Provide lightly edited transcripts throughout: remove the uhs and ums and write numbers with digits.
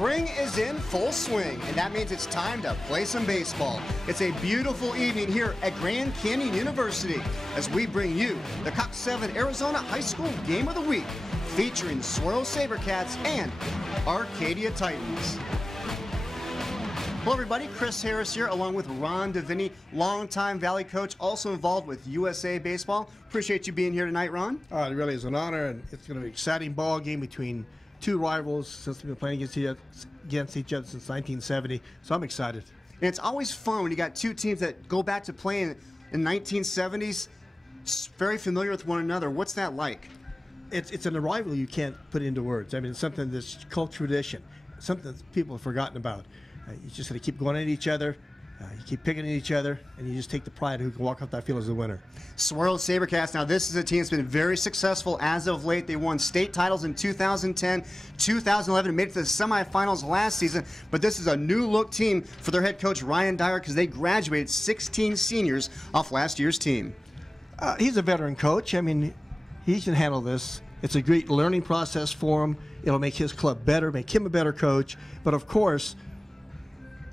Spring is in full swing, and that means it's time to play some baseball. It's a beautiful evening here at Grand Canyon University as we bring you the Cox 7 Arizona High School Game of the Week, featuring Saguaro SaberCats and Arcadia Titans. Hello everybody, Chris Harris here along with Ron DeVinny, longtime Valley coach, also involved with USA Baseball. Appreciate you being here tonight, Ron. It really is an honor, and it's going to be an exciting ball game between two rivals since we've been playing against each other since 1970, so I'm excited. And it's always fun when you got two teams that go back to playing in 1970s, very familiar with one another. What's that like? It's an rivalry you can't put into words. I mean, it's something that's called tradition, something that people have forgotten about. You just got to keep going at each other, you keep picking at each other, and you just take the pride who can walk off that field as the winner. Saguaro SaberCats, now this is a team that's been very successful as of late. They won state titles in 2010, 2011, made it to the semifinals last season, but this is a new look team for their head coach Ryan Dyer because they graduated 16 seniors off last year's team. He's a veteran coach. I mean, he can handle this. It's a great learning process for him. It'll make his club better, make him a better coach, but of course,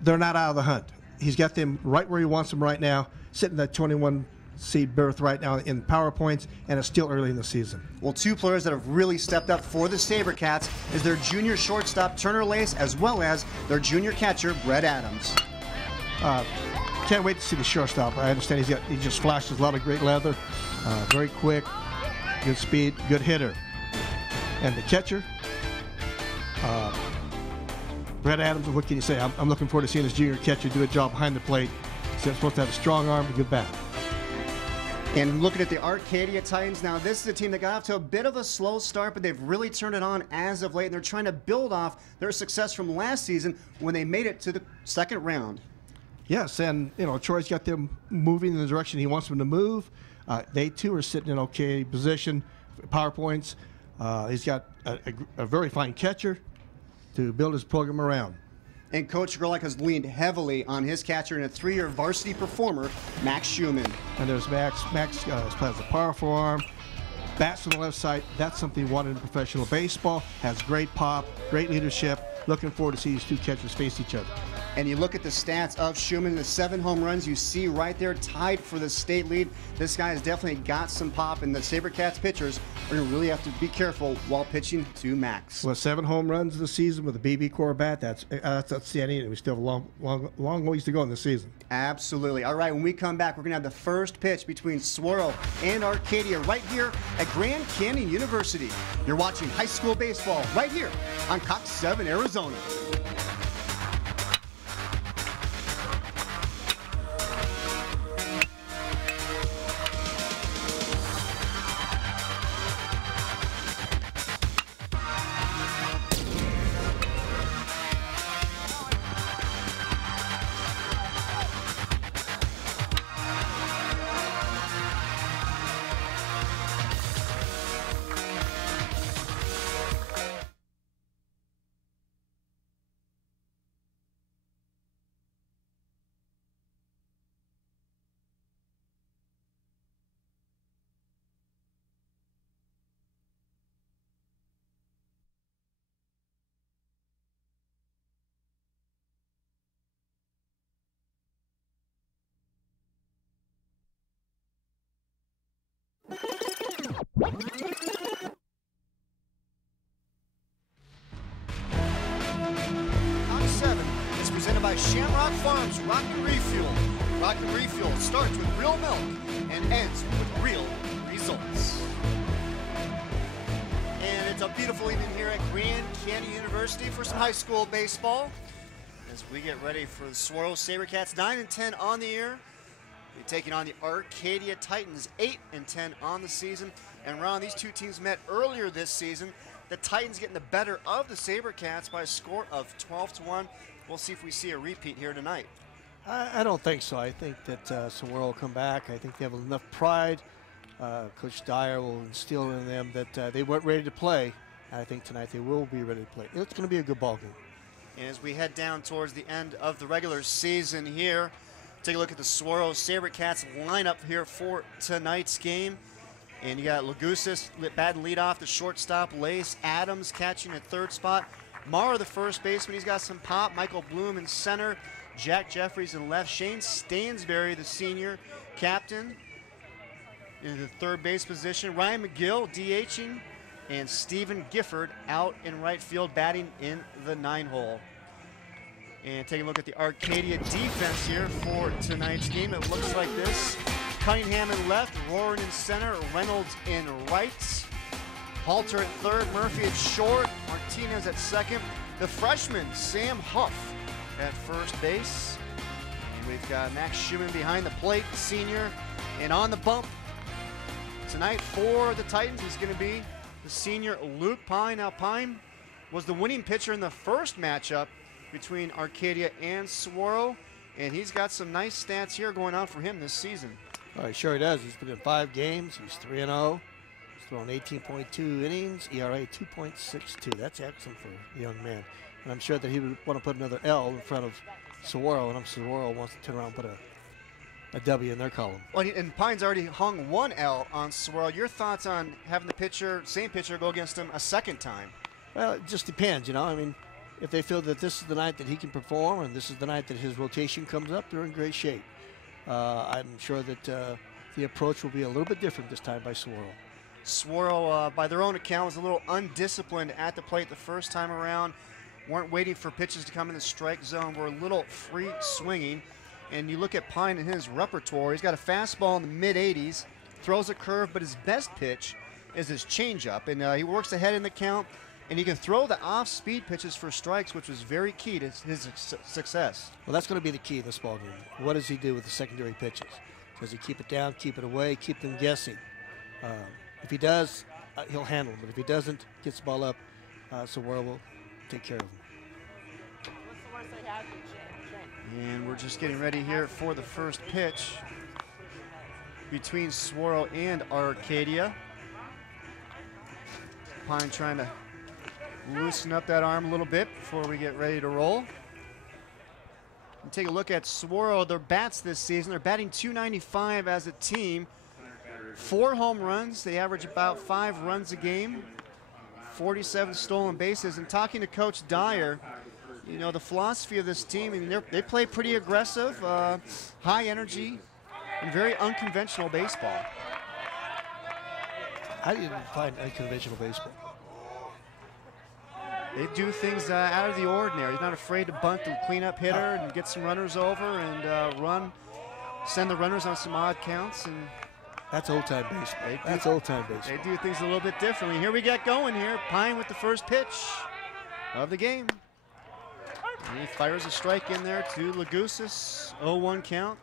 they're not out of the hunt. He's got them right where he wants them right now, sitting in that 21 seed berth right now in power points, and it's still early in the season. Well, two players that have really stepped up for the SaberCats is their junior shortstop Turner Lace, as well as their junior catcher Brett Adams. Can't wait to see the shortstop. I understand he just flashes a lot of great leather, very quick, good speed, good hitter. And the catcher, Brett Adams, what can you say? I'm looking forward to seeing this junior catcher do a job behind the plate. He's supposed to have a strong arm and a good bat. And looking at the Arcadia Titans, now this is a team that got off to a bit of a slow start, but they've really turned it on as of late, and they're trying to build off their success from last season when they made it to the second round. Yes, and Troy's got them moving in the direction he wants them to move. They too are sitting in okay position, power points. He's got a very fine catcher to build his program around. And Coach Gerlach has leaned heavily on his catcher and a three-year varsity performer, Max Schumann. And there's Max. Max has a powerful arm, bats on the left side. That's something you want in professional baseball. Has great pop, great leadership. Looking forward to see these two catchers face each other. And you look at the stats of Schumann, the 7 home runs you see right there, tied for the state lead. This guy has definitely got some pop, and the SaberCats pitchers are going to really have to be careful while pitching to Max. Well, 7 home runs in the season with a BB core bat, that's outstanding, and we still have a long ways to go in the season. Absolutely. All right, when we come back, we're going to have the first pitch between Saguaro and Arcadia right here at Grand Canyon University. You're watching high school baseball right here on Cox 7 Arizona. Cox 7 is presented by Shamrock Farms Rock and Refuel. Rock and Refuel starts with real milk and ends with real results. And it's a beautiful evening here at Grand Canyon University for some high school baseball. As we get ready for the Saguaro SaberCats, 9-10 on the year. We're taking on the Arcadia Titans, 8-10 on the season. And Ron, these two teams met earlier this season. The Titans getting the better of the SaberCats by a score of 12-1. We'll see if we see a repeat here tonight. I don't think so. I think that Saguaro will come back. I think they have enough pride. Coach Dyer will instill in them that they weren't ready to play. And I think tonight they will be ready to play. It's going to be a good ball game. And as we head down towards the end of the regular season here, take a look at the Saguaro SaberCats lineup here for tonight's game. And you got Lagusis batting leadoff, the shortstop, Lace, Adams catching at third spot, Mara, the first baseman, he's got some pop. Michael Bloom in center. Jack Jeffries in left. Shane Stansberry, the senior captain, in the third base position. Ryan McGill DHing, and Stephen Gifford out in right field batting in the 9-hole. And taking a look at the Arcadia defense here for tonight's game. It looks like this. Cunningham in left, Roran in center, Reynolds in right. Halter at third, Murphy at short, Martinez at second. The freshman, Sam Huff, at first base. And we've got Max Schumann behind the plate, senior. And on the bump tonight for the Titans is going to be the senior Luke Pine. Now, Pine was the winning pitcher in the first matchup between Arcadia and Saguaro, and he's got some nice stats here going on for him this season. All right, sure he does. He's been in 5 games. He's 3-0. He's thrown 18.2 innings, ERA 2.62. That's excellent for a young man. And I'm sure that he would want to put another L in front of Saguaro, and Saguaro wants to turn around and put a W in their column. Well, and Pine's already hung 1 L on Saguaro. Your thoughts on having the same pitcher, go against him a second time? Well, it just depends, you know. I mean, if they feel that this is the night that he can perform and this is the night that his rotation comes up, they're in great shape. I'm sure that the approach will be a little bit different this time by Saguaro. Saguaro, by their own account, was a little undisciplined at the plate the first time around. Weren't waiting for pitches to come in the strike zone. Were a little free swinging. And you look at Pine and his repertoire. He's got a fastball in the mid-80s, throws a curve, but his best pitch is his changeup. And he works ahead in the count, and he can throw the off-speed pitches for strikes, which was very key to his success. Well, that's going to be the key in this ballgame. What does he do with the secondary pitches? Does he keep it down, keep it away, keep them guessing? If he does, he'll handle them. But if he doesn't, gets the ball up, Saguaro will take care of him. And we're just getting ready here for the first pitch between Saguaro and Arcadia. Pine trying to loosen up that arm a little bit before we get ready to roll. And take a look at Saguaro, their bats this season. They're batting .295 as a team. 4 home runs. They average about 5 runs a game. 47 stolen bases. And talking to Coach Dyer, you know, the philosophy of this team, I mean, they play pretty aggressive, high energy, and very unconventional baseball. How do you define unconventional baseball? They do things out of the ordinary. He's not afraid to bunt the cleanup hitter and get some runners over and send the runners on some odd counts. And that's old-time baseball. That's old-time baseball. They do things a little bit differently. Here we get going here. Pine with the first pitch of the game. And he fires a strike in there to Lagusis. 0-1 count.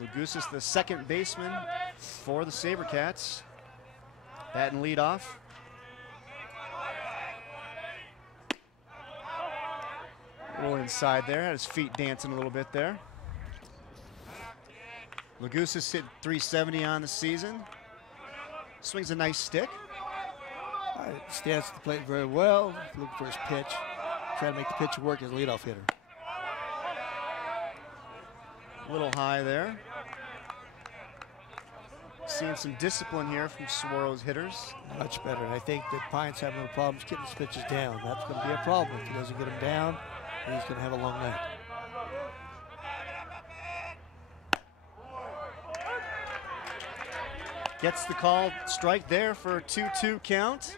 Lagusis, the second baseman for the SaberCats. Batting lead off. A little inside there, had his feet dancing a little bit there. Lagusis hit .370 on the season. Swings a nice stick. Stands at the plate very well. Looking for his pitch. Trying to make the pitcher work as a leadoff hitter. A little high there. Seeing some discipline here from Saguaro's hitters. Much better. And I think that Pine's having problems getting his pitches down. That's going to be a problem. If he doesn't get them down, he's going to have a long night. Gets the call strike there for a 2-2 count.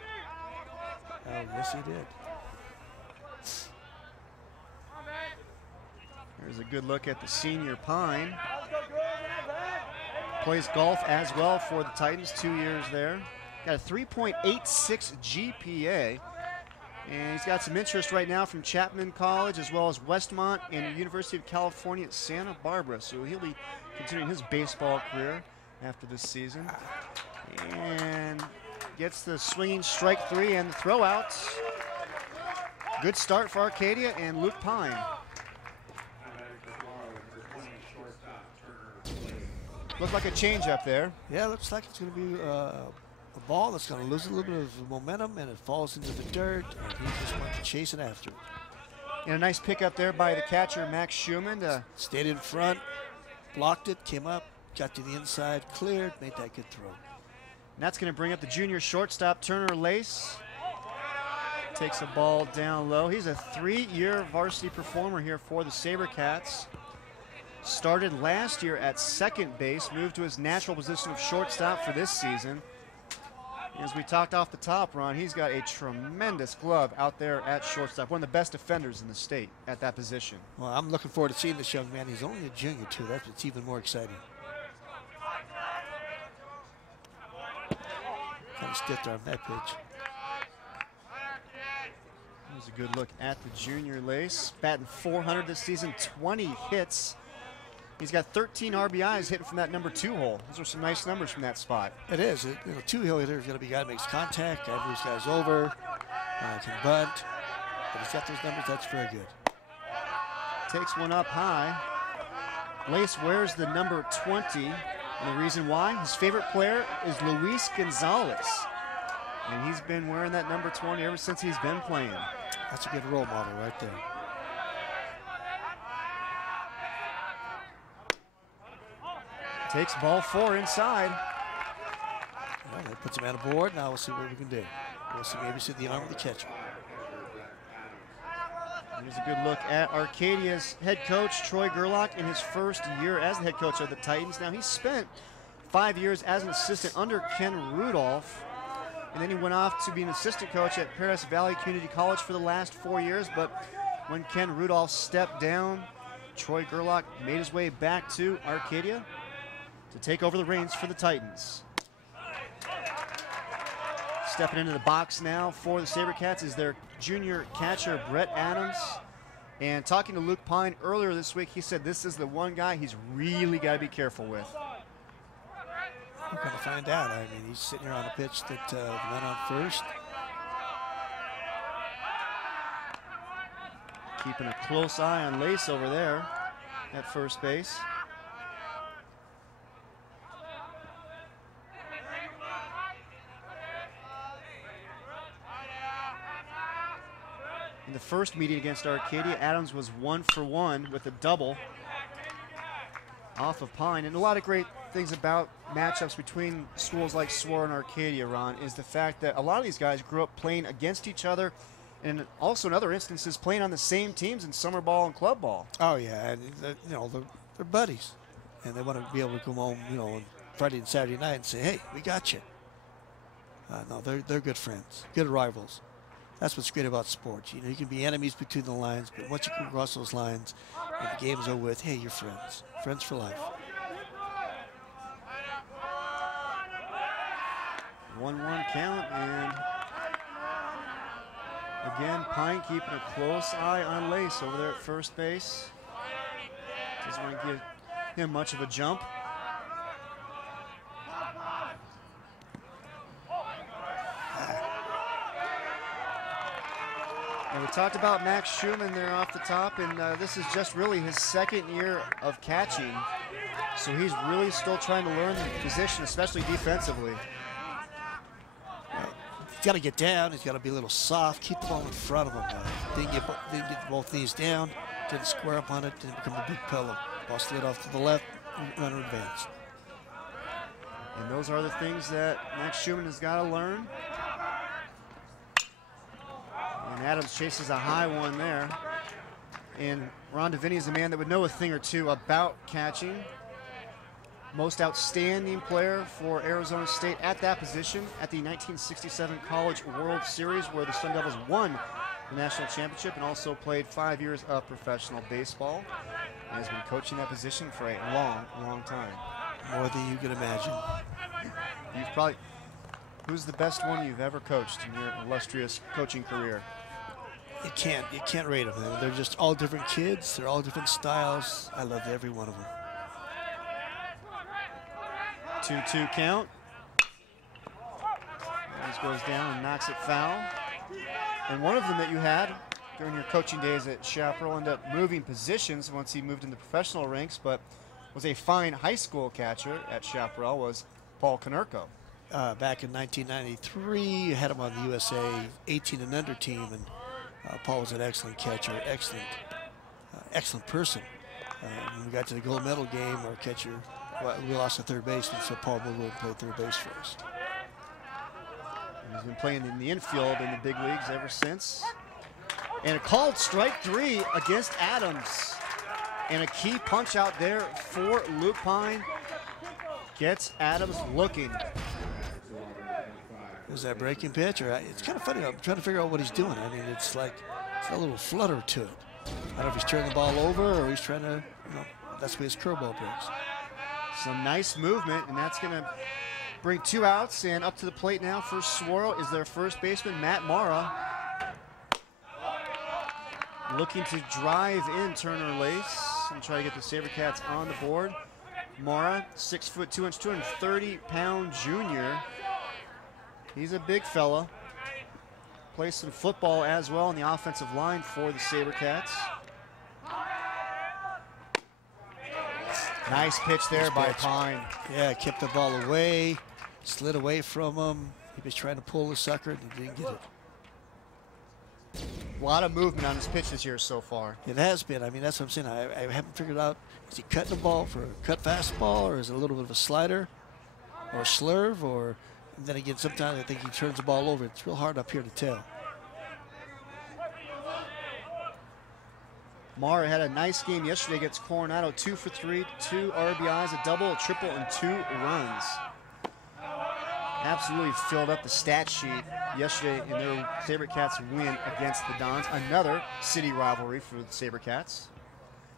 Oh, yes, he did. There's a good look at the senior Pine. Plays golf as well for the Titans, 2 years there. Got a 3.86 GPA. And he's got some interest right now from Chapman College as well as Westmont and the University of California at Santa Barbara. So he'll be continuing his baseball career after this season. And gets the swinging strike 3 and the throw out. Good start for Arcadia and Luke Pine. Looks like a changeup there. Yeah, looks like it's going to be a ball that's going to lose a little bit of momentum, and it falls into the dirt, and he just went to chasing after it. And a nice pickup there by the catcher, Max Schumann. Stayed in front, blocked it, came up, got to the inside, cleared, made that good throw. And that's going to bring up the junior shortstop, Turner Lace. takes a ball down low. He's a 3-year varsity performer here for the SaberCats. Started last year at second base, moved to his natural position of shortstop for this season. As we talked off the top, Ron, he's got a tremendous glove out there at shortstop, one of the best defenders in the state at that position. Well, I'm looking forward to seeing this young man. He's only a junior, too. That's what's even more exciting. Kind of stiffed arm that pitch. That was a good look at the junior Lace. Batting .400 this season, 20 hits. He's got 13 RBIs hitting from that number 2 hole. Those are some nice numbers from that spot. It is. You know, 2-hole hitter is going to be a guy that makes contact, guy moves guys over, can bunt. But he's got those numbers. That's very good. Takes one up high. Lace wears the number 20. And the reason why, his favorite player is Luis Gonzalez. And he's been wearing that number 20 ever since he's been playing. That's a good role model right there. Takes ball 4 inside. Well, that puts him on the board. Now we'll see what we can do. We'll see, maybe see the arm of the catcher. Here's a good look at Arcadia's head coach, Troy Gerlach, in his first year as the head coach of the Titans. Now, he spent 5 years as an assistant under Ken Rudolph, and then he went off to be an assistant coach at Paradise Valley Community College for the last 4 years. But when Ken Rudolph stepped down, Troy Gerlach made his way back to Arcadia to take over the reins for the Titans. Stepping into the box now for the SaberCats is their junior catcher, Brett Adams. And talking to Luke Pine earlier this week, he said this is the one guy he's really got to be careful with. We're going to find out. I mean, he's sitting here on a pitch that went on first. Keeping a close eye on Lace over there at first base. In the first meeting against Arcadia, Adams was 1 for 1 with a double off of Pine. And a lot of great things about matchups between schools like Saguaro and Arcadia, Ron, is the fact that a lot of these guys grew up playing against each other, and also in other instances playing on the same teams in summer ball and club ball. Oh yeah, and you know they're buddies, and they want to be able to come home, you know, on Friday and Saturday night and say, "Hey, we got you." No, they're good friends, good rivals. That's what's great about sports. You know, you can be enemies between the lines, but once you can cross those lines and the game's over with, hey, you're friends. Friends for life. 1-1 count, and again, Pine keeping a close eye on Lace over there at first base. Doesn't want to give him much of a jump. And we talked about Max Schumann there off the top, and this is just really his second year of catching. So he's really still trying to learn the position, especially defensively. He's got to get down. He's got to be a little soft. Keep the ball in front of him. Didn't get both knees down. Didn't square up on it. Didn't become a big pillow. Ball slid off to the left. Runner advanced. And those are the things that Max Schumann has got to learn. And Adams chases a high one there. And Ron DeVinny is a man that would know a thing or two about catching. Most outstanding player for Arizona State at that position at the 1967 College World Series, where the Sun Devils won the national championship, and also played 5 years of professional baseball. And has been coaching that position for a long, long time. More than you can imagine. You've probably, who's the best one you've ever coached in your illustrious coaching career? You can't rate them. They're just all different kids. They're all different styles. I loved every one of them. 2-2 count. This goes down and knocks it foul. And one of them that you had during your coaching days at Chaparral ended up moving positions once he moved into professional ranks, but was a fine high school catcher at Chaparral, was Paul Konerko. Back in 1993, I had him on the USA 18 and under team, and Paul was an excellent catcher, excellent person. When we got to the gold medal game, our catcher, we lost the third baseman, so Paul moved over and played third base for us. He's been playing in the infield in the big leagues ever since. And a called strike 3 against Adams. And a key punch out there for Luke Pine. Gets Adams looking. Is that breaking pitch? Or it's kind of funny. I'm trying to figure out what he's doing. I mean, it's like it's a little flutter to it. I don't know if he's turning the ball over or he's trying to, that's where his curveball breaks. Some nice movement, and that's going to bring 2 outs. And up to the plate now for Saguaro is their first baseman, Matt Mara. Looking to drive in Turner Lace and try to get the SaberCats on the board. Mara, 6 foot 2 inch, 230-pound junior. He's a big fella. Plays some football as well on the offensive line for the SaberCats. Nice pitch there by Pine. Yeah, kept the ball away, slid away from him. He was trying to pull the sucker and he didn't get it. A lot of movement on his pitch this year so far. It has been. I mean, that's what I'm saying. I haven't figured out, is he cutting the ball for a cut fastball, or is it a little bit of a slider or a slurve, or and then again, sometimes I think he turns the ball over. It's real hard up here to tell. Mara had a nice game yesterday against Coronado, 2 for 3, 2 RBIs, a double, a triple, and 2 runs. Absolutely filled up the stat sheet yesterday in their SaberCats win against the Dons. Another city rivalry for the SaberCats.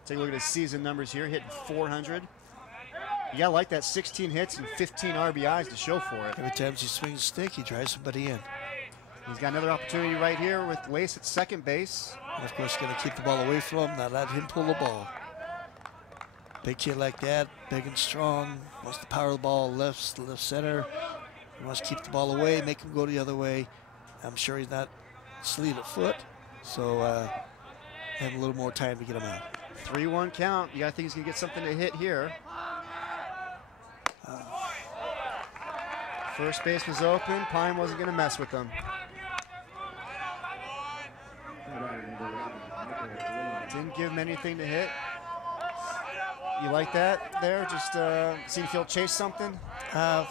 Take a look at his season numbers here, hitting 400. You gotta like that, 16 hits and 15 RBIs to show for it. Every time he swings a stick, he drives somebody in. He's got another opportunity right here with Lace at second base. And of course, going to keep the ball away from him, not let him pull the ball. Big kid like that, big and strong, wants to power the ball left center. He wants to keep the ball away, make him go the other way. I'm sure he's not sleeve of foot, so have a little more time to get him out. 3-1 count. You got to think he's going to get something to hit here. First base was open. Pine wasn't going to mess with him. Didn't give him anything to hit. You like that there? Just see if he'll chase something? I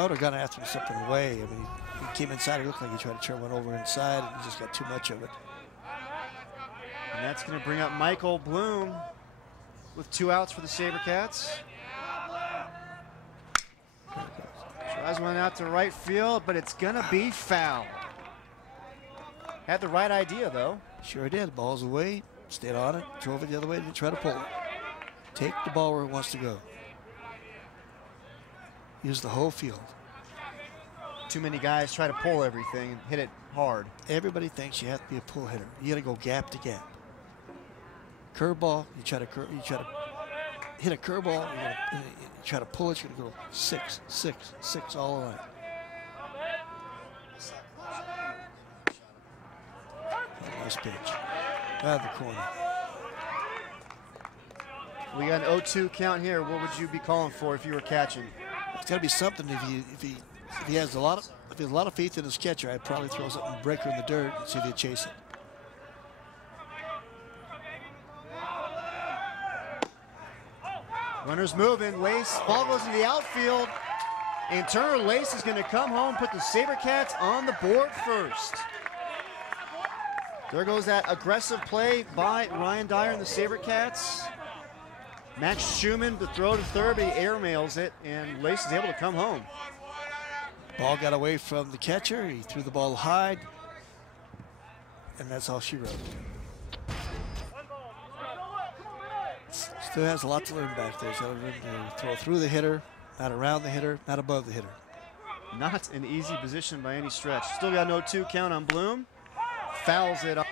would have gone after him something away. I mean, he came inside. It looked like he tried to turn one over inside, and he just got too much of it. And that's going to bring up Michael Bloom with 2 outs for the SaberCats. Tries one out to right field, but it's going to be foul. Had the right idea, though. Sure did. Ball's away, stayed on it, drove it the other way, didn't try to pull it. Take the ball where it wants to go. Use the whole field. Too many guys try to pull everything and hit it hard. Everybody thinks you have to be a pull hitter. You got to go gap to gap. Curveball, you try to hit a curveball, you try to pull it, you're going to go 6, 6, 6 all around. Nice pitch. Out of the corner. We got an 0-2 count here. What would you be calling for if you were catching? It's got to be something. If he has a lot of faith in his catcher, I'd probably throw something breaker in the dirt and see if he'd chase it. Runners moving. Lace, ball goes in the outfield, and Turner Lace is going to come home, put the SaberCats on the board first. There goes that aggressive play by Ryan Dyer and the SaberCats. Max Schumann to throw to third, but he airmails it, and Lace is able to come home. Ball got away from the catcher. He threw the ball high, and that's all she wrote. Still has a lot to learn back there. He's got to learn to throw through the hitter, not around the hitter, not above the hitter. Not an easy position by any stretch. Still got no 2 count on Bloom. Fouls it up.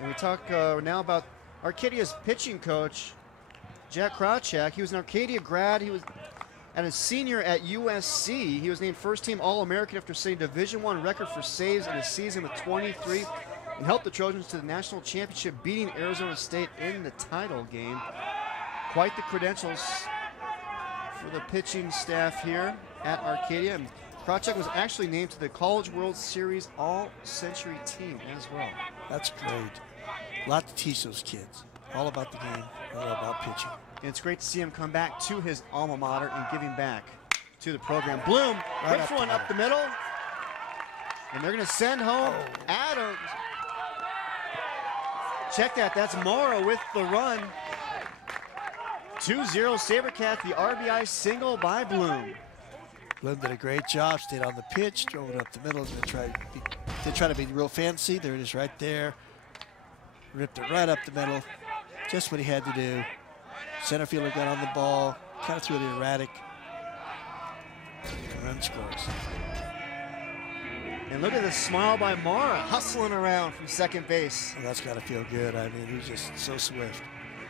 And we talk now about Arcadia's pitching coach, Jack Krawczyk. He was an Arcadia grad. He was and a senior at USC. He was named first-team All-American after setting Division I record for saves in a season with 23 and helped the Trojans to the national championship, beating Arizona State in the title game. Quite the credentials for the pitching staff here at Arcadia. And Krawczyk was actually named to the College World Series All-Century team as well. That's great. A lot to teach those kids. All about the game, all about pitching. And it's great to see him come back to his alma mater and giving back to the program. Bloom, quick one up the middle. And they're going to send home Adams. Check that, that's Morrow with the run. 2-0 SaberCats, the RBI single by Bloom. Bloom did a great job, stayed on the pitch, drove it up the middle. They try to be real fancy. There it is right there. Ripped it right up the middle. Just what he had to do. Center fielder got on the ball, kind of threw it erratic. Run scores. And look at the smile by Mara, hustling around from second base. Well, that's got to feel good. I mean, he's just so swift.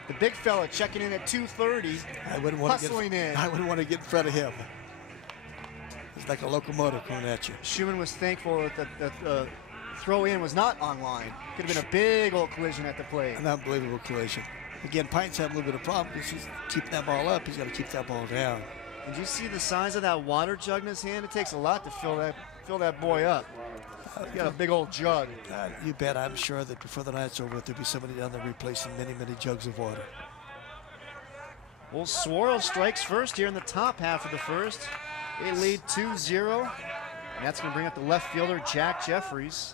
The big fella checking in at 230, hustling in. I wouldn't want to get in front of him. He's like a locomotive coming at you. Schumann was thankful that the throw-in was not on line. Could have been a big old collision at the plate. An unbelievable collision. Again, Pine's having a little bit of problem because he's keeping that ball up. He's got to keep that ball down. Did you see the size of that water jug in his hand? It takes a lot to fill that boy up. He's got a big old jug. You bet. I'm sure that before the night's over, there'll be somebody down there replacing many, many jugs of water. Well, Saguaro strikes first here in the top half of the first. They lead 2-0. And that's going to bring up the left fielder, Jack Jeffries.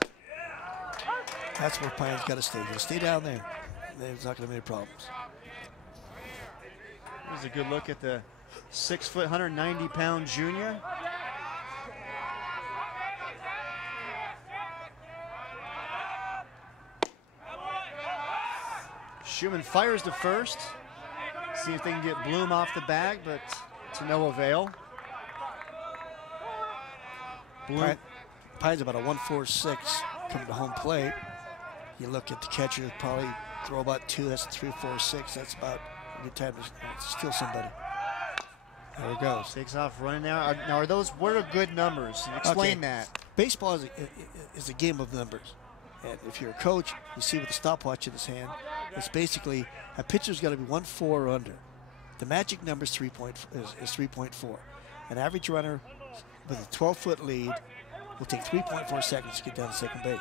That's where Pine's got to stay. He's going to stay down there. There's not going to be any problems. Here's a good look at the 6 foot, 190-pound junior. Schumann fires to first. See if they can get Bloom off the bag, but to no avail. Bloom. Pine's about a 1.46 coming to home plate. You look at the catcher, probably throw about 2. That's a 3.46. That's about a good time to steal somebody. There it goes. Takes off running now. Now, are those, what are good numbers? Explain that. Baseball is a game of numbers. And if you're a coach, you see with the stopwatch in his hand, it's basically a pitcher's got to be 1.4 or under. The magic number is 3.4. An average runner with a 12-foot lead will take 3.4 seconds to get down to second base.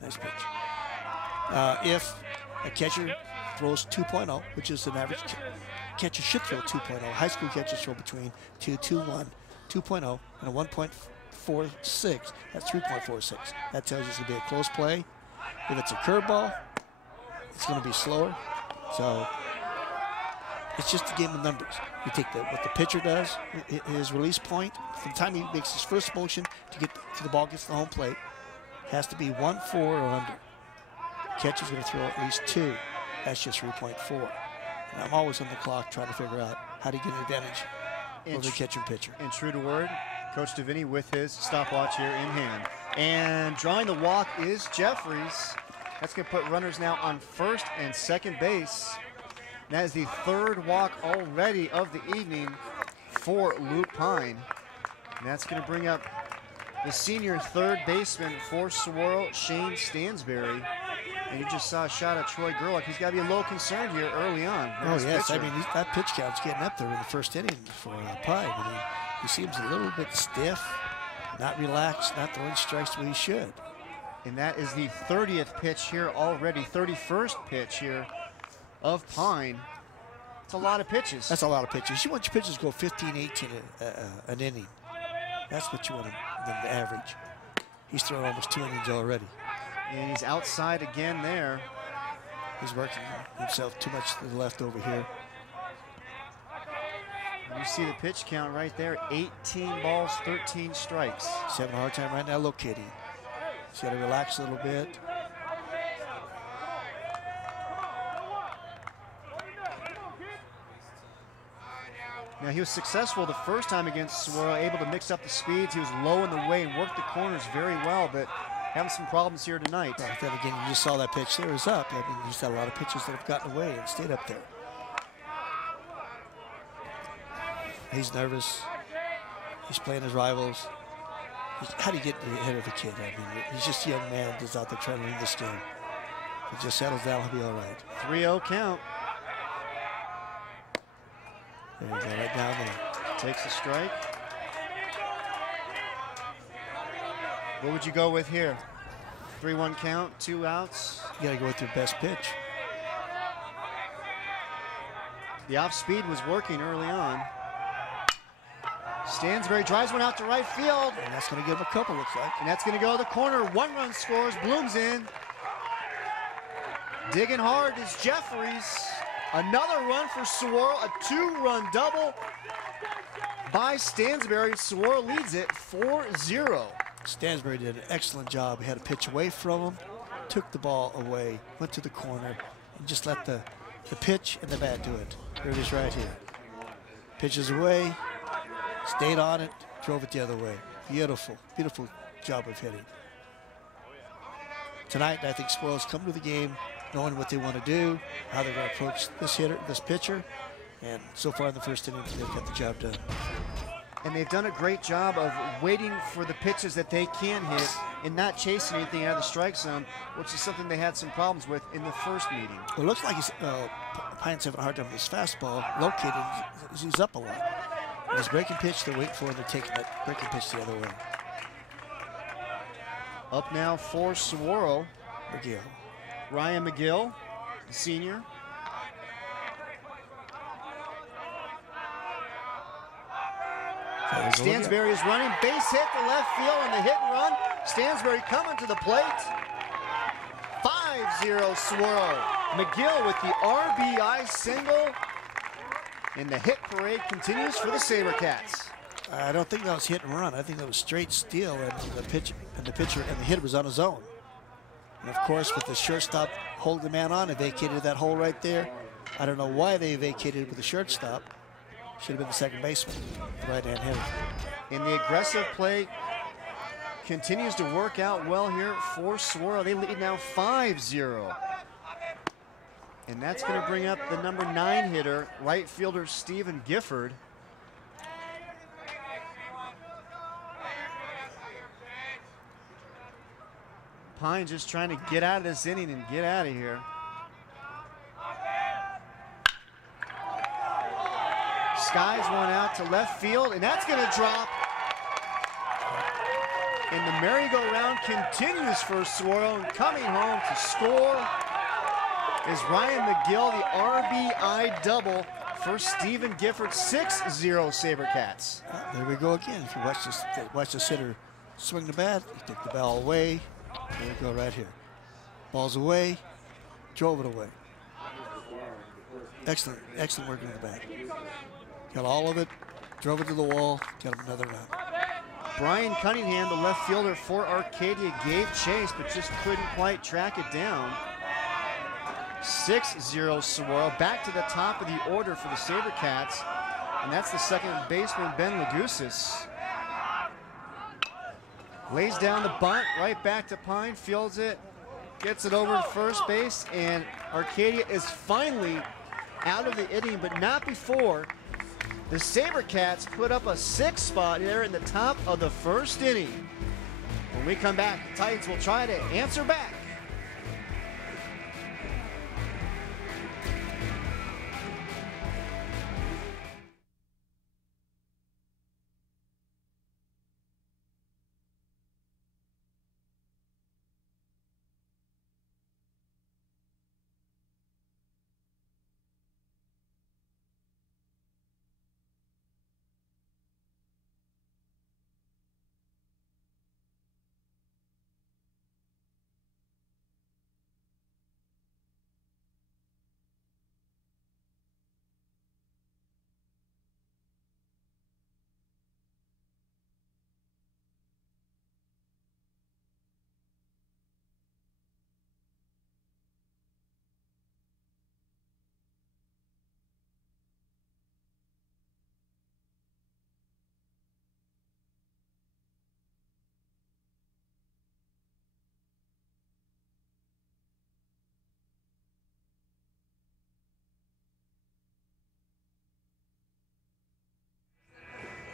Nice pitch. If a catcher throws 2.0, which is an average catcher should throw 2.0. High school catchers throw between 2.1, 2.0, and a 1.46. That's 3.46. That tells you it's going to be a close play. If it's a curveball, it's going to be slower. So it's just a game of numbers. You take what the pitcher does, his release point, from the time he makes his first motion to get to the ball gets to the home plate, has to be 1.4 or under. Catcher's going to throw at least 2. That's just 3.4. And I'm always on the clock trying to figure out how to get an advantage over the catcher and pitcher. And true to word, Coach Davini with his stopwatch here in hand. And drawing the walk is Jeffries. That's going to put runners now on first and second base. That is the third walk already of the evening for Luke Pine. And that's going to bring up the senior third baseman for Saguaro, Shane Stansberry. And you just saw a shot at Troy Gerlach. He's got to be a little concerned here early on. Oh, yes. I mean, that pitch count's getting up there in the first inning for Pine. I mean, he seems a little bit stiff, not relaxed, not throwing strikes the way he should. And that is the 30th pitch here already, 31st pitch here of Pine. It's a lot of pitches. That's a lot of pitches. You want your pitchers to go 15, 18 an inning. That's what you want them to average. He's thrown almost 2 innings already. And he's outside again there. He's working himself too much to the left over here. You see the pitch count right there, 18 balls, 13 strikes. He's having a hard time right now locating. He's got to relax a little bit. Now, he was successful the first time against Saguaro, able to mix up the speeds. He was low in the way and worked the corners very well, but having some problems here tonight. Right, then again, you just saw that pitch there is up. I mean, he's had a lot of pitches that have gotten away and stayed up there. He's nervous. He's playing his rivals. How do you get ahead of a kid? I mean, he's just a young man that's out there trying to win this game. If he just settles down, he'll be all right. 3-0 count. There you go, right down there. Takes a strike. What would you go with here? 3-1 count, 2 outs. You got to go with your best pitch. The off speed was working early on. Stansbury drives one out to right field. And that's going to give him a couple, looks like. And that's going to go to the corner. 1 run scores. Bloom's in. Digging hard is Jeffries. Another run for Saguaro. A 2-run double by Stansbury. Saguaro leads it 4-0. Stansbury did an excellent job. He had a pitch away from him, took the ball away, went to the corner, and just let the pitch and the bat do it. Here it is right here. Pitches away, stayed on it, drove it the other way. Beautiful, beautiful job of hitting. Tonight, I think Saguaro's come to the game knowing what they want to do, how they're going to approach this hitter, this pitcher, and so far in the first inning, they've got the job done. And they've done a great job of waiting for the pitches that they can hit and not chasing anything out of the strike zone, which is something they had some problems with in the first meeting. Well, it looks like Pine's having a hard time with his fastball, located, he's up a lot. And his breaking pitch, they're waiting for, and they're taking that breaking pitch the other way. Up now for Saguaro, McGill. Ryan McGill, the senior. Stansbury is running, base hit to left field on the hit and run. Stansbury coming to the plate. 5-0 Saguaro. McGill with the RBI single. And the hit parade continues for the SaberCats. I don't think that was hit and run. I think that was straight steal, and the pitcher and the hitter was on his own. And of course, with the shortstop holding the man on, it vacated that hole right there. I don't know why they vacated with the shortstop. Should have been the second baseman, the right-hand hitter. And the aggressive play continues to work out well here for Saguaro. They lead now 5-0. And that's going to bring up the number 9 hitter, right fielder Stephen Gifford. Pine just trying to get out of this inning and get out of here. Skies one out to left field, and that's going to drop. And the merry-go-round continues for Saguaro, and coming home to score is Ryan McGill, the RBI double for Stephen Gifford. 6-0 SaberCats. There we go again. If you watch this hitter swing the bat, you take the ball away. There we go right here. Ball's away, drove it away. Excellent, excellent work in the bat. Got all of it, drove it to the wall, got him another run. Brian Cunningham, the left fielder for Arcadia, gave chase, but just couldn't quite track it down. 6-0 Saguaro, back to the top of the order for the SaberCats, and that's the second baseman, Ben Lagusis. Lays down the bunt, right back to Pine, fields it, gets it over to first base, and Arcadia is finally out of the inning, but not before the SaberCats put up a 6 spot there in the top of the first inning. When we come back, the Titans will try to answer back.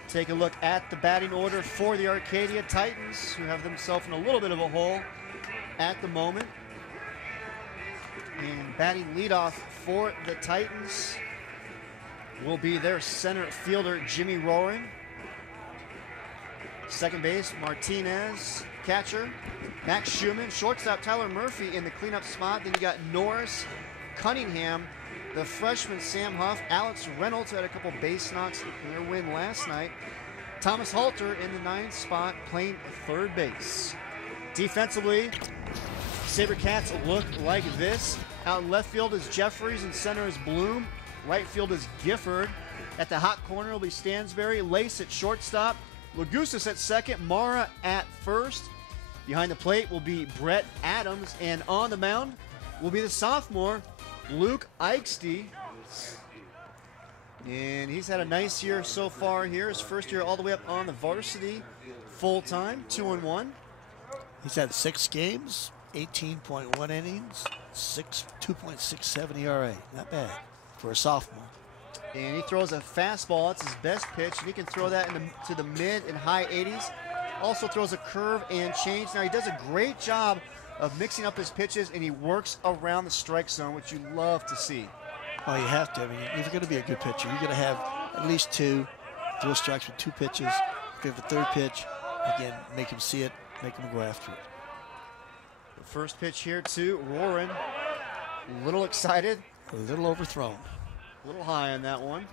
Take a look at the batting order for the Arcadia Titans, who have themselves in a little bit of a hole at the moment. And batting leadoff for the Titans will be their center fielder, Jimmy Roaring. Second base, Martinez. Catcher, Max Schumann. Shortstop, Tyler Murphy in the cleanup spot. Then you got Norris, Cunningham, the freshman Sam Huff, Alex Reynolds, who had a couple base knocks in their win last night. Thomas Halter in the 9th spot, playing third base. Defensively, SaberCats look like this. Out in left field is Jeffries, and center is Bloom. Right field is Gifford. At the hot corner will be Stansberry. Lace at shortstop. Lagusas at second. Mara at first. Behind the plate will be Brett Adams. And on the mound will be the sophomore, Luke Eigsti. And he's had a nice year so far here. His first year all the way up on the varsity full-time, 2-1. He's had 6 games, 18.1 innings, 2.67 ERA. Not bad for a sophomore. And he throws a fastball. That's his best pitch, and he can throw that to the mid and high 80s. Also throws a curve and change. Now, he does a great job of mixing up his pitches, and he works around the strike zone, which you love to see. Oh, you have to. I mean, if you're going to be a good pitcher, you're going to have at least 2 throw strikes with 2 pitches. If you have a third pitch, again, make him see it, make him go after it. The first pitch here to Warren. A little excited. A little overthrown. A little high on that one.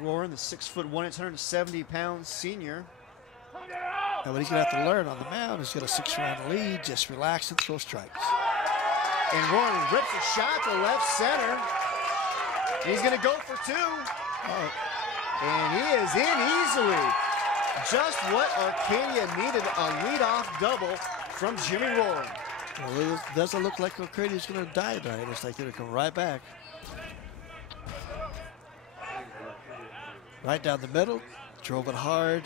Warren, the 6'1", 170-pound senior. Now, what he's going to have to learn on the mound is get a 6-round lead, just relax and throw strikes. And Warren rips a shot to left center. And he's going to go for 2. And he is in easily. Just what Arcadia needed, a leadoff double from Jimmy Warren. Well, it doesn't look like Arcadia's going to die tonight. It looks like they're going to come right back. Right down the middle, drove it hard,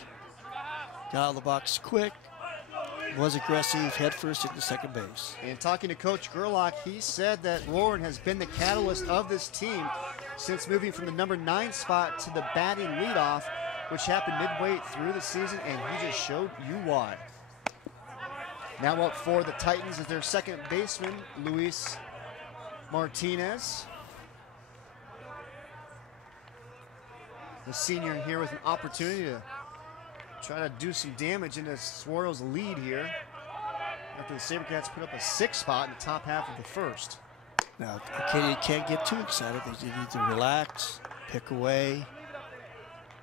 got out of the box quick, was aggressive, head first into second base. And talking to Coach Gerlach, he said that Warren has been the catalyst of this team since moving from the number 9 spot to the batting leadoff, which happened midway through the season, and he just showed you why. Now up for the Titans is their second baseman, Luis Martinez. The senior here with an opportunity to try to do some damage into Saguaro's lead here after the SaberCats put up a 6 spot in the top half of the first. Now, Arcadia can't get too excited. They need to relax, pick away,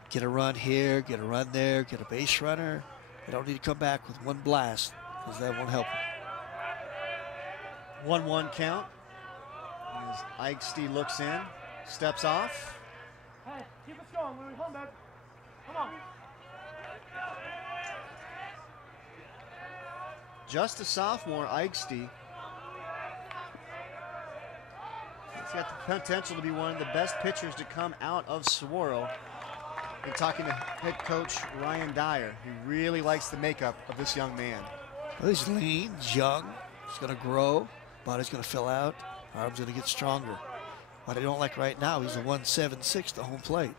get a run here, get a run there, get a base runner. They don't need to come back with one blast because that won't help them. 1-1 count as Eigsti looks in, steps off. Hey, keep us going, Louis. Hold back. Come on. Just a sophomore, Eigsti. He's got the potential to be one of the best pitchers to come out of Saguaro. And talking to head coach Ryan Dyer, who really likes the makeup of this young man. Well, he's lean, he's young, he's going to grow, body's going to fill out, arm's going to get stronger. What I don't like right now, he's a 1.76 to home plate.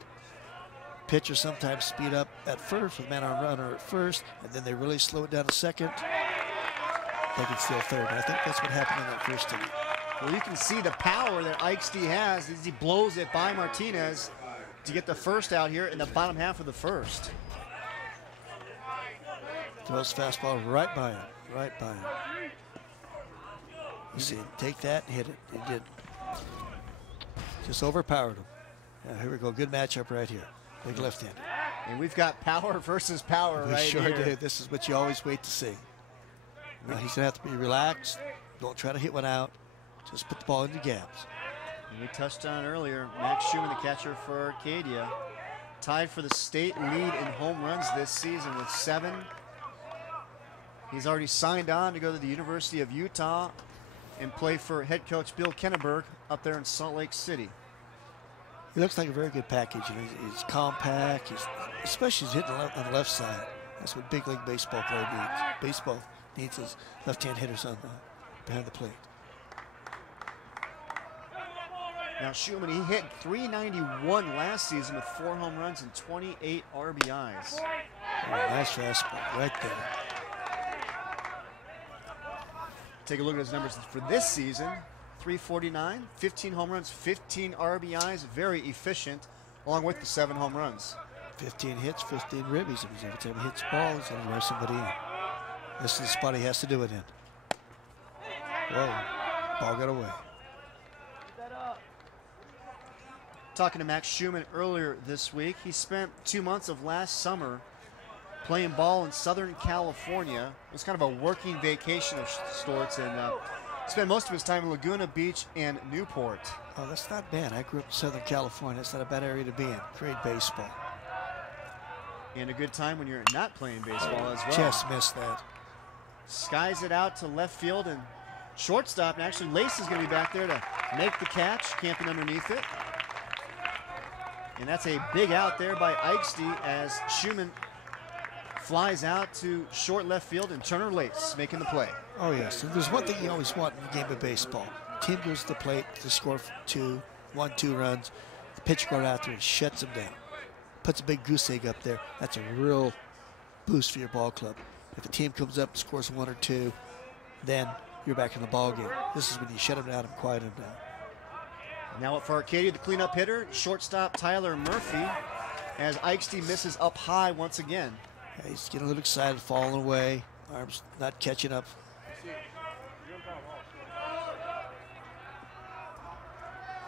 Pitchers sometimes speed up at first with man on runner at first, and then they really slow it down to second. They can steal third. And I think that's what happened in that first inning. Well, you can see the power that Eigsti has as he blows it by Martinez to get the first out here in the bottom half of the first. Throws fastball right by him, right by him. You see him take that and hit it. He did. Just overpowered him. Yeah, here we go. Good matchup right here. Big left-hander. And we've got power versus power right here. here. Do. This is what you always wait to see. Now he's going to have to be relaxed. Don't try to hit one out. Just put the ball in the gaps. And we touched on earlier, Max Schumann, the catcher for Arcadia, tied for the state lead in home runs this season with 7. He's already signed on to go to the University of Utah and play for head coach Bill Kenneberg up there in Salt Lake City. He looks like a very good package. He's compact, especially he's hitting on the left side. That's what big league baseball player needs. Baseball needs his left-hand hitters on behind the plate. Now Schumann, he hit .391 last season with 4 home runs and 28 RBIs. Oh, nice fastball right there. Take a look at his numbers for this season. .349, 15 home runs, 15 RBIs, very efficient, along with the 7 home runs. 15 hits, 15 ribbies. Every time he hits the ball, he's going to rush somebody in. This is the spot he has to do it in. Whoa, ball got away. Talking to Max Schumann earlier this week, he spent 2 months of last summer playing ball in Southern California. It was kind of a working vacation of sorts, and spent most of his time in Laguna Beach and Newport. Oh, that's not bad. I grew up in Southern California. That's not a bad area to be in. Great baseball. And a good time when you're not playing baseball as well. Just missed that. Skies it out to left field and shortstop, and actually Lace is going to be back there to make the catch, camping underneath it. And that's a big out there by Eigsti as Schumann flies out to short left field, and Turner Lace making the play. Oh, yes. And there's one thing you always want in a game of baseball. Team goes to the plate to score 2 runs. The pitcher goes out there and shuts them down. Puts a big goose egg up there. That's a real boost for your ball club. If a team comes up and scores 1 or 2, then you're back in the ball game. This is when you shut them down and quiet them down. Now up for Arcadia, the cleanup hitter, shortstop Tyler Murphy, as Eigsti misses up high once again. Yeah, he's getting a little excited, falling away. Arms not catching up.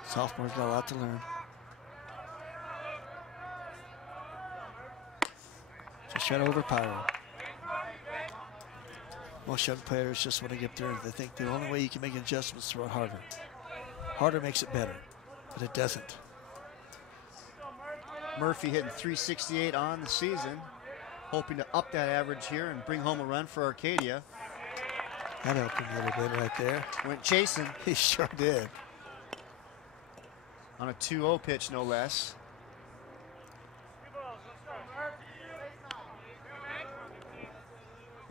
Sophomore's got a lot to learn. Just try to overpower him. Most young players just want to get there. They think the only way you can make adjustments is throw it harder. Harder makes it better, but it doesn't. Murphy hitting .368 on the season, hoping to up that average here and bring home a run for Arcadia. That helped him a little bit right there. Went chasing. He sure did. On a 2-0 pitch, no less.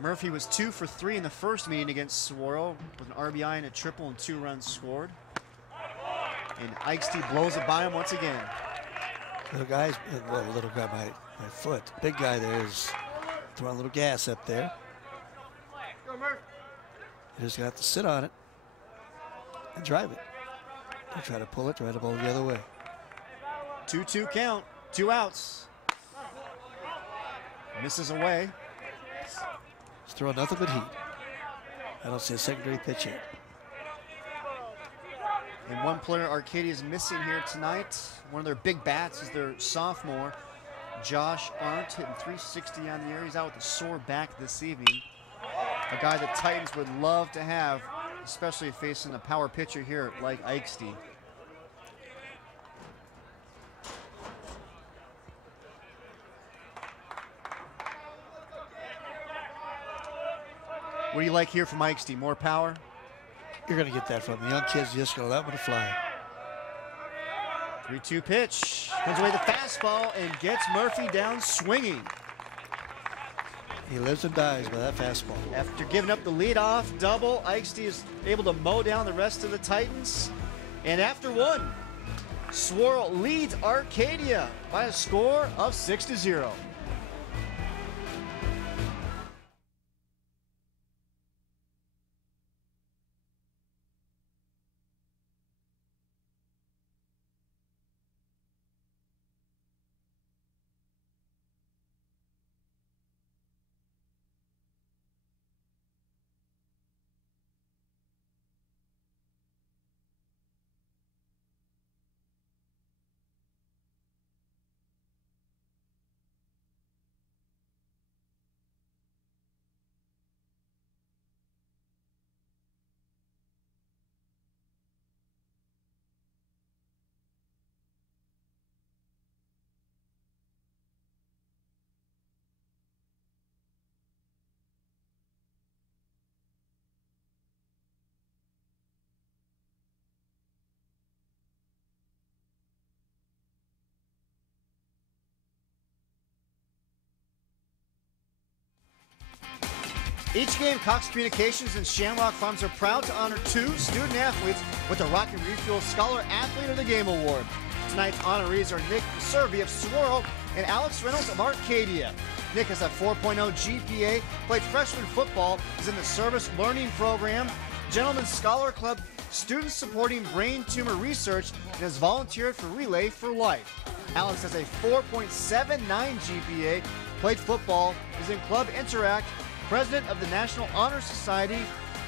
Murphy was 2 for 3 in the first meeting against Saguaro with an RBI and a triple and 2 runs scored. And Eigsti blows it by him once again. Little guy my foot. Big guy there is throwing a little gas up there. He just got to sit on it and drive it. Don't try to pull it, try to pull it the other way. 2-2 count, 2 outs. Misses away. He's throwing nothing but heat. I don't see a secondary pitch yet. And one player Arcadia is missing here tonight. One of their big bats is their sophomore, Josh Arndt, hitting .360 on the year. He's out with a sore back this evening. A guy that Titans would love to have, especially facing a power pitcher here like Eigsti. What do you like here from Eigsti? More power? You're going to get that from the young kids. Just going to let them fly. 3-2 pitch. Puts away the fastball and gets Murphy down swinging. He lives and dies by that fastball. After giving up the leadoff double, Eigsti is able to mow down the rest of the Titans. And after one, Saguaro leads Arcadia by a score of 6-0. Each game, Cox Communications and Shamrock Farms are proud to honor 2 student athletes with the Rock and Refuel Scholar Athlete of the Game Award. Tonight's honorees are Nick Servi of Saguaro and Alex Reynolds of Arcadia. Nick has a 4.0 GPA, played freshman football, is in the Service Learning Program, Gentlemen's Scholar Club, students supporting brain tumor research, and has volunteered for Relay for Life. Alex has a 4.79 GPA, played football, is in Club Interact, president of the National Honor Society,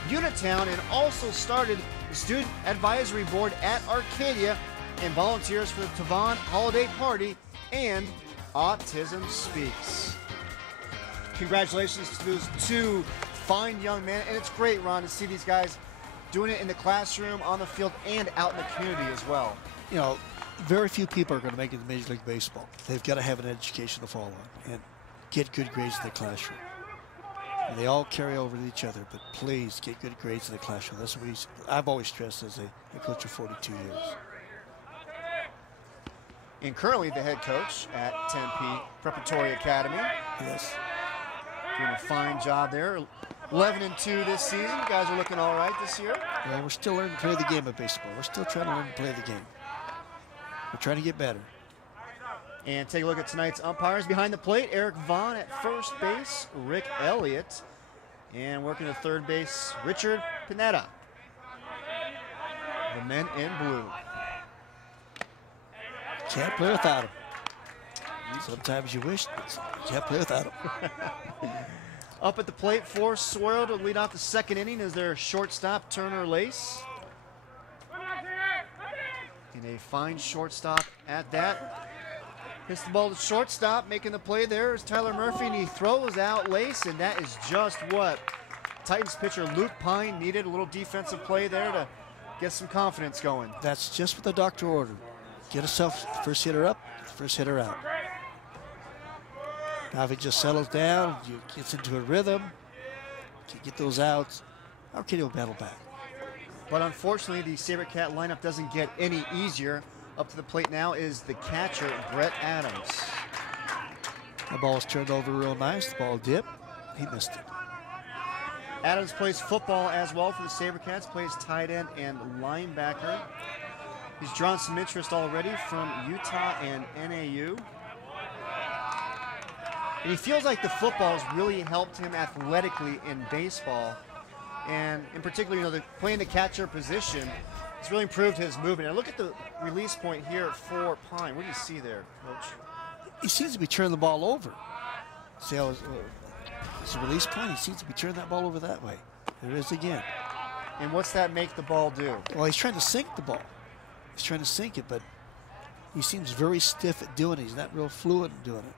Unitown, and also started the Student Advisory Board at Arcadia, and volunteers for the Tavon Holiday Party and Autism Speaks. Congratulations to those two fine young men, and it's great, Ron, to see these guys doing it in the classroom, on the field, and out in the community as well. You know, very few people are going to make it to Major League Baseball. They've got to have an education to follow on and get good grades in the classroom. And they all carry over to each other, but please get good grades in the classroom. That's what I've always stressed as a coach for 42 years. And currently the head coach at Tempe Preparatory Academy. Yes. Doing a fine job there. 11-2 this season. You guys are looking all right this year. Well, we're still learning to play the game of baseball. We're still trying to learn to play the game. We're trying to get better. And take a look at tonight's umpires. Behind the plate, Eric Vaughn at first base, Rick Elliott. And working at third base, Richard Pineda. The men in blue. Can't play without him. Sometimes you wish, but you can't play without him. Up at the plate for Saguaro to lead off the second inning is their shortstop, Turner Lace. And a fine shortstop at that. Hits the ball to shortstop, making the play there is Tyler Murphy, and he throws out Lace, and that is just what Titans pitcher Luke Pine needed. A little defensive play there to get some confidence going. That's just what the doctor ordered. Get yourself first hitter up, first hitter out. Now if he just settles down, gets into a rhythm, can get those outs, Arcadia will battle back. But unfortunately, the SaberCat lineup doesn't get any easier. Up to the plate now is the catcher, Brett Adams. The ball's turned over real nice. The ball dipped. He missed it. Adams plays football as well for the SaberCats, plays tight end and linebacker. He's drawn some interest already from Utah and NAU. And he feels like the football has really helped him athletically in baseball. And in particular, you know, playing the catcher position, it's really improved his movement. And look at the release point here for Pine. What do you see there, Coach? He seems to be turning the ball over. See how it's a release point? He seems to be turning that ball over that way. There it is again. And what's that make the ball do? Well, he's trying to sink the ball. He's trying to sink it, but he seems very stiff at doing it. He's not real fluid in doing it.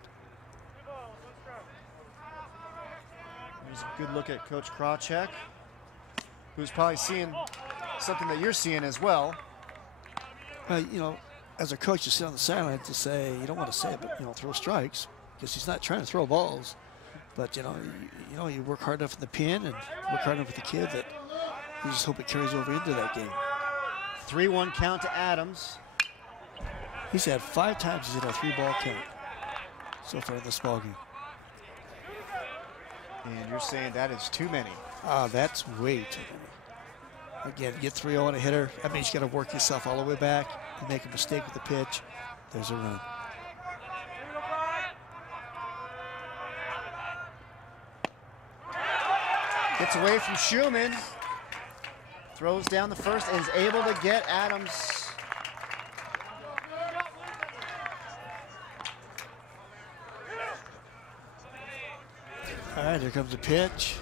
Here's a good look at Coach Krawcheck, who's probably seeing something that you're seeing as well. You know, as a coach, you sit on the sideline to say, you don't want to say it, but, you know, throw strikes, because he's not trying to throw balls. But, you know, you work hard enough in the pin and work hard enough with the kid that you just hope it carries over into that game. 3-1 count to Adams. He's had 5 times he's hit a 3-ball count so far in this ball game. And you're saying that is too many. That's way too many. Again, get 3-0 on a hitter. That means you got to work yourself all the way back. You make a mistake with the pitch, there's a run. Gets away from Schumann. Throws down the first and is able to get Adams. All right, here comes the pitch.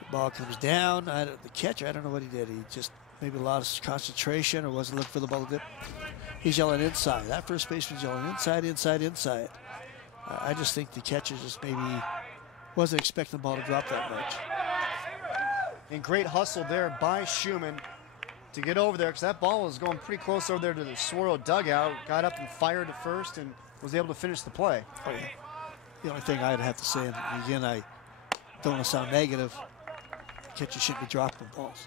The ball comes down. The catcher, I don't know what he did. He just maybe lost concentration or wasn't looking for the ball to dip. He's yelling inside. That first baseman's yelling inside, inside, inside. I just think the catcher just maybe wasn't expecting the ball to drop that much. And great hustle there by Schumann to get over there, because that ball was going pretty close over there to the Saguaro dugout. Got up and fired at first and was able to finish the play. Oh, yeah. The only thing I'd have to say, and again, I don't want to sound negative, catchers shouldn't be dropping balls.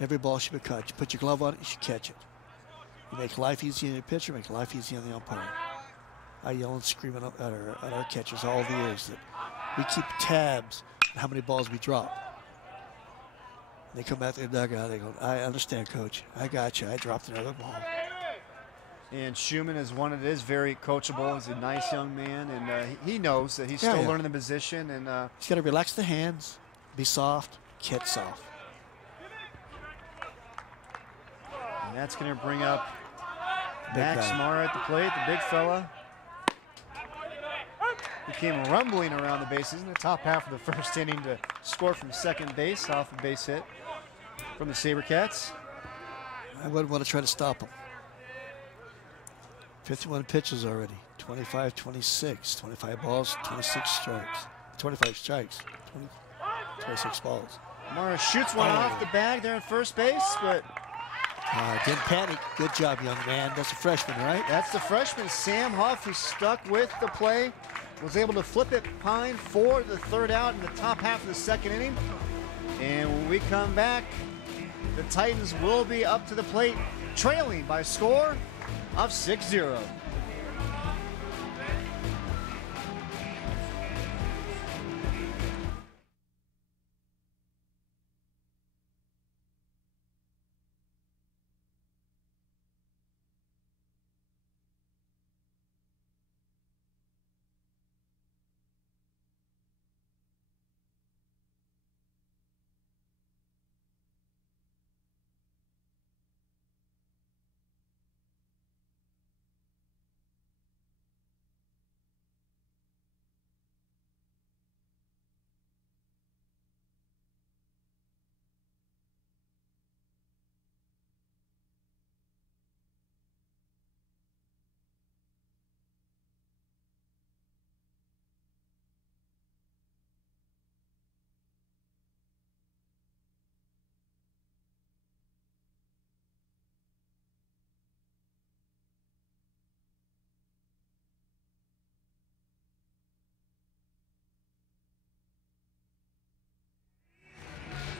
Every ball should be caught. You put your glove on it, you should catch it. You make life easy on your pitcher, make life easy on the umpire. I yell and scream at our catchers all the years that we keep tabs on how many balls we drop. They come back to the dugout, they go, I understand, Coach. I got you. I dropped another ball. And Schumann is one that is very coachable. He's a nice young man, and he knows that he's still learning the position. And he's got to relax the hands, be soft, catch soft. And that's going to bring up Big Max guy. Mara at the plate, the big fella. He came rumbling around the bases in the top half of the first inning to score from second base off a base hit from the SaberCats. I wouldn't want to try to stop him. 51 pitches already. 25, 26, 25 balls, 26 strikes. 25 strikes, 26 balls. Mara shoots one off the bag there in first base, but didn't panic. Good job, young man. That's a freshman, right? that's the freshman, Sam Huff, who stuck with the play, was able to flip it behind for the third out in the top half of the second inning. And when we come back, the Titans will be up to the plate, trailing by a score of 6-0.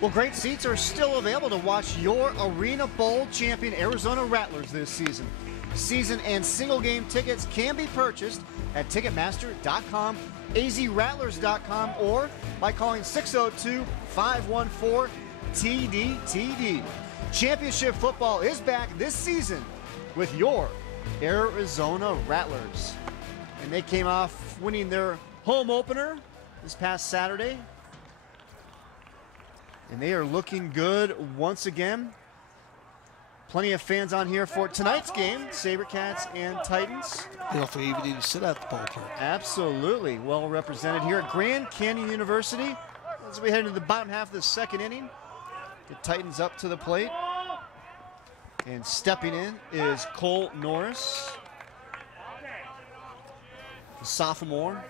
Well, great seats are still available to watch your Arena Bowl champion Arizona Rattlers this season. Season and single game tickets can be purchased at Ticketmaster.com, azrattlers.com, or by calling 602-514-TDTD. Championship football is back this season with your Arizona Rattlers. And they came off winning their home opener this past Saturday. And they are looking good once again. Plenty of fans on here for tonight's game, SaberCats and Titans. You don't even need to sit at the ballpark. Absolutely well represented here at Grand Canyon University. As we head into the bottom half of the second inning, the Titans up to the plate. And stepping in is Cole Norris, the sophomore.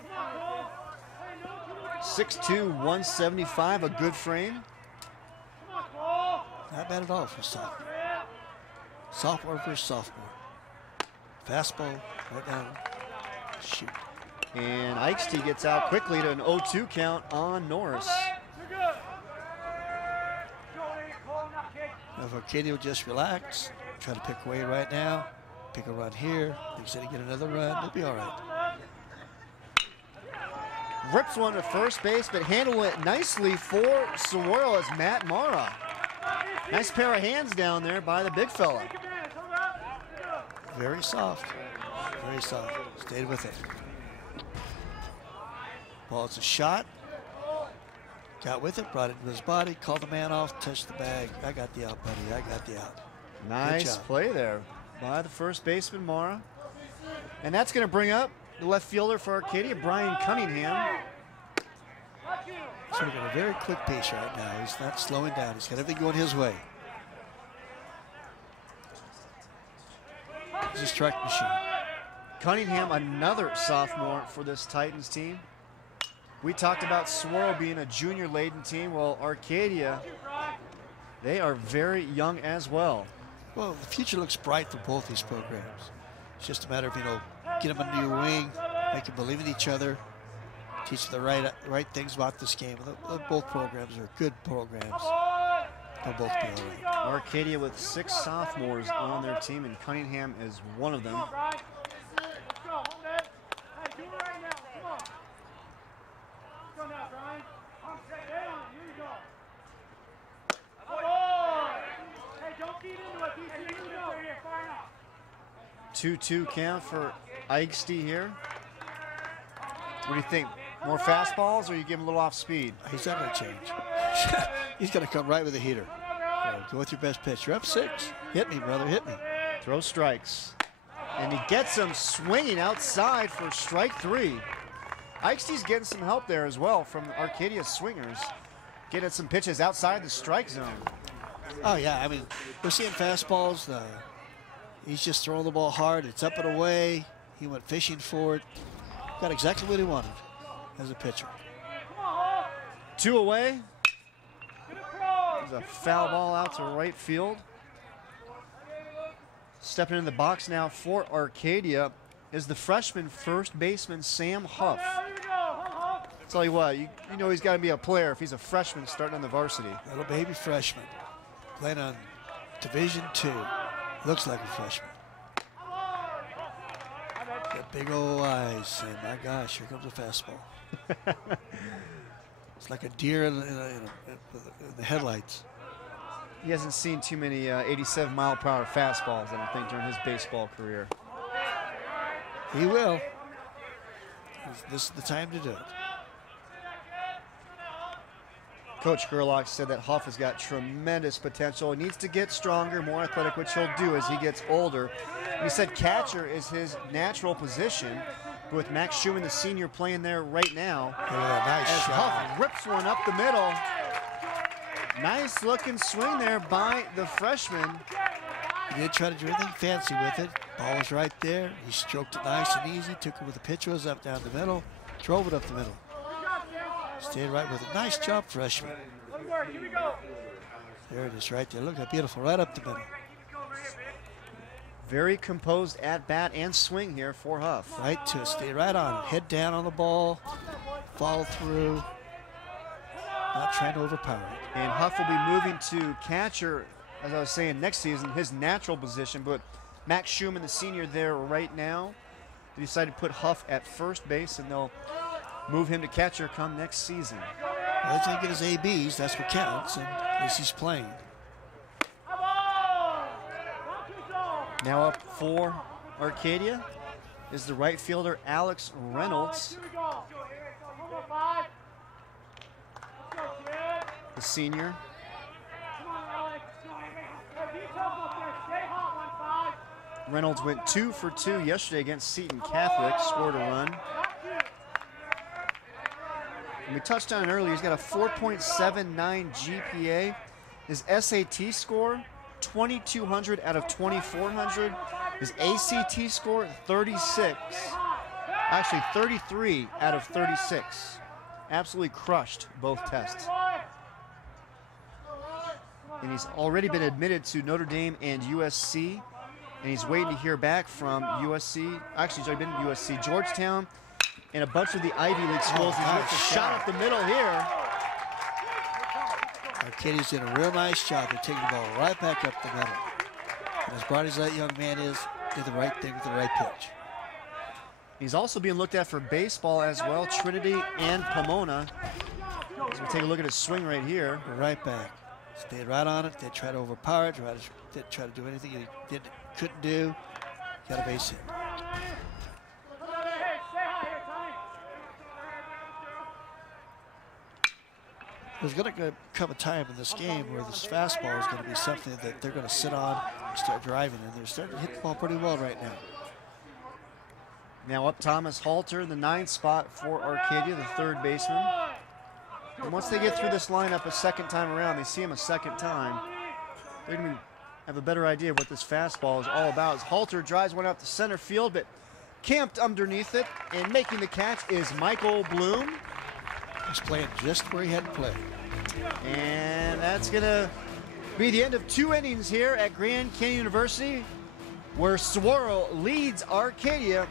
6'2", 175, a good frame. Not bad at all for sophomore. Sophomore versus sophomore. Fastball, right down, shoot. And Eigsti gets out quickly to an 0-2 count on Norris. If Arcadia will just relax, try to pick away right now, pick a run here, thinks that he get another run, they'll be all right. Rips one to first base, but handle it nicely for Saguaro as Matt Mara. Nice pair of hands down there by the big fella. Very soft, very soft. Stayed with it. Ball's a shot. Got with it, brought it to his body, called the man off, touched the bag. I got the out, buddy. I got the out. Nice play there by the first baseman, Mara. And that's going to bring up the left fielder for Arcadia, Brian Cunningham. He's got a very quick pace right now. He's not slowing down. He's got everything going his way. He's a strike machine. Cunningham, another sophomore for this Titans team. We talked about Saguaro being a junior-laden team. Well, Arcadia, they are very young as well. Well, the future looks bright for both these programs. It's just a matter of, get them under your wing, make them believe in each other, teach them the right things about this game. Both programs are good programs. They'll both be all right. Arcadia with 6 sophomores on their team, and Cunningham is one of them. Two count for Eigsti here. What do you think? More fastballs, or you give him a little off speed? He's not going to change. He's going to come right with a heater. Go with your best pitch. You're up 6. Hit me, brother. Hit me. Throw strikes. And he gets him swinging outside for strike 3. Eigsti's getting some help there as well from Arcadia swingers. Getting some pitches outside the strike zone. Oh, yeah. I mean, we're seeing fastballs. He's just throwing the ball hard. It's up and away. He went fishing for it. Got exactly what he wanted as a pitcher. 2 away. There's a foul ball out to right field. Stepping in the box now for Arcadia is the freshman first baseman Sam Huff. Tell you what, you know he's got to be a player if he's a freshman starting on the varsity. Little baby freshman playing on Division II. Looks like a freshman. Got big old eyes, and my gosh, here comes a fastball. It's like a deer in the headlights. He hasn't seen too many 87-mile-per-hour fastballs, I don't think, during his baseball career. He will. This is the time to do it. Coach Gerlach said that Huff has got tremendous potential. He needs to get stronger, more athletic, which he'll do as he gets older. And he said catcher is his natural position. But with Max Schumann, the senior, playing there right now, Nice as shot. Huff rips one up the middle. Nice looking swing there by the freshman. He didn't try to do anything fancy with it. Ball was right there. He stroked it nice and easy. Took it with the pitch was up down the middle. Drove it up the middle. Stayed right with it. Nice job, freshman. There it is right there. Look how beautiful. Right up the middle. Very composed at bat and swing here for Huff. Right to it. Stay right on it. Head down on the ball. Follow through. Not trying to overpower it. And Huff will be moving to catcher, as I was saying, next season, his natural position. But Max Schumann, the senior, there right now. They decided to put Huff at first base, and they'll move him to catcher come next season. Well, he's going to get his ABs. That's what counts. And at least he's playing. Now up for Arcadia is the right fielder, Alex Reynolds. The senior. Reynolds went 2 for 2 yesterday against Seton Catholic, scored a run. And we touched on it earlier, he's got a 4.79 GPA. His SAT score, 2,200 out of 2,400. His ACT score, 36. Actually, 33 out of 36. Absolutely crushed both tests. And he's already been admitted to Notre Dame and USC. And he's waiting to hear back from USC. Actually, he's already been to USC, Georgetown, and a bunch of the Ivy League schools. He's with a shot up the middle here. Arcadia's did a real nice job of taking the ball right back up the middle. And as bright as that young man is, did the right thing with the right pitch. He's also being looked at for baseball as well, Trinity and Pomona. As we take a look at his swing right here. Right back. Stayed right on it. They tried to overpower it. Didn't try to do anything he couldn't do. Got a base hit. There's going to come a time in this game where this fastball is going to be something that they're going to sit on and start driving, and they're starting to hit the ball pretty well right now. Now up Thomas Halter in the 9th spot for Arcadia, the third baseman. And once they get through this lineup a second time around, they see him a second time, they're going to have a better idea of what this fastball is all about. As Halter drives one out to center field, but camped underneath it, and making the catch is Michael Bloom. He's playing just where he had to play. And that's going to be the end of 2 innings here at Grand Canyon University, where Saguaro leads Arcadia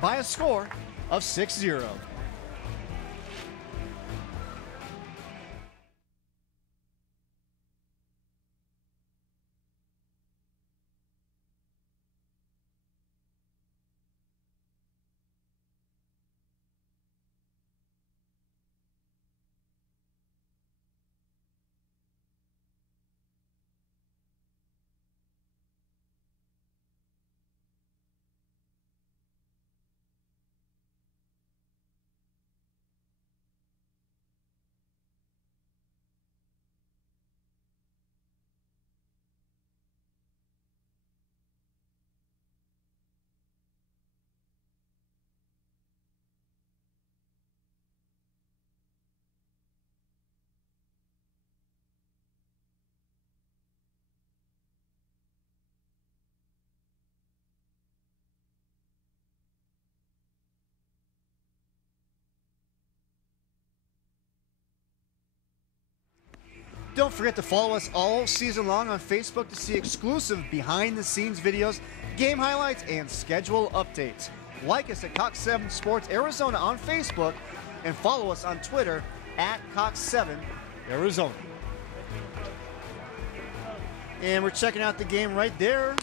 by a score of 6-0. Don't forget to follow us all season long on Facebook to see exclusive behind-the-scenes videos, game highlights, and schedule updates. Like us at Cox 7 Sports Arizona on Facebook and follow us on Twitter at Cox 7 Arizona. And we're checking out the game right there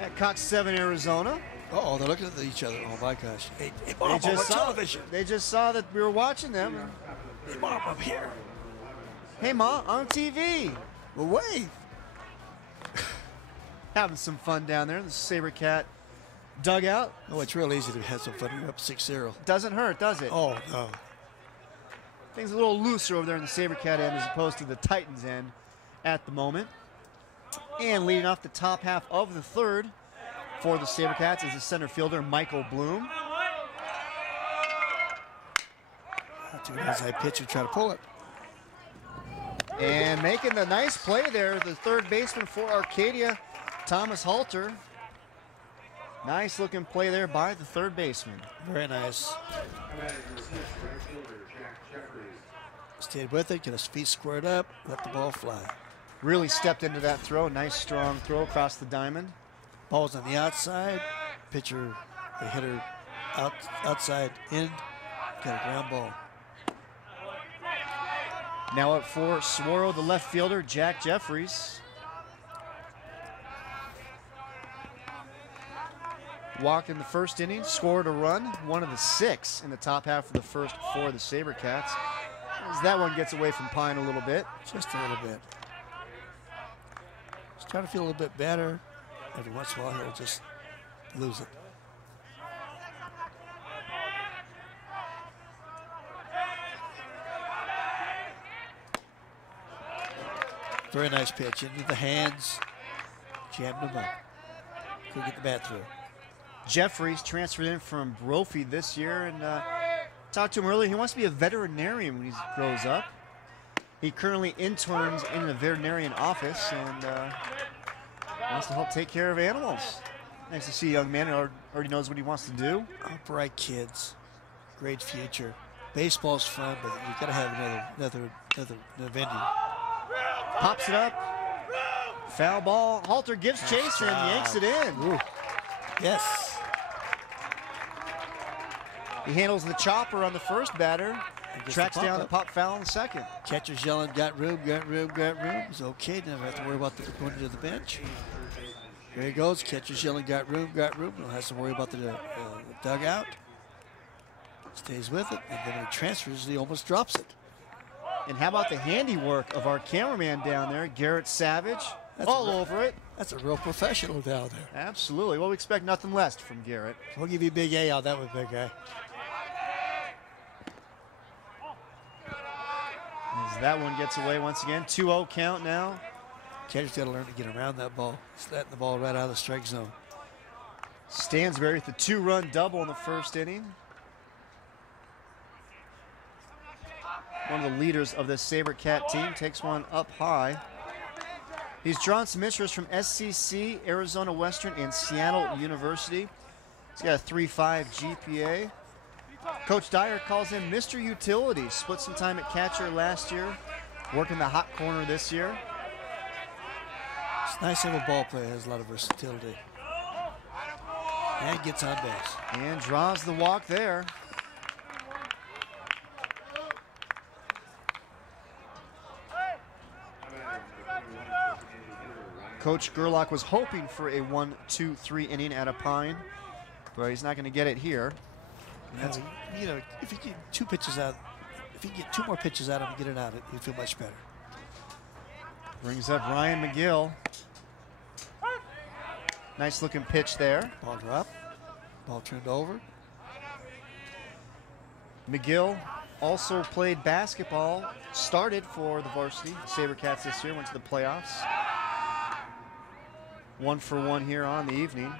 at Cox 7 Arizona. Uh-oh, they're looking at each other. Oh, my gosh. Hey, They just saw that we were watching them. Hey, Mom, I'm here. Hey, Ma, on TV. Well, wave. Having some fun down there in the SaberCat dugout. Oh, it's real easy to have some fun. You're up 6-0. Doesn't hurt, does it? Oh, no. Things a little looser over there in the SaberCat end as opposed to the Titans end at the moment. And leading off the top half of the third for the SaberCats is the center fielder, Michael Bloom. That's a good inside pitch and try to pull it. And making the nice play there, the third baseman for Arcadia, Thomas Halter. Nice looking play there by the third baseman. Very nice. Stayed with it, get his feet squared up, let the ball fly. Really stepped into that throw. Nice strong throw across the diamond. Ball's on the outside. Pitcher, the hitter outside in. Got a ground ball. Now up for Saguaro, the left fielder, Jack Jeffries. Walked in the first inning, scored a run, one of the 6 in the top half of the first for the SaberCats. As that one gets away from Pine a little bit. Just a little bit. Just trying to feel a little bit better. Every once in a while, he'll just lose it. Very nice pitch into the hands. Jammed him up. Couldn't get the bat through. Jeffries transferred in from Brophy this year, and talked to him earlier. He wants to be a veterinarian when he grows up. He currently interns in a veterinarian office and wants to help take care of animals. Nice to see a young man who already knows what he wants to do. Oh, bright kids, great future. Baseball's fun, but you got to have another venue. Pops it up. Foul ball. Halter gives chase and yanks it in. Ooh. Yes. He handles the chopper on the first batter. Tracks down the pop foul on the second. Catcher's yelling, got room, got room, got room. It's okay, never have to worry about the going to the bench. There he goes. Catcher's yelling, got room, got room. Don't have to worry about the dugout. Stays with it, and then when he transfers, he almost drops it. And how about the handiwork of our cameraman down there, Garrett Savage? That's all over it. That's a real professional down there. Absolutely. Well, we expect nothing less from Garrett. We'll give you a big A on that one, big guy. As that one gets away once again. 2-0 count now. Catcher's got to learn to get around that ball. He's letting the ball right out of the strike zone. Stansberry with the 2-run double in the first inning. One of the leaders of this SaberCat team takes one up high. He's drawn some interest from SCC, Arizona Western, and Seattle University. He's got a 3.5 GPA. Coach Dyer calls him Mr. Utility. Split some time at catcher last year, working the hot corner this year. It's nice to have a ball player. Has a lot of versatility. And gets on base. And draws the walk there. Coach Gerlach was hoping for a 1-2-3 inning at a Pine, but he's not going to get it here. That's, you know, if you get 2 pitches out, if you get 2 more pitches out of him and get it out, you feel much better. Brings up Ryan McGill. Nice looking pitch there. Ball dropped. Ball turned over. McGill also played basketball, started for the varsity SaberCats this year, went to the playoffs. 1 for 1 here on the evening.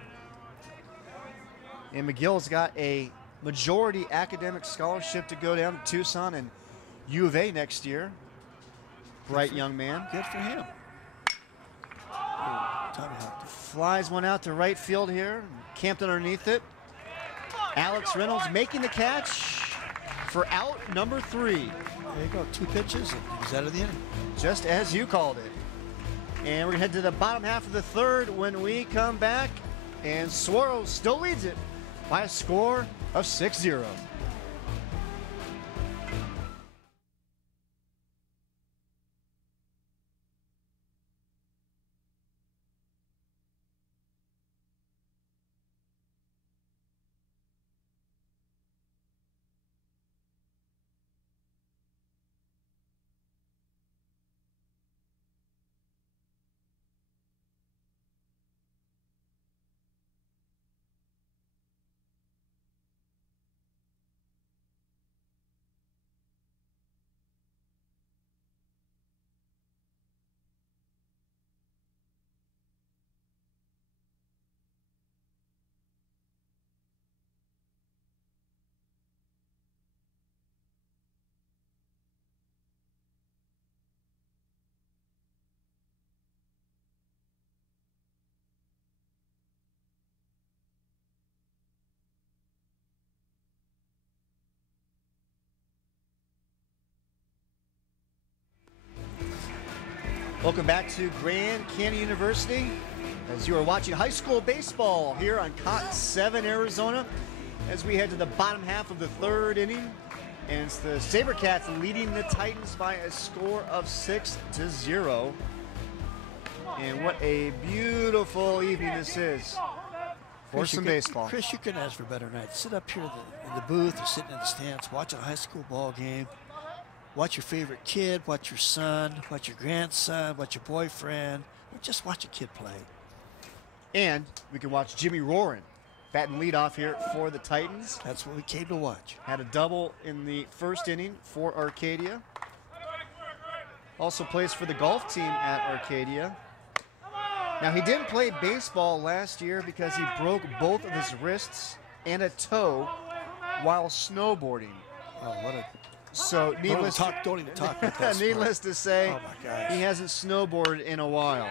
And McGill's got a majority academic scholarship to go down to Tucson and U of A next year. Bright young man. Good for him. Flies one out to right field here. Camped underneath it. Alex Reynolds making the catch for out number 3. There you go, 2 pitches, and he was out of the inning. Just as you called it. And we're going to head to the bottom half of the third when we come back. And Saguaro still leads it by a score of 6-0. Welcome back to Grand Canyon University as you are watching high school baseball here on Cox 7, Arizona, as we head to the bottom half of the third inning. And it's the SaberCats leading the Titans by a score of 6-0. And what a beautiful evening this is for some baseball. Chris, you couldn't ask for a better night. Sit up here in the booth or sitting in the stands, watching a high school ball game. Watch your favorite kid, watch your son, watch your grandson, watch your boyfriend, or just watch a kid play. And we can watch Jimmy Roarin batting leadoff here for the Titans. That's what we came to watch. Had a double in the first inning for Arcadia. Also plays for the golf team at Arcadia. Now, he didn't play baseball last year because he broke both of his wrists and a toe while snowboarding. Oh, what a... So needless don't even talk about that. needless to say, oh my gosh, he hasn't snowboarded in a while.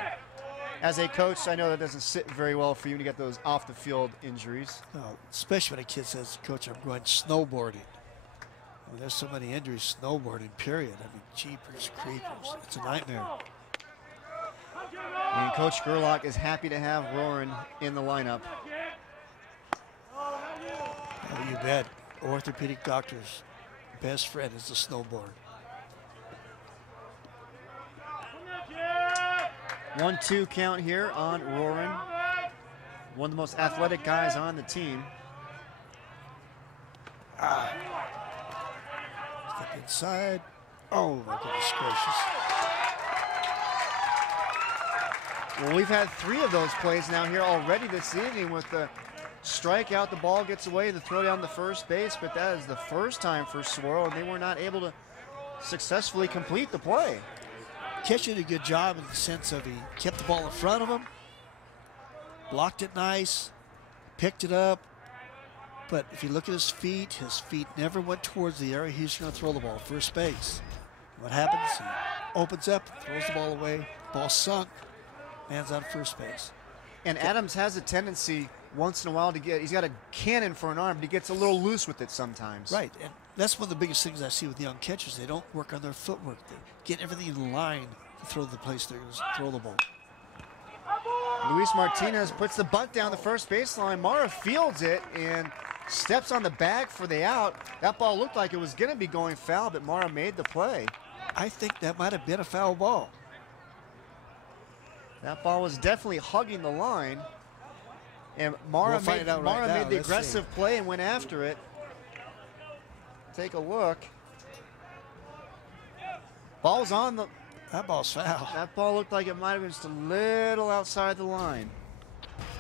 As a coach, I know that doesn't sit very well for you when you get those off the field injuries. No, especially when a kid says, "Coach, I'm going snowboarding." I mean, there's so many injuries snowboarding. Period. I mean, jeepers creepers, it's a nightmare. And Coach Gerlach is happy to have Roarin in the lineup. Oh, you bet. Orthopedic doctors. Best friend is the snowboard. 1-2 count here on Roarin. One of the most athletic guys on the team. Step inside. Oh my goodness gracious. Well, we've had 3 of those plays now here already this evening with the strikeout, the ball gets away, the throw down the first base, but that is the first time for Saguaro, and they were not able to successfully complete the play. Catcher did a good job in the sense of he kept the ball in front of him, blocked it nice, picked it up, but if you look at his feet never went towards the area he's going to throw the ball, first base. What happens? He opens up, throws the ball away, ball sunk, man's on first base. And Adams has a tendency once in a while to he's got a cannon for an arm, but he gets a little loose with it sometimes. Right, and that's one of the biggest things I see with young catchers. They don't work on their footwork. They get everything in line to throw the place they're going to throw the ball. Luis Martinez puts the bunt down the first baseline. Mara fields it and steps on the bag for the out. That ball looked like it was going to be going foul, but Mara made the play. I think that might have been a foul ball. That ball was definitely hugging the line. And Mara made the aggressive play and went after it. Take a look. Ball's on the... That ball's foul. That ball looked like it might have been just a little outside the line.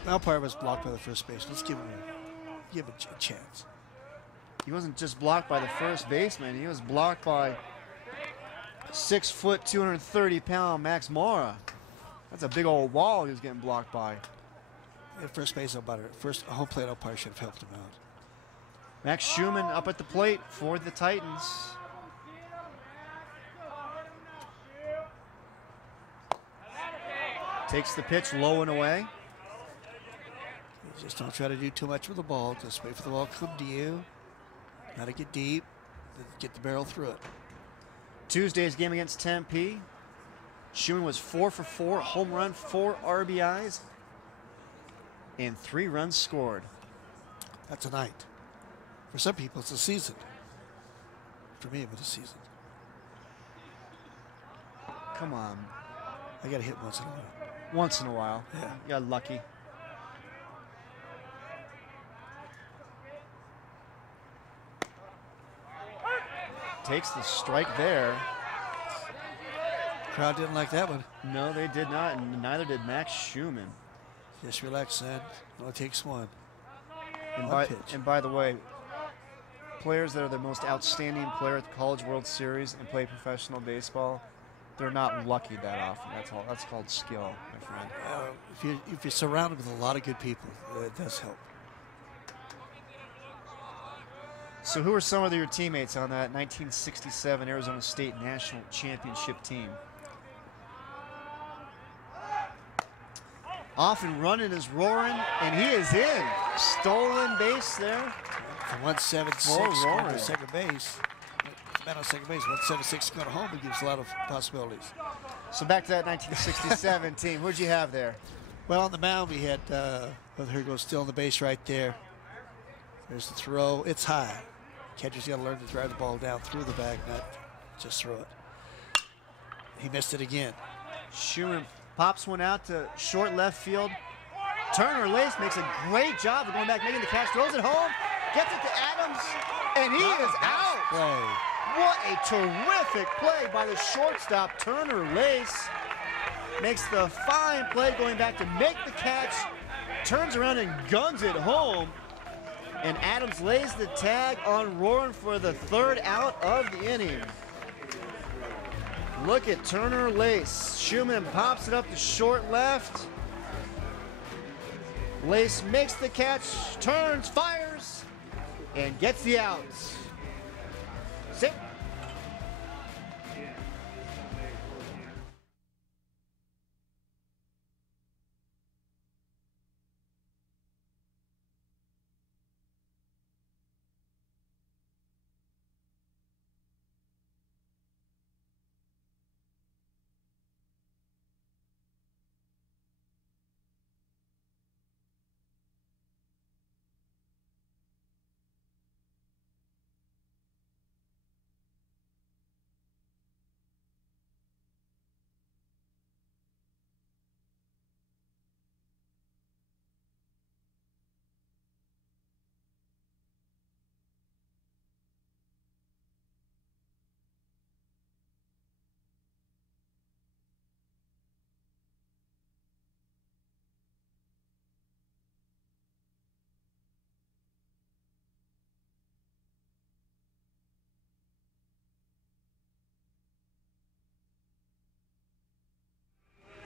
The umpire was blocked by the first base. Let's give him a chance. He wasn't just blocked by the first baseman. He was blocked by 6 foot, 230-pound Max Mara. That's a big old wall he was getting blocked by. The first base umpire, home plate umpire should have helped him out. Max Schumann up at the plate for the Titans. Takes the pitch low and away. You just don't try to do too much with the ball. Just wait for the ball to come to you. Got to get deep, then get the barrel through it. Tuesday's game against Tempe, Schumann was 4 for 4, home run, 4 RBIs, and 3 runs scored. That's a night. For some people, it's a season. For me, it was a season. Come on. I got to hit once in a while. Once in a while. Yeah. You got lucky. Takes the strike there. Crowd didn't like that one. No, they did not, and neither did Max Schumann. Just relax, son. It only takes one. And by the way, players that are the most outstanding player at the College World Series and play professional baseball, they're not lucky that often. That's called skill, my friend. If you're surrounded with a lot of good people, it does help. So who are some of your teammates on that 1967 Arizona State National Championship team? Off and running is Roaring, and he is in. Stolen base there. From 176 going to second base. Man on second base, 176 going home, it gives a lot of possibilities. So back to that 1967 team. Who'd you have there? Well, on the mound, we had here goes still on the base right there. There's the throw. It's high. Catcher's got to learn to drive the ball down through the bag, not just throw it. He missed it again. Schumann pops one out to short left field. Turner Lace makes a great job of going back, making the catch, throws it home, gets it to Adams, and he is out. Play. What a terrific play by the shortstop, Turner Lace. Makes the fine play going back to make the catch, turns around and guns it home. And Adams lays the tag on Roaring for the 3rd out of the inning. Look at Turner Lace. Schumann pops it up to short left. Lace makes the catch, turns, fires, and gets the outs. Sit.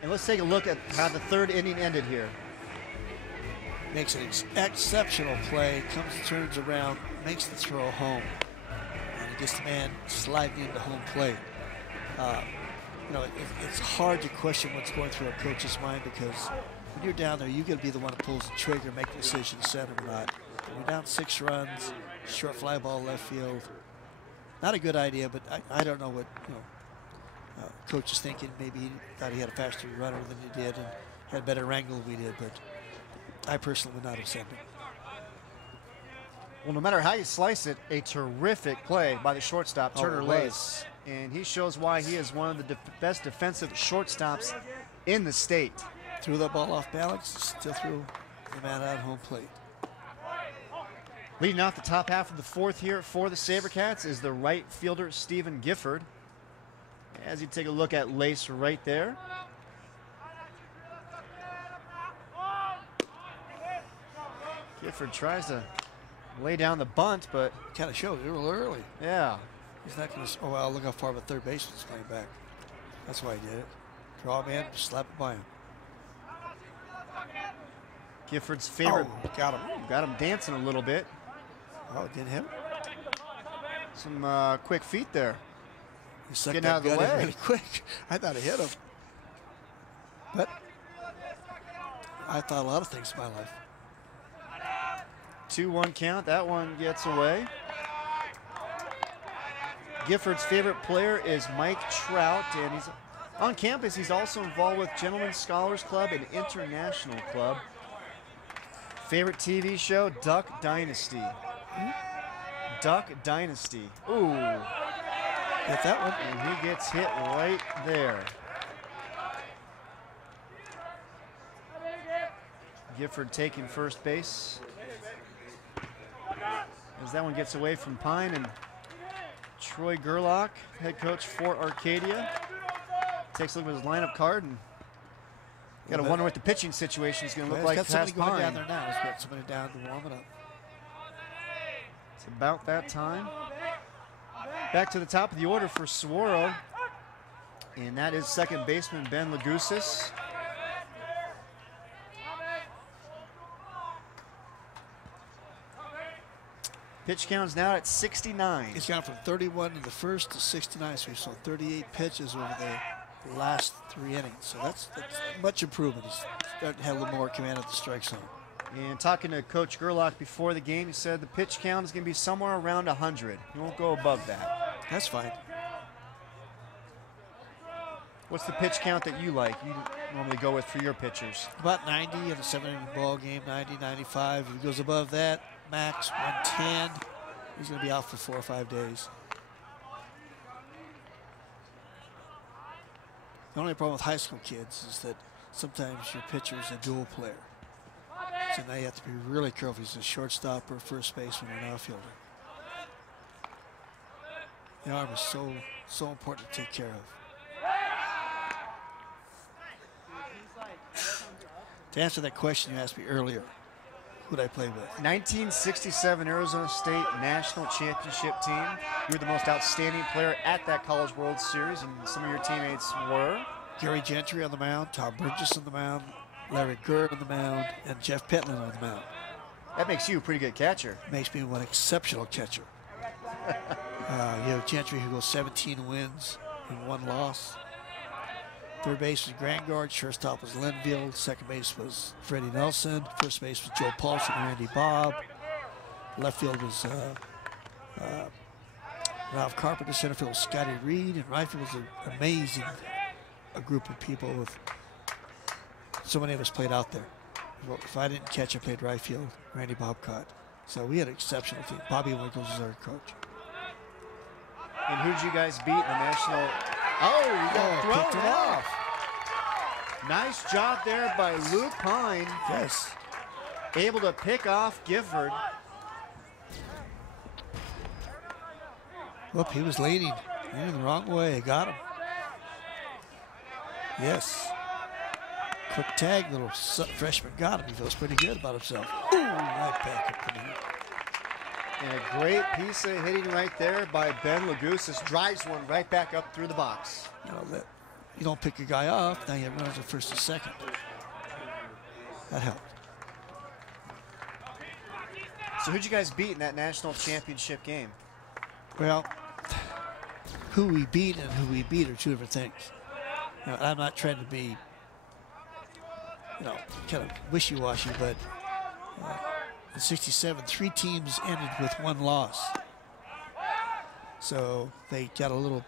And let's take a look at how the 3rd inning ended here. Makes an exceptional play, turns around, makes the throw home. And he gets the man sliding into home plate. It's hard to question what's going through a coach's mind, because when you're down there, you got to be the one that pulls the trigger, make the decision to send him or not. When you're down 6 runs, short fly ball left field. Not a good idea, but I don't know what coach is thinking. Maybe he thought he had a faster runner than he did and had a better angle than we did, but I personally would not have sent him. Well, no matter how you slice it, a terrific play by the shortstop, Turner Lace. And he shows why he is one of the best defensive shortstops in the state. Threw that ball off balance, still threw the man out home plate. Leading off the top half of the 4th here for the SaberCats is the right fielder, Stephen Gifford. As you take a look at Lace right there. Gifford tries to lay down the bunt, but Kind of showed it a little early. yeah. He's not going to, oh, well, look how far the third baseman's playing back. That's why he did it. Draw a man, slap it by him. Gifford's favorite. Oh, got him. Got him dancing a little bit. Oh, it didn't hit him? Some quick feet there. He sucked Getting that out of the gun in way. really quick. I thought it hit him. But I thought a lot of things in my life. 2-1 count. That one gets away. Gifford's favorite player is Mike Trout, and he's on campus. He's also involved with Gentlemen's Scholars Club and International Club. Favorite TV show, Duck Dynasty. Duck Dynasty. Ooh. Get that one. And he gets hit right there. Gifford taking first base. As that one gets away from Pine, and Troy Gerlach, head coach for Arcadia, takes a look at his lineup card, and got to wonder what the pitching situation is going to look like. He's got somebody past going down Pine. there now. He's got somebody down to warm it up. It's about that time. Back to the top of the order for Saguaro, and that is second baseman Ben Lagusis. Pitch count is now at 69. He's gone from 31 in the first to 69, so he saw 38 pitches over the last 3 innings. So that's much improvement. He's starting to have a little more command at the strike zone. And talking to Coach Gerlach before the game, he said the pitch count is going to be somewhere around 100. He won't go above that. That's fine. What's the pitch count that you like? You normally go with for your pitchers? About 90 in a 7-inning ball game, 90, 95. If he goes above that, max 110. He's going to be out for 4 or 5 days. The only problem with high school kids is that sometimes your pitcher is a dual player. So now you have to be really careful if he's a shortstop or first baseman or an outfielder. The arm is so important to take care of. To answer that question you asked me earlier, who did I play with? 1967 Arizona State National Championship team. You were the most outstanding player at that College World Series, and some of your teammates were? Gary Gentry on the mound, Tom Burgess on the mound, Larry Gerd on the mound, and Jeff Pentland on the mound. That makes you a pretty good catcher. Makes me one exceptional catcher. You have Gentry, who goes 17 wins and 1 loss. Third base was Grangard, shortstop was Linville, second base was Freddie Nelson, first base was Joe Paulson and Randy Bob. Left field was Ralph Carpenter, center field was Scotty Reed, and right field was an amazing group of people with so many of us played out there. If I didn't catch, I played right field. Randy Bob caught. So we had an exceptional team. Bobby Winkles was our coach. And who did you guys beat in the national? Oh, you got thrown off. Nice job there by Luke Pine. Yes. Able to pick off Gifford. Whoop, he was leaning the wrong way. Got him. Yes. Quick tag, little freshman got him. He feels pretty good about himself. Ooh, right back up the net. And a great piece of hitting right there by Ben Lagusis. Drives one right back up through the box. You know, that you don't pick a guy off, now you have runners at first and second. That helped. So who'd you guys beat in that national championship game? Well, who we beat and who we beat are 2 different things. You know, I'm not trying to be, kind of wishy-washy, but in '67, 3 teams ended with 1 loss. So they got a little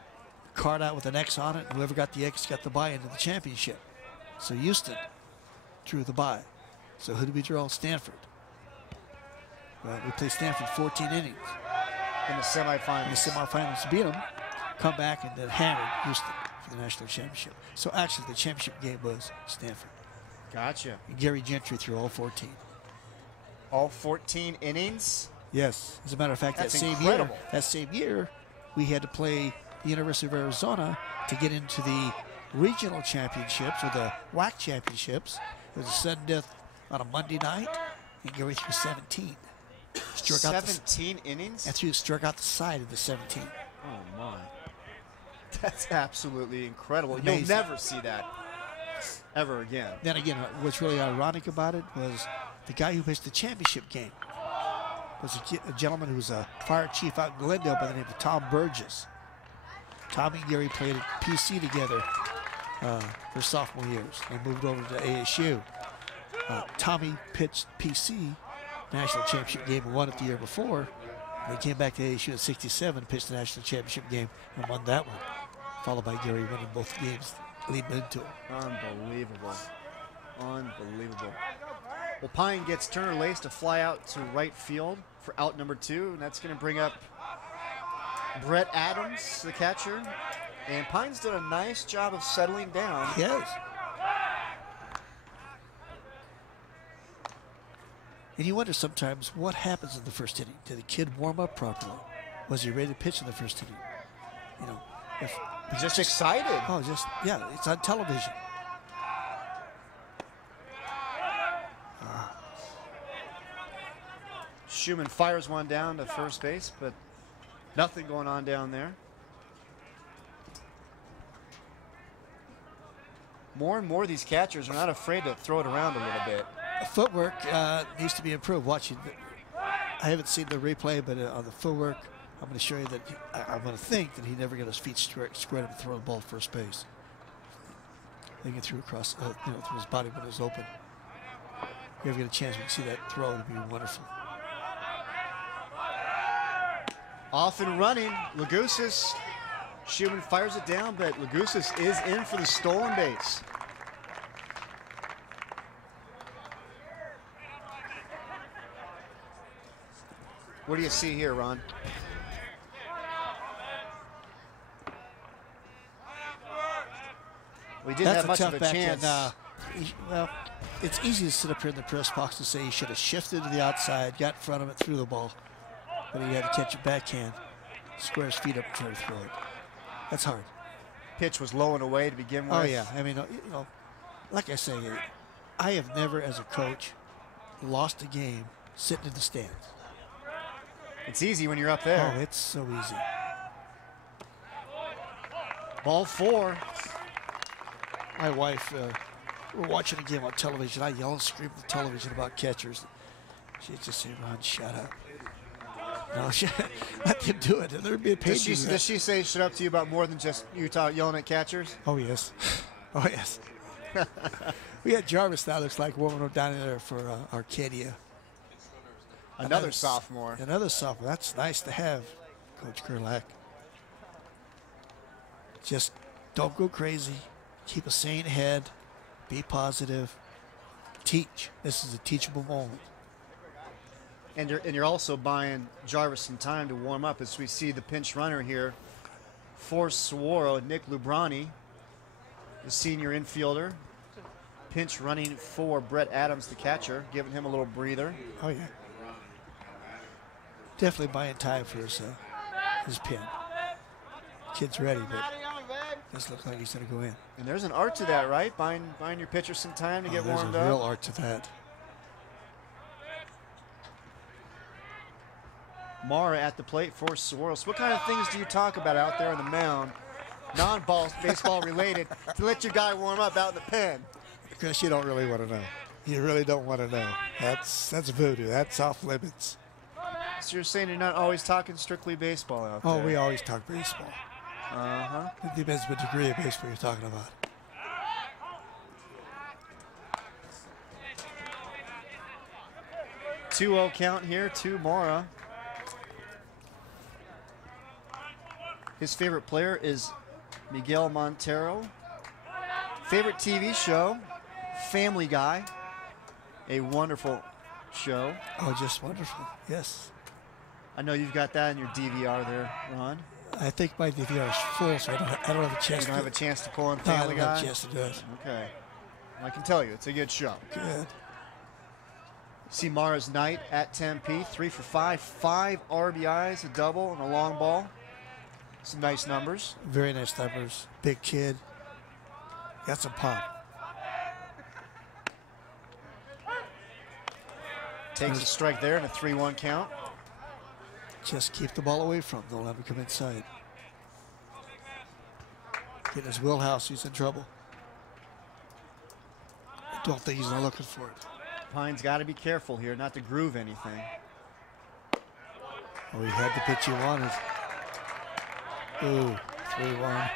card out with an X on it, and whoever got the X got the bye into the championship. So Houston drew the bye. So who did we draw? Stanford. Well, we played Stanford 14 innings. In the semifinals. In the semifinals, beat them, come back, and then hammered Houston for the national championship. So actually, the championship game was Stanford. Gotcha. And Gary Gentry threw all 14. All 14 innings? Yes. As a matter of fact, That's that incredible. same year, we had to play the University of Arizona to get into the regional championships or the WAC championships. It was a sudden death on a Monday night, and Gary threw 17. Struck out 17 innings? and struck out the side of the 17. Oh, my. That's absolutely incredible. Amazing. You'll never see that ever again. Then again, what's really ironic about it was the guy who pitched the championship game was a gentleman who was a fire chief out in Glendale by the name of Tom Burgess. Tommy and Gary played at PC together their sophomore years. They moved over to ASU. Tommy pitched PC national championship game and won it the year before. They came back to ASU at 67, pitched the national championship game, and won that one, followed by Gary winning both games, leading into it. Unbelievable. Unbelievable. Well, Pine gets Turner Lace to fly out to right field for out number 2, and that's going to bring up Brett Adams, the catcher. And Pine's done a nice job of settling down. He has. And you wonder sometimes what happens in the first inning. Did the kid warm up properly? Was he ready to pitch in the first inning? You know, if Just excited. oh, just yeah, it's on television. Schumann fires one down to first base, but nothing going on down there. More and more of these catchers are not afraid to throw it around a little bit. Footwork needs to be improved. Watching, I haven't seen the replay, but on the footwork, I'm going to show you that I'm going to think that he never got his feet squared up and throw the ball to first base. I think he threw across, through his body when it was open. If you ever get a chance, we can see that throw. It would be wonderful. Off and running, Lagoussis. Schumann fires it down, but Lagoussis is in for the stolen base. What do you see here, Ron? We didn't have much of a chance. Well, it's easy to sit up here in the press box and say he should have shifted to the outside, got in front of it, threw the ball. But he had to catch it backhand, square his feet up and try to throw it. That's hard. Pitch was low and away to begin with. Oh, yeah. I mean, you know, like I say, I have never, as a coach, lost a game sitting in the stands. It's easy when you're up there. Oh, it's so easy. Ball 4. My wife, we're watching a game on television. I yell and scream at the television about catchers. She'd just say, Ron, shut up. No, let them do it. They're being paid. Does she say shut up to you about more than just you yelling at catchers? Oh, yes. Oh, yes. We had Jarvis now, looks like, warming up down there for Arcadia. Another sophomore. Another sophomore. That's nice to have, Coach Gerlach. Just don't go crazy. Keep a sane head. Be positive. Teach. This is a teachable moment. And you're also buying Jarvis some time to warm up as we see the pinch runner here for Saguaro, Nick Lubrani, the senior infielder. Pinch running for Brett Adams, the catcher, giving him a little breather. Oh, yeah. Definitely buying time for his pin. Kid's ready, but doesn't look like he's going to go in. And there's an art to that, right? Buying your pitcher some time to get warmed up. There's a real art to that. Mara at the plate for Saguaro. So what kind of things do you talk about out there on the mound, non-baseball related, to let your guy warm up out in the pen? Because you don't really want to know. You really don't want to know. That's voodoo. That's off limits. So you're saying you're not always talking strictly baseball out there? Oh, we always talk baseball. Uh-huh. It depends what degree of baseball you're talking about. Two-0 count here to Mara. His favorite player is Miguel Montero. Favorite TV show, Family Guy. A wonderful show. Oh, just wonderful. Yes. I know you've got that in your DVR there, Ron. I think my DVR is full, so I don't have a chance. You don't have a chance to pull in No, Family I don't Guy? have a chance to do it. Okay. I can tell you, it's a good show. Good. See Mara's night at Tempe, 3 for 5, 5 RBIs, a double, and a long ball. Some nice numbers. Very nice numbers. Big kid. Got some pop. Takes a strike there and a 3-1 count. Just keep the ball away from him. Don't let him come inside. Get his wheelhouse. He's in trouble. I don't think he's not looking for it. Pine's got to be careful here not to groove anything. Oh, he had the pitch he wanted. Ooh, 3-1.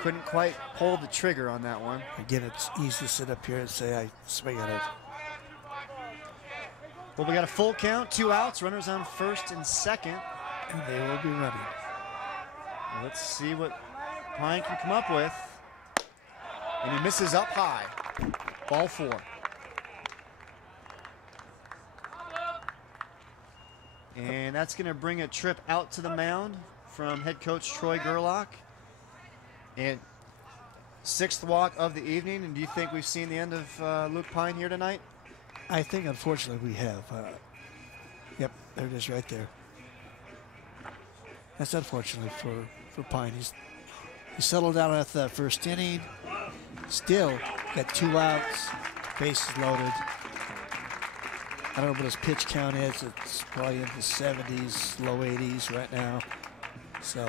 Couldn't quite pull the trigger on that one. Again, it's easy to sit up here and say, I swing at it. Well, we got a full count, 2 outs, runners on first and second. And they will be running. Let's see what Pine can come up with. And he misses up high. Ball 4. And that's going to bring a trip out to the mound from head coach Troy Gerlach. And 6th walk of the evening. And do you think we've seen the end of Luke Pine here tonight? I think, unfortunately, we have. Yep, there it is right there. That's unfortunate for Pine. He settled down after that first inning. Still got 2 outs, bases loaded. I don't know what his pitch count is. It's probably in the 70s, low 80s right now. So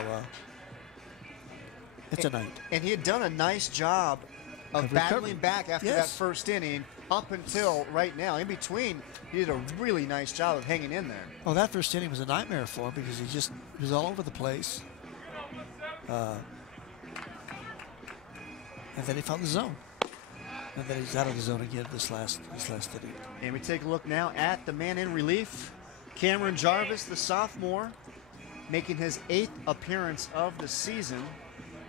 it's a night. And he had done a nice job of battling back after that Yes. first inning up until right now. In between, he did a really nice job of hanging in there. Oh, that first inning was a nightmare for him because he was all over the place. And then he found the zone. And then he's out of the zone again this last inning. And we take a look now at the man in relief, Cameron Jarvis, the sophomore, making his 8th appearance of the season.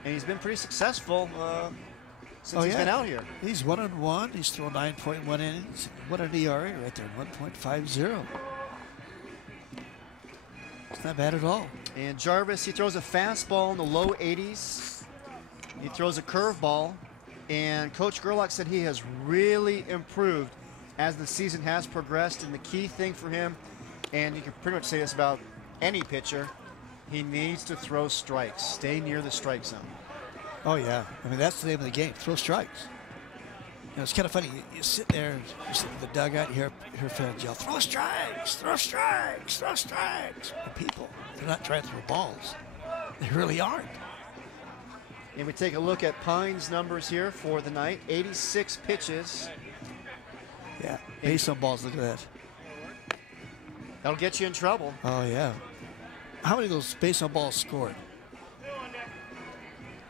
And he's been pretty successful since he's been out here. He's 1-1. He's thrown 9.1 innings. What an ERA right there, 1.50. It's not bad at all. And Jarvis, he throws a fastball in the low 80s. He throws a curveball. And Coach Gerlach said he has really improved as the season has progressed. And the key thing for him, and you can pretty much say this about any pitcher, he needs to throw strikes, stay near the strike zone. Oh, yeah. I mean, that's the name of the game. Throw strikes. You know, it's kind of funny. You sit there, you sit in the dugout, you hear fans yell, throw strikes, throw strikes, throw strikes. But people, they're not trying to throw balls. They really aren't. And we take a look at Pine's numbers here for the night. 86 pitches. Yeah, base on balls, look at that. That'll get you in trouble. Oh, yeah. How many of those base on balls scored?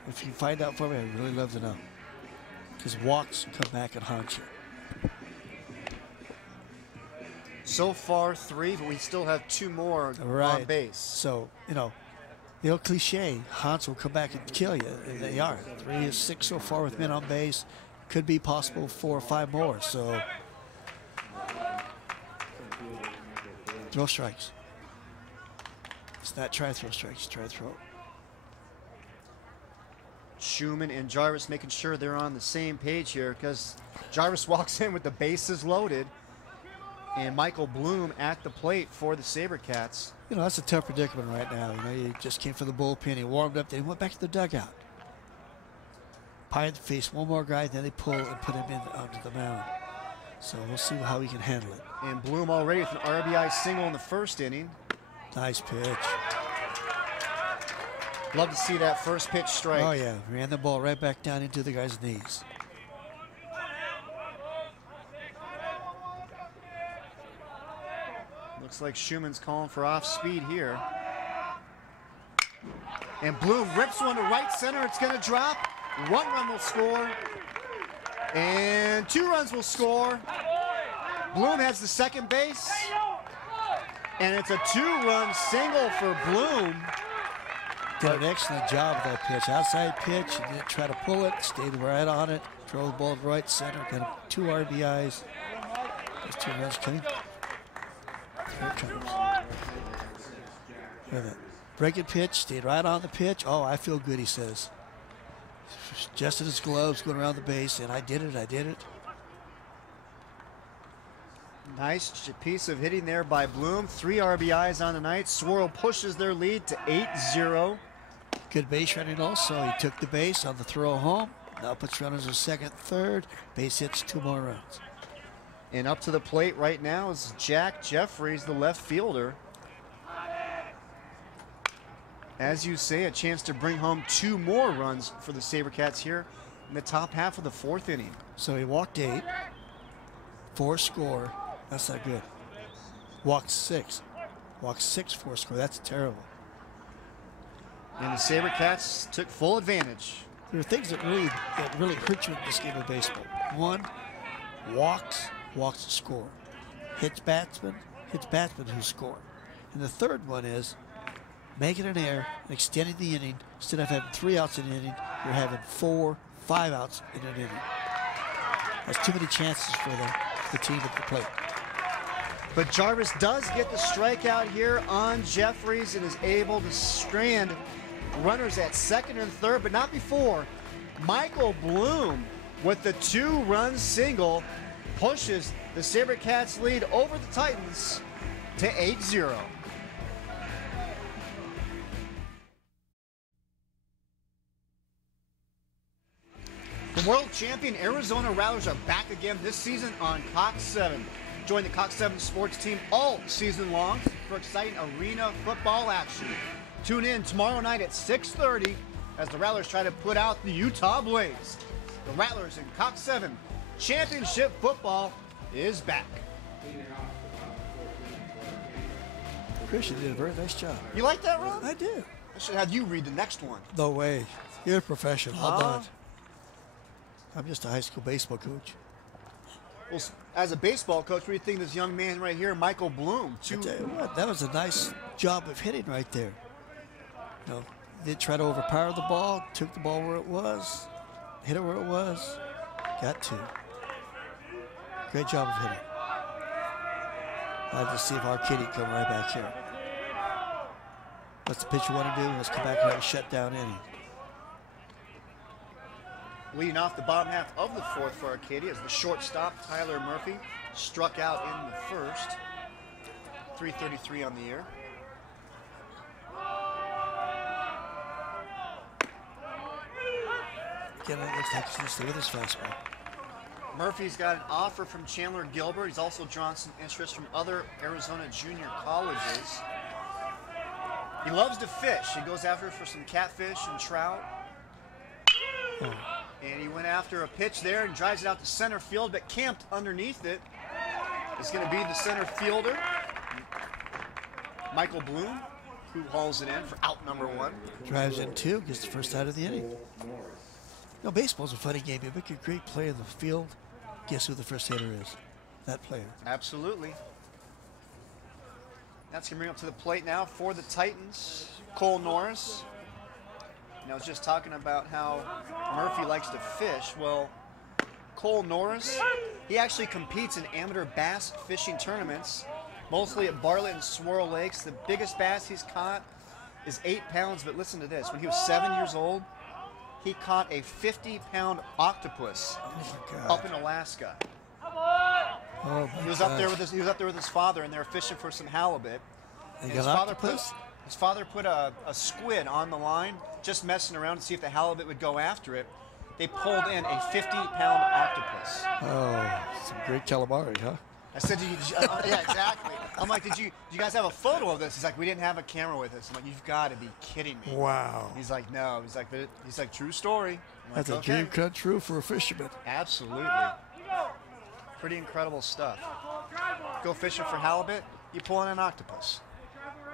If you find out for me, I'd really love to know. Because walks come back and haunt you. So far 3, but we still have 2 more on base. So, you know, the old cliche, haunts will come back and kill you. And they are. 3 is 6 so far with men on base. Could be possible 4 or 5 more. So, throw strikes. It's not try to throw strikes, try to throw. Schumann and Jarvis making sure they're on the same page here because Jarvis walks in with the bases loaded and Michael Bloom at the plate for the SaberCats. You know, that's a tough predicament right now. You know, he just came from the bullpen, he warmed up, then he went back to the dugout. Pine faced one more guy, then they pull and put him in onto the mound. So we'll see how he can handle it. And Bloom already with an RBI single in the first inning. Nice pitch. Love to see that first pitch strike. Oh, yeah. Ran the ball right back down into the guy's knees. Looks like Schumann's calling for off speed here. And Bloom rips one to right center. It's going to drop. 1 run will score. And 2 runs will score. Bloom has the second base. And it's a 2-run single for Bloom. Did an excellent job of that pitch. Outside pitch, he didn't try to pull it, stayed right on it, drove the ball to right center, got 2 RBIs. Those 2 runs coming. Here it comes. Look at that. Breaking pitch, stayed right on the pitch. Oh, I feel good, he says. Adjusted his gloves, going around the base, and I did it, I did it. Nice piece of hitting there by Bloom. 3 RBIs on the night. Saguaro pushes their lead to 8-0. Good base running also. He took the base on the throw home. Now puts runners in second, third. Base hits 2 more runs. And up to the plate right now is Jack Jeffries, the left fielder. As you say, a chance to bring home 2 more runs for the SaberCats here in the top half of the 4th inning. So he walked 8, 4 score. That's not good. Walked 6. Walked 6, 4 score. That's terrible. And the SaberCats took full advantage. There are things that really hurt you in this game of baseball. 1, walks to score. Hits batsmen who score. And the third one is making an error, extending the inning. Instead of having 3 outs in an inning, you're having 4, 5 outs in an inning. That's too many chances for the team at the plate. But Jarvis does get the strikeout here on Jeffries and is able to strand runners at second and third, but not before. Michael Bloom with the 2-run single pushes the SaberCats lead over the Titans to 8-0. The world champion Arizona Rattlers are back again this season on Cox 7. Join the Cox 7 sports team all season long for exciting arena football action. Tune in tomorrow night at 6:30 as the Rattlers try to put out the Utah Blaze. The Rattlers in Cox 7 championship football is back. Christian did a very nice job. You like that, Ron? I do. I should have you read the next one. No way. You're a professional. I'm not. I'm just a high school baseball coach. Well, as a baseball coach, what do you think of this young man right here, Michael Bloom? I tell you what, that was a nice job of hitting right there. You know, they tried to overpower the ball, took the ball where it was, hit it where it was, got 2. Great job of hitting. I'll just see if Arcadia come right back here. What's the pitcher want to do? Let's come back and have a shutdown inning. Leading off the bottom half of the fourth for Arcadia is the shortstop, Tyler Murphy, struck out in the first. 3:33 on the year. Again, it looks like he's going to stay with his fastball. Murphy's got an offer from Chandler Gilbert. He's also drawn some interest from other Arizona junior colleges. He loves to fish. He goes after for some catfish and trout. Oh. And he went after a pitch there and drives it out to center field, but camped underneath it. It's going to be the center fielder, Michael Bloom, who hauls it in for out number 1. Drives in 2, gets the first out of the inning. You know, baseball's a funny game. You make a great play in the field. Guess who the first hitter is? That player. Absolutely. That's going to bring up to the plate now for the Titans, Cole Norris. And I was just talking about how Murphy likes to fish. Well, Cole Norris, he actually competes in amateur bass fishing tournaments, mostly at Bartlett and Swirl Lakes. The biggest bass he's caught is 8 pounds, but listen to this. When he was 7 years old, he caught a 50-pound octopus up in Alaska. Oh He was up there with his father, and they were fishing for some halibut. They And got octopus? His father put a squid on the line, just messing around to see if the halibut would go after it. They pulled in a 50-pound octopus. Oh, some great calamari, huh? I said, yeah, exactly. I'm like, did you guys have a photo of this? He's like, we didn't have a camera with us. I'm like, you've got to be kidding me. Wow. He's like, no. He's like, true story. I'm like, That's a dream come true for a fisherman. Absolutely. Pretty incredible stuff. Go fishing for halibut, you pull in an octopus.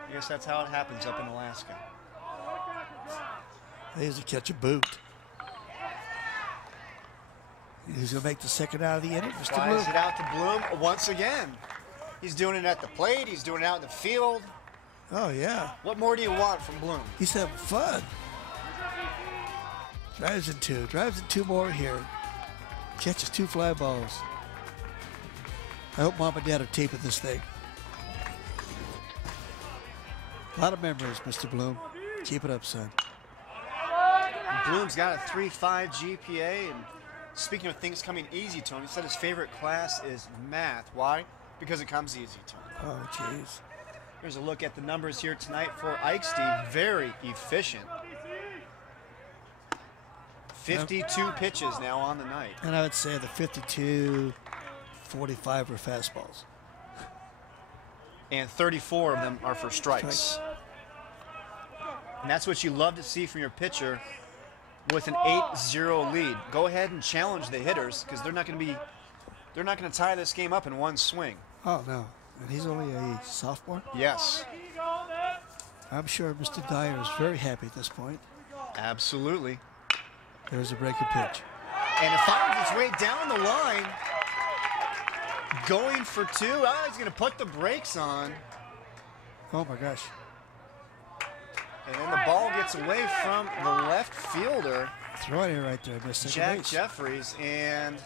I guess that's how it happens up in Alaska. He's to catch a boot. He's going to make the second out of the inning. Mr. Flies Bloom. it out to Bloom once again. He's doing it at the plate. He's doing it out in the field. Oh, yeah. What more do you want from Bloom? He's having fun. Drives in 2. Drives in 2 more here. Catches 2 fly balls. I hope Mom and Dad are taping this thing. A lot of memories, Mr. Bloom. Keep it up, son. Bloom's got a 3.5 GPA, and speaking of things coming easy to him, he said his favorite class is math. Why? Because it comes easy to him. Oh, jeez. Here's a look at the numbers here tonight for Eigsti. Very efficient. 52 pitches now on the night. And I would say the 52, 45 were fastballs. And 34 of them are for strikes. And that's what you love to see from your pitcher with an 8-0 lead. Go ahead and challenge the hitters because they're not going to tie this game up in one swing. Oh, no. And he's only a sophomore? Yes. I'm sure Mr. Dyer is very happy at this point. Absolutely. There's a breaking pitch. And it finds its way down the line. Going for 2. Oh, he's going to put the brakes on. Oh, my gosh. And then the ball gets away from the left fielder, Throwing it right there, missed second Jack base. Jeffries, and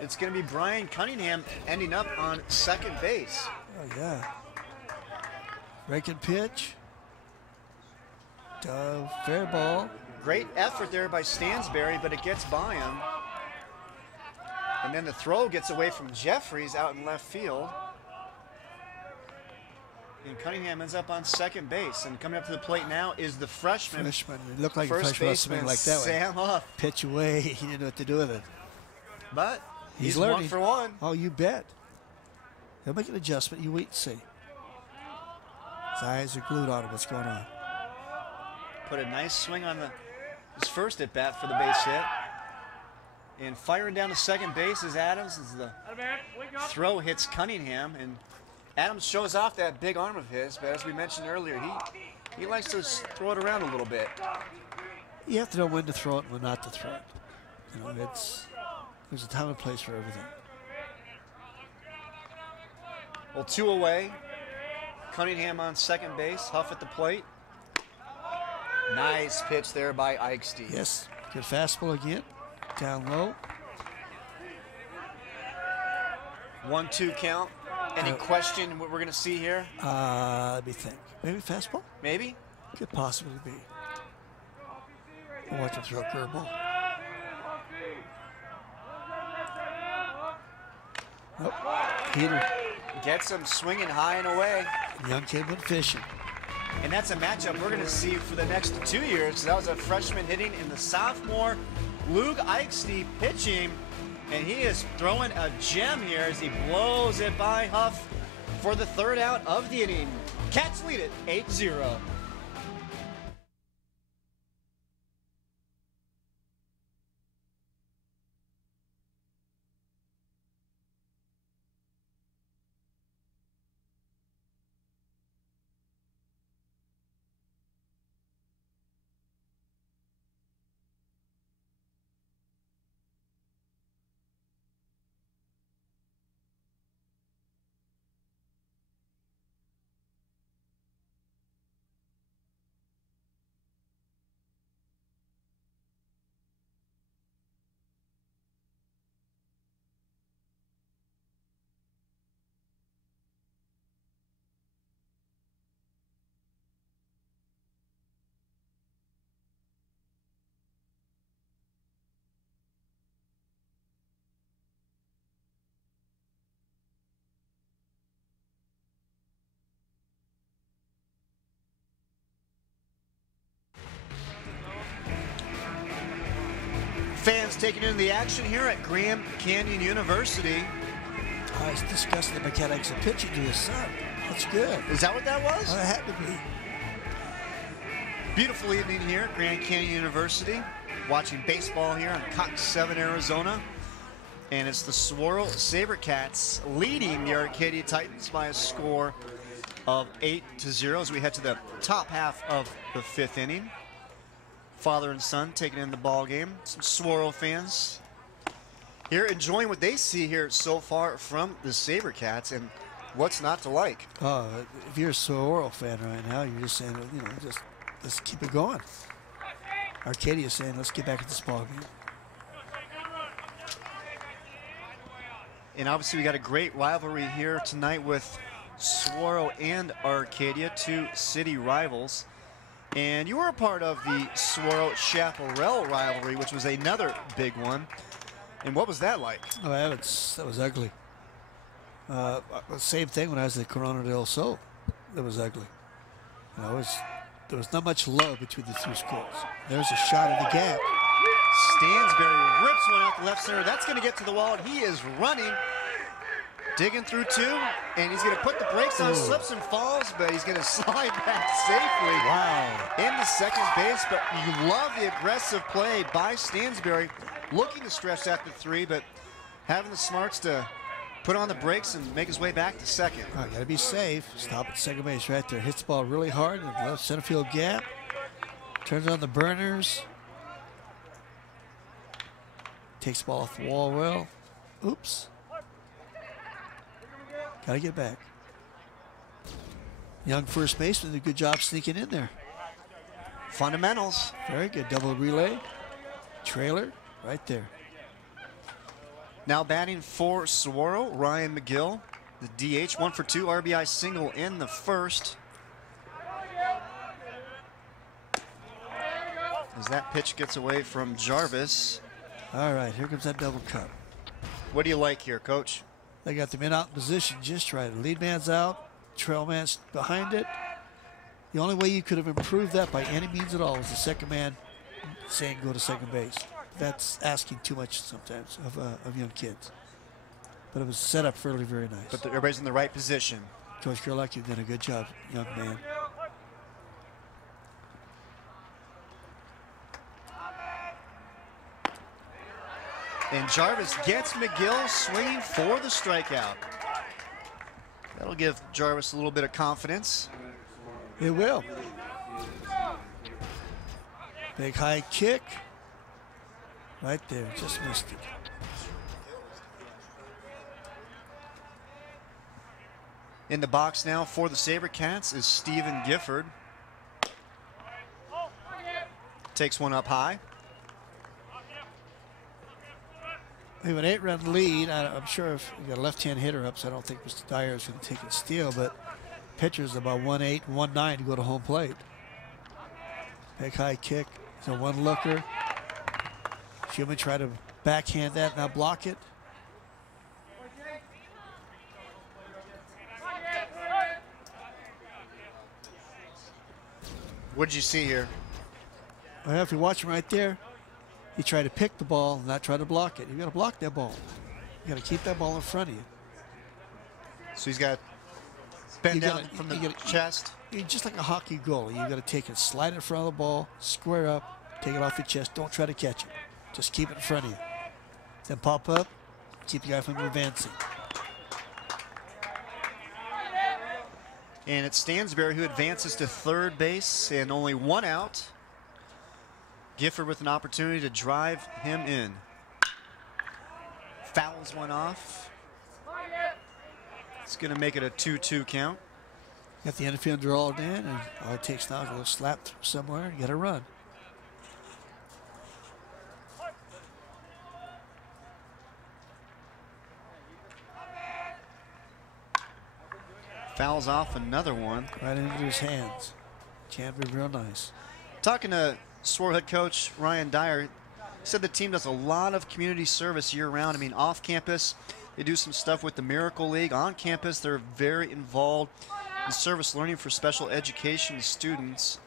it's going to be Brian Cunningham ending up on second base. Oh, yeah. Breaking pitch. Fair ball. Great effort there by Stansberry, but it gets by him. And then the throw gets away from Jeffries out in left field. And Cunningham ends up on second base. And coming up to the plate now is the freshman. It looked like a First freshman something baseman like that. Sam Huff. Pitch away. He didn't know what to do with it. But he's learning. 1 for 1. Oh, you bet. He'll make an adjustment. You wait and see. His eyes are glued on him. What's going on? Put a nice swing on his first at bat for the base hit. And firing down to second base is Adams as the throw hits Cunningham. And Adams shows off that big arm of his, but as we mentioned earlier, he likes to throw it around a little bit. You have to know when to throw it and when not to throw it. You know, there's a time and place for everything. Well, 2 away. Cunningham on second base. Huff at the plate. Nice pitch there by Eigsti. Yes, good fastball again. Down low. 1-2 count. Any question what we're going to see here? Let me think. Maybe fastball? Maybe? Could possibly be. I'll watch him throw a curveball. Nope. Heater. Gets him swinging high and away. Young kid went fishing. And that's a matchup we're going to see for the next 2 years. That was a freshman hitting and the sophomore Luke Eigsti pitching. And he is throwing a gem here as he blows it by Huff for the third out of the inning. Cats lead it 8-0. Fans taking in the action here at Grand Canyon University. I was discussing the mechanics of pitching to his son. That's good. Is that what that was? Well, it had to be. Beautiful evening here at Grand Canyon University. Watching baseball here on Cox 7, Arizona. And it's the Saguaro SaberCats leading the Arcadia Titans by a score of 8-0 as we head to the top half of the 5th inning. Father and son taking in the ball game. Some Saguaro fans here enjoying what they see here so far from the SaberCats, and what's not to like. If you're a Saguaro fan right now, you're just saying, you know, just let's keep it going. Arcadia's saying, let's get back at this ball game. And obviously we got a great rivalry here tonight with Saguaro and Arcadia, 2 city rivals. And you were a part of the Saguaro-Chaparral rivalry, which was another big one. And what was that like? Oh, that was ugly. Same thing when I was at Corona del Sol. That was ugly. You know, there was not much love between the 2 schools. There's a shot in the gap. Stansberry rips one out the left center. That's going to get to the wall, and he is running. Digging through 2, and he's going to put the brakes on, slips and falls, but he's going to slide back safely. Wow. Into second base, but you love the aggressive play by Stansberry, looking to stretch out to 3, but having the smarts to put on the brakes and make his way back to second. Got to be safe. Stop at second base right there. Hits the ball really hard in the left center field gap. Turns on the burners. Takes the ball off the wall well. Oops. Got to get back. Young first baseman did a good job sneaking in there. Fundamentals. Very good. Double relay. Trailer right there. Now batting for Saguaro, Ryan McGill, the DH, 1 for 2, RBI single in the first. As that pitch gets away from Jarvis. All right, here comes that double cut. What do you like here, Coach? They got the men out in position just right. The lead man's out, trail man's behind it. The only way you could have improved that by any means at all was the second man saying go to second base. That's asking too much sometimes of young kids. But it was set up fairly very nice. But everybody's in the right position. Coach Gerlach, you've done a good job, young man. And Jarvis gets McGill swinging for the strikeout. That'll give Jarvis a little bit of confidence. It will. Big high kick. Right there, just missed it. In the box now for the SaberCats is Steven Gifford. Takes one up high. We have an 8-run lead. I'm sure if you got a left-hand hitter up, so I don't think Mr. Dyer is going to take and steal, but pitcher's about 1-8 and 1-9 to go to home plate. Big high kick. It's a one-looker. Schumann try to backhand that, now block it. What did you see here? Well, if you watch him right there, he tried to pick the ball and not try to block it. You got to block that ball. You got to keep that ball in front of you. So he's got bend down from the chest. Just like a hockey goalie, you got to take it, slide it in front of the ball, square up, take it off your chest. Don't try to catch it. Just keep it in front of you. Then pop up, keep the guy from advancing. And it's Stansberry who advances to third base, and only one out. Gifford with an opportunity to drive him in. Fouls one off. It's going to make it a 2-2 count. Got the infielder all in, and all it takes now is a little slap through somewhere and get a run. Fouls off another one. Right into his hands. Can't be real nice. Talking to Saguaro head coach Ryan Dyer, said the team does a lot of community service year-round. I mean, off campus, they do some stuff with the Miracle League. On campus, they're very involved in service learning for special education students.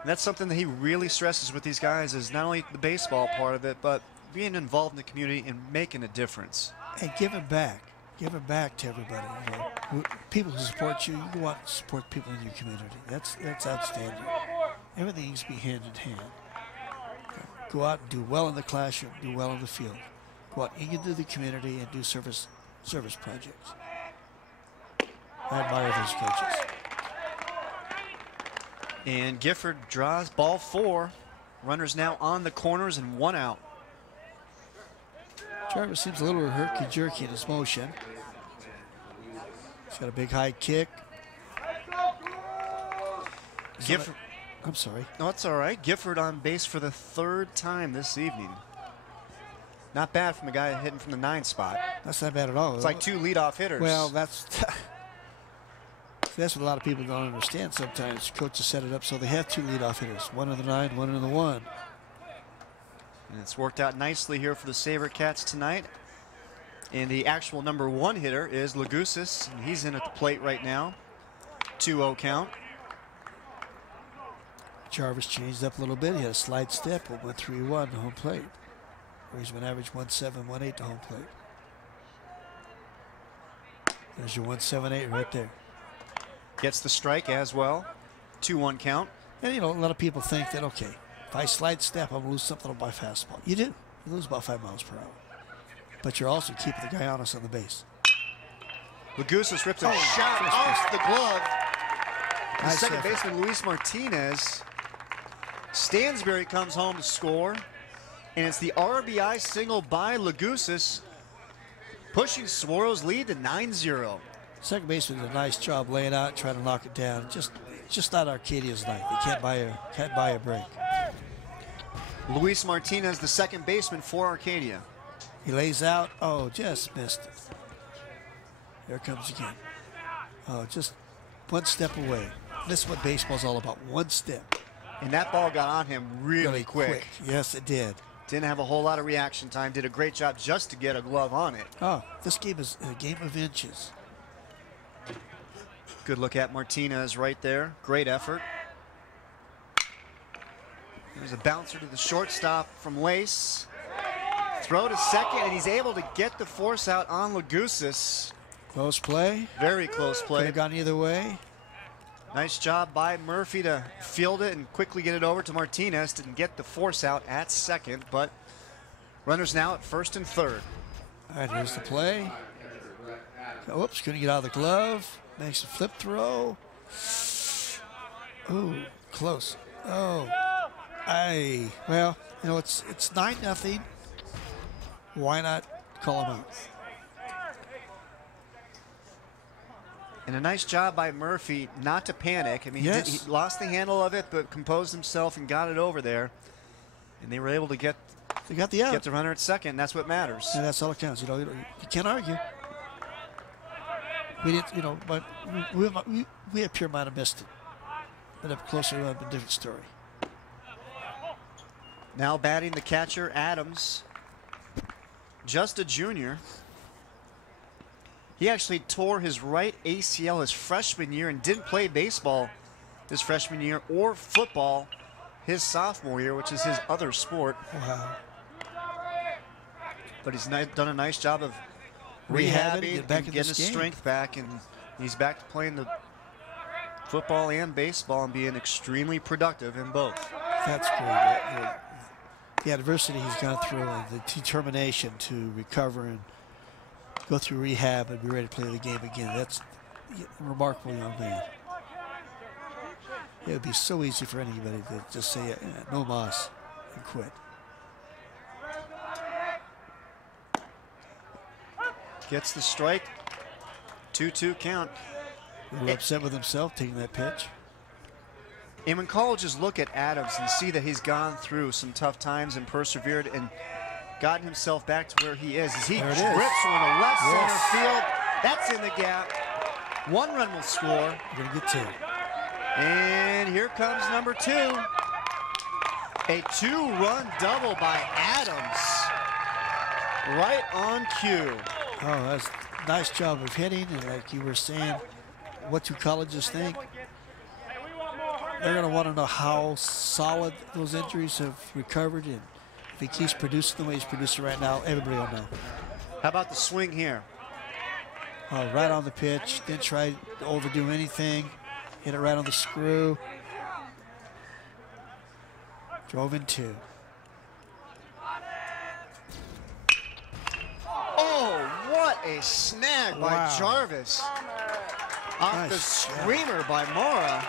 And that's something that he really stresses with these guys, is not only the baseball part of it, but being involved in the community and making a difference. And giving back. Give it back to everybody. You know, people who support you, you go out and support people in your community. That's outstanding. Everything needs to be hand in hand. Go out and do well in the classroom, do well in the field. Go out into the community and do service projects. I admire those coaches. And Gifford draws ball 4. Runners now on the corners and one out. Jarvis seems a little herky-jerky in his motion. He's got a big high kick. Gifford. I'm sorry. No, it's all right. Gifford on base for the 3rd time this evening. Not bad from a guy hitting from the 9 spot. That's not bad at all. It's like 2 leadoff hitters. Well, that's what a lot of people don't understand sometimes. Coaches set it up so they have 2 leadoff hitters. One in the 9, one in the 1. And it's worked out nicely here for the SaberCats tonight. And the actual number 1 hitter is Lagusis, and he's in at the plate right now. 2-0 count. Jarvis changed up a little bit. He had a slide step, went 3-1 to home plate. Where he's been average 1-7, 1-8 to home plate. There's your 1-7-8 right there. Gets the strike as well. 2-1 count. And, you know, a lot of people think that, okay, if I slide step, I'm going to lose something on my fastball. You do. You lose about 5 miles per hour. But you're also keeping the guy honest on the base. Lagusis ripped a shot off the glove. The second baseman, Luis Martinez. Stansberry comes home to score. And it's the RBI single by Lagusis, pushing Saguaro's lead to 9-0. Second baseman did a nice job laying out, trying to knock it down. Just not Arcadia's night. They can't buy a break. Luis Martinez, the second baseman for Arcadia. He lays out. Oh, just missed it. There it comes again. Oh, just one step away. This is what baseball's all about. One step. And that ball got on him really quick. Yes, it did. Didn't have a whole lot of reaction time. Did a great job just to get a glove on it. Oh, this game is a game of inches. Good look at Martinez right there. Great effort. There's a bouncer to the shortstop from Lace. Throw to second, and he's able to get the force out on Lagusis. Close play. Very close Could play. have gone either way. Nice job by Murphy to field it and quickly get it over to Martinez to get the force out at second, but runners now at first and third. All right, here's the play. Oops, couldn't get out of the glove. Makes a flip throw. Ooh, close. Oh, well, you know, it's 9-0. Why not call him out? And a nice job by Murphy not to panic. I mean, yes. he lost the handle of it, but composed himself and got it over there. And they were able to get the out. Get the runner at second. That's what matters. And that's all that counts. You can't argue. We didn't, but we at Pure might have missed it. But up closer, it would have been a different story. Now batting the catcher, Adams. Just a junior. He actually tore his right ACL his freshman year and didn't play baseball his freshman year or football his sophomore year, which is his other sport. Wow. But he's done a nice job of rehabbing and getting his strength back, and he's back to playing the football and baseball and being extremely productive in both. That's great. The adversity he's gone through and the determination to recover and go through rehab and be ready to play the game again. That's a remarkable young man. It would be so easy for anybody to just say, no mas, and quit. Gets the strike. 2-2 count. A little upset with himself taking that pitch. And when colleges look at Adams and see that he's gone through some tough times and persevered and gotten himself back to where he is, as he drips from the left center field. That's in the gap. One run will score. We're going to get two. And here comes number two. A two-run double by Adams. Right on cue. Oh, that's a nice job of hitting. And like you were saying, what do colleges think? They're going to want to know how solid those injuries have recovered. And if he keeps producing the way he's producing right now, everybody will know. How about the swing here? Oh, right on the pitch. Didn't try to overdo anything. Hit it right on the screw. Drove in two. Oh, what a snag by Jarvis. Off the screamer by Mora.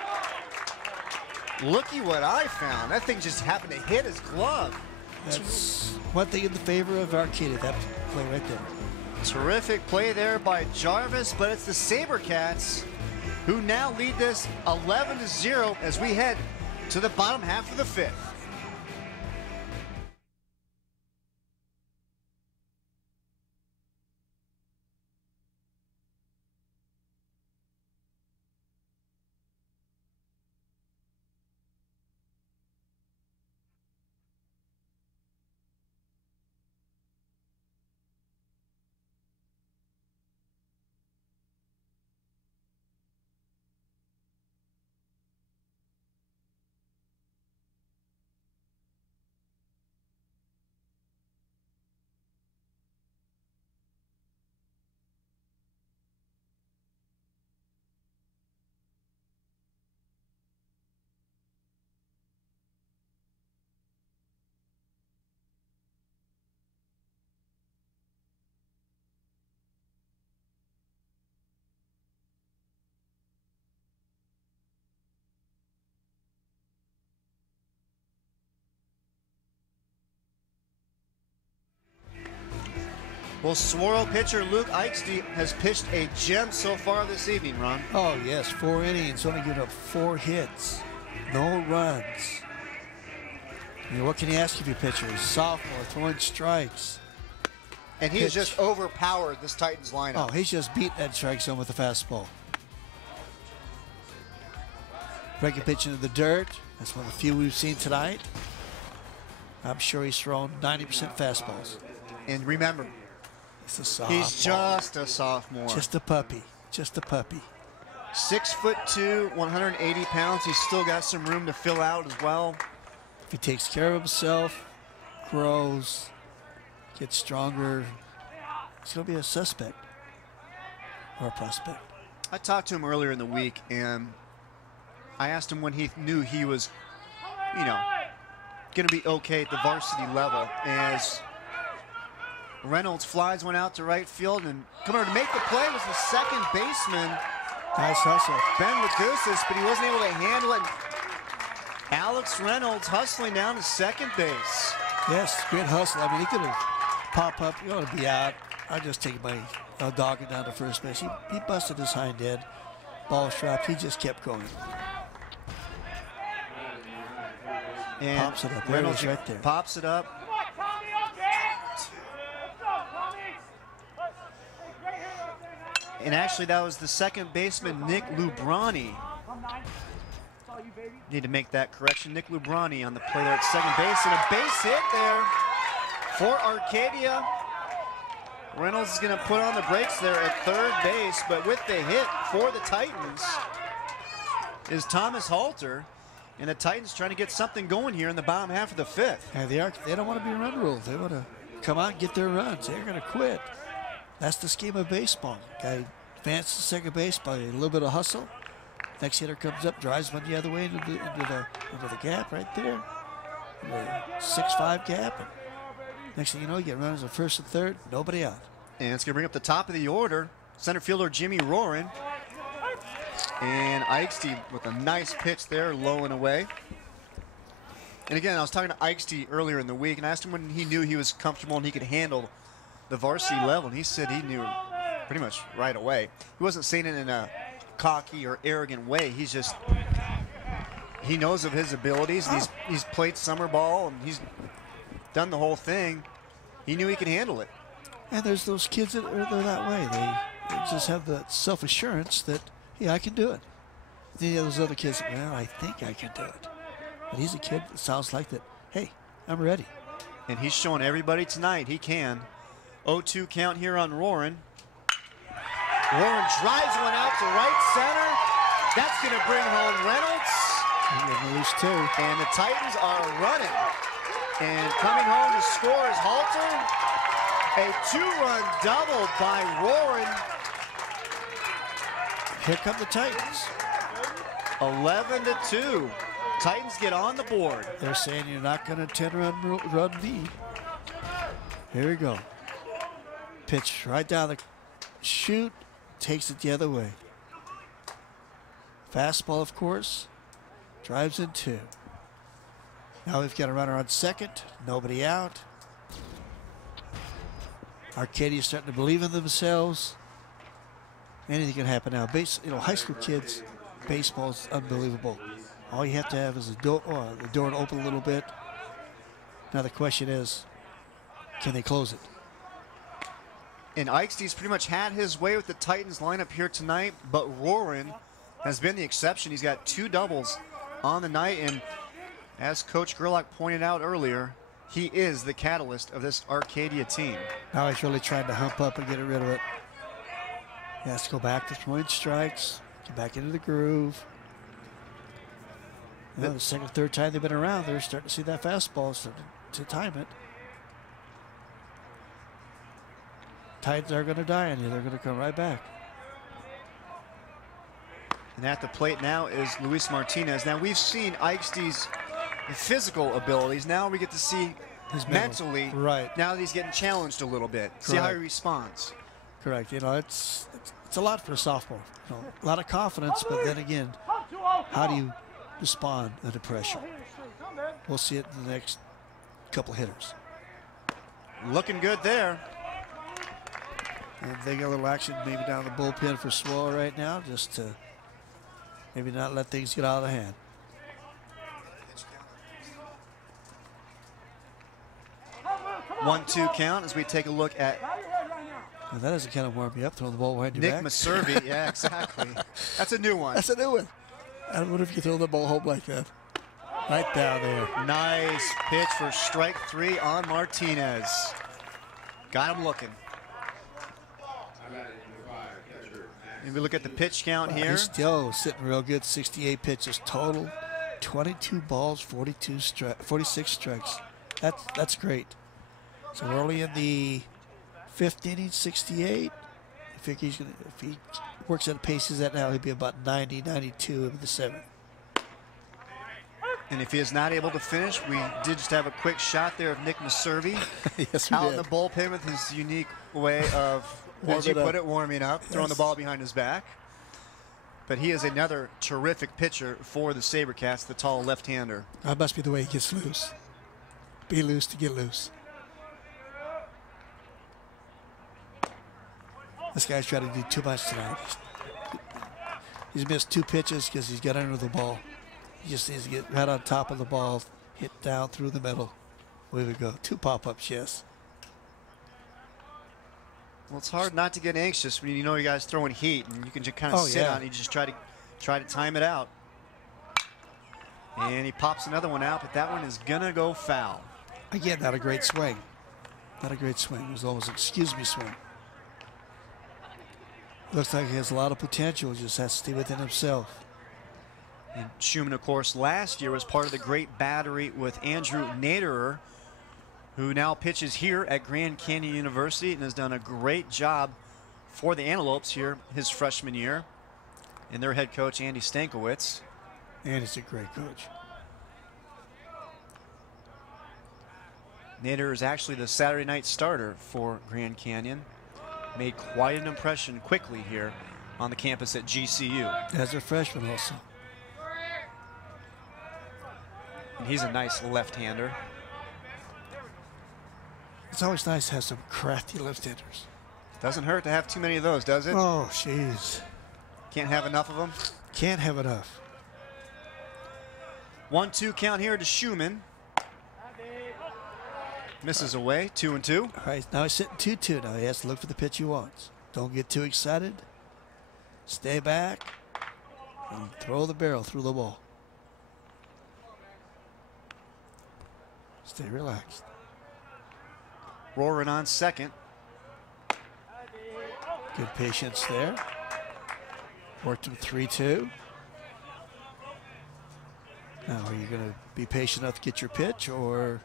Looky what I found. That thing just happened to hit his glove. That's one thing in the favor of Arcadia, that play right there. Terrific play there by Jarvis, but it's the SaberCats who now lead this 11-0 as we head to the bottom half of the fifth. Well, Saguaro pitcher Luke Eigsti has pitched a gem so far this evening, Ron. Oh, yes, 4 innings, only given up 4 hits, no runs. You know, what can you ask of your pitcher? He's sophomore, throwing strikes. And he has just overpowered this Titans lineup. Oh, he's just beating that strike zone with a fastball. Breaking pitch into the dirt. That's one of the few we've seen tonight. I'm sure he's thrown 90% fastballs. And remember, he's just a sophomore. Just a puppy. Just a puppy. 6'2", 180 pounds. He's still got some room to fill out as well. If he takes care of himself, grows, gets stronger, he's going to be a suspect or a prospect. I talked to him earlier in the week, and I asked him when he knew he was, you know, going to be okay at the varsity level. As Reynolds flies one out to right field, and coming over to make the play was the second baseman. Nice hustle. Ben Lagusis, but he wasn't able to handle it. Alex Reynolds hustling down to second base. Yes, great hustle. I mean, he could have popped up. You want to be out. I just take my dog down to first base. He busted his hind end. Ball strapped. He just kept going. And pops it up. There Reynolds right there. Pops it up. And actually, that was the second baseman, Nick Lubrani. Need to make that correction. Nick Lubrani on the play there at second base. And a base hit there for Arcadia. Reynolds is going to put on the brakes there at third base. But with the hit for the Titans is Thomas Halter. And the Titans trying to get something going here in the bottom half of the fifth. Yeah, they don't want to be run ruled. They want to come out and get their runs. They're going to quit. That's the scheme of baseball. Guy advances to second base by a little bit of hustle. Next hitter comes up, drives one the other way into the gap right there. The 6'5" gap. And next thing you know, you get runners at first and third, nobody out. And it's going to bring up the top of the order. Center fielder Jimmy Roarin. And Eigsti with a nice pitch there, low and away. And again, I was talking to Eigsti earlier in the week, and I asked him when he knew he was comfortable and he could handle the varsity level, and he said he knew pretty much right away. He wasn't saying it in a cocky or arrogant way. He knows of his abilities. He's played summer ball and he's done the whole thing. He knew he could handle it. And there's those kids that are that way. They just have the self-assurance that, yeah, I can do it. Then those other kids, well, I think I can do it. But he's a kid that sounds like that, hey, I'm ready. And he's showing everybody tonight he can. 0-2 count here on Roarin. Roarin drives one out to right center. That's going to bring home Reynolds. Loose too. And the Titans are running. And coming home to score is Halter. A 2-run double by Roarin. Here come the Titans. 11-2. Titans get on the board. They're saying you're not going to 10-run lead. Here we go. Pitch right down the chute. Takes it the other way. Fastball, of course. Drives in 2. Now we've got a runner on second. Nobody out. Arcadia's starting to believe in themselves. Anything can happen now. High school kids, baseball's unbelievable. All you have to have is the door to open a little bit. Now the question is, can they close it? And Eigsti's pretty much had his way with the Titans lineup here tonight, but Roarin has been the exception. He's got 2 doubles on the night, and as Coach Gerlach pointed out earlier, he is the catalyst of this Arcadia team. Now he's really trying to hump up and get rid of it. He has to go back to throwing strikes, get back into the groove. You know, the second, third time they've been around, they're starting to see that fastball, starting to time it. Titans are going to die on you. They're going to come right back. And at the plate now is Luis Martinez. Now we've seen Eigsti's physical abilities. Now we get to see his mentally. Right. Now that he's getting challenged a little bit. Correct. See how he responds. Correct. You know, it's a lot for a sophomore. You know, a lot of confidence, but then again, how do you respond under pressure? We'll see it in the next couple hitters. Looking good there. And they got a little action maybe down the bullpen for Swell right now, just to maybe not let things get out of hand. 1-2 count as we take a look at Well, that doesn't kind of warm me up, throwing the ball behind your Nick back. Maservi. Yeah, exactly. That's a new one. That's a new one. I don't know if you throw the ball home like that. Right down there. Nice pitch for strike 3 on Martinez. Got him looking. And we look at the pitch count here. He's still sitting real good. 68 pitches total. 22 balls, 46 strikes. That's great. So we're only in the 5th inning, 68. I think he's gonna, if he works at the pace he's at now, he'll be about 90, 92 in the 7th. And if he is not able to finish, we did just have a quick shot there of Nick Maservi. Yes, we out did. in the bullpen with his unique way of, as you put it, warming up, throwing the ball behind his back. But he is another terrific pitcher for the SaberCats, the tall left-hander. That must be the way he gets loose. Be loose to get loose. This guy's trying to do too much tonight. He's missed 2 pitches because he's got under the ball. He just needs to get right on top of the ball, hit down through the middle. Way we go. 2 pop-ups, yes. Well, it's hard not to get anxious when you know you guys throwing heat, and you can just kind of sit on it. You just try to time it out. And he pops another one out, but that one is gonna go foul. Again, not a great swing. Not a great swing. It was almost an excuse me swing. Looks like he has a lot of potential. Just has to stay within himself. And Schumann, of course, last year was part of the great battery with Andrew Naderer, who now pitches here at Grand Canyon University and has done a great job for the Antelopes here his freshman year. And their head coach, Andy Stankiewicz. And he's a great coach. Naderer is actually the Saturday night starter for Grand Canyon. Made quite an impression quickly here on the campus at GCU. As a freshman also. And he's a nice left-hander. It's always nice to have some crafty left-handers. Doesn't hurt to have too many of those, does it? Oh, jeez. Can't have enough of them. Can't have enough. 1-2 count here to Schumann. Misses away, 2-2. All right, now he's sitting 2-2. Now he has to look for the pitch he wants. Don't get too excited. Stay back and throw the barrel through the ball. Stay relaxed. Roaring on second. Good patience there. Worked him 3-2. Now, are you going to be patient enough to get your pitch or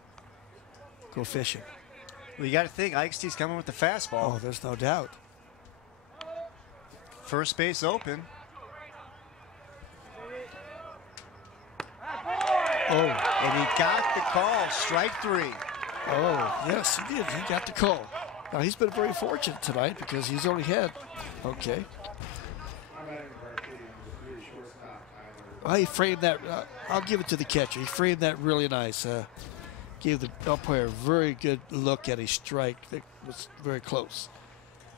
go fishing? Well, you got to think Eigsti's coming with the fastball. Oh, there's no doubt. First base open. Oh, And he got the call, strike 3. oh, yes, he did. He got the call. Now, he's been very fortunate tonight because he's only had, okay. He framed that. I'll give it to the catcher. He framed that really nice. Gave the umpire a very good look at a strike that was very close.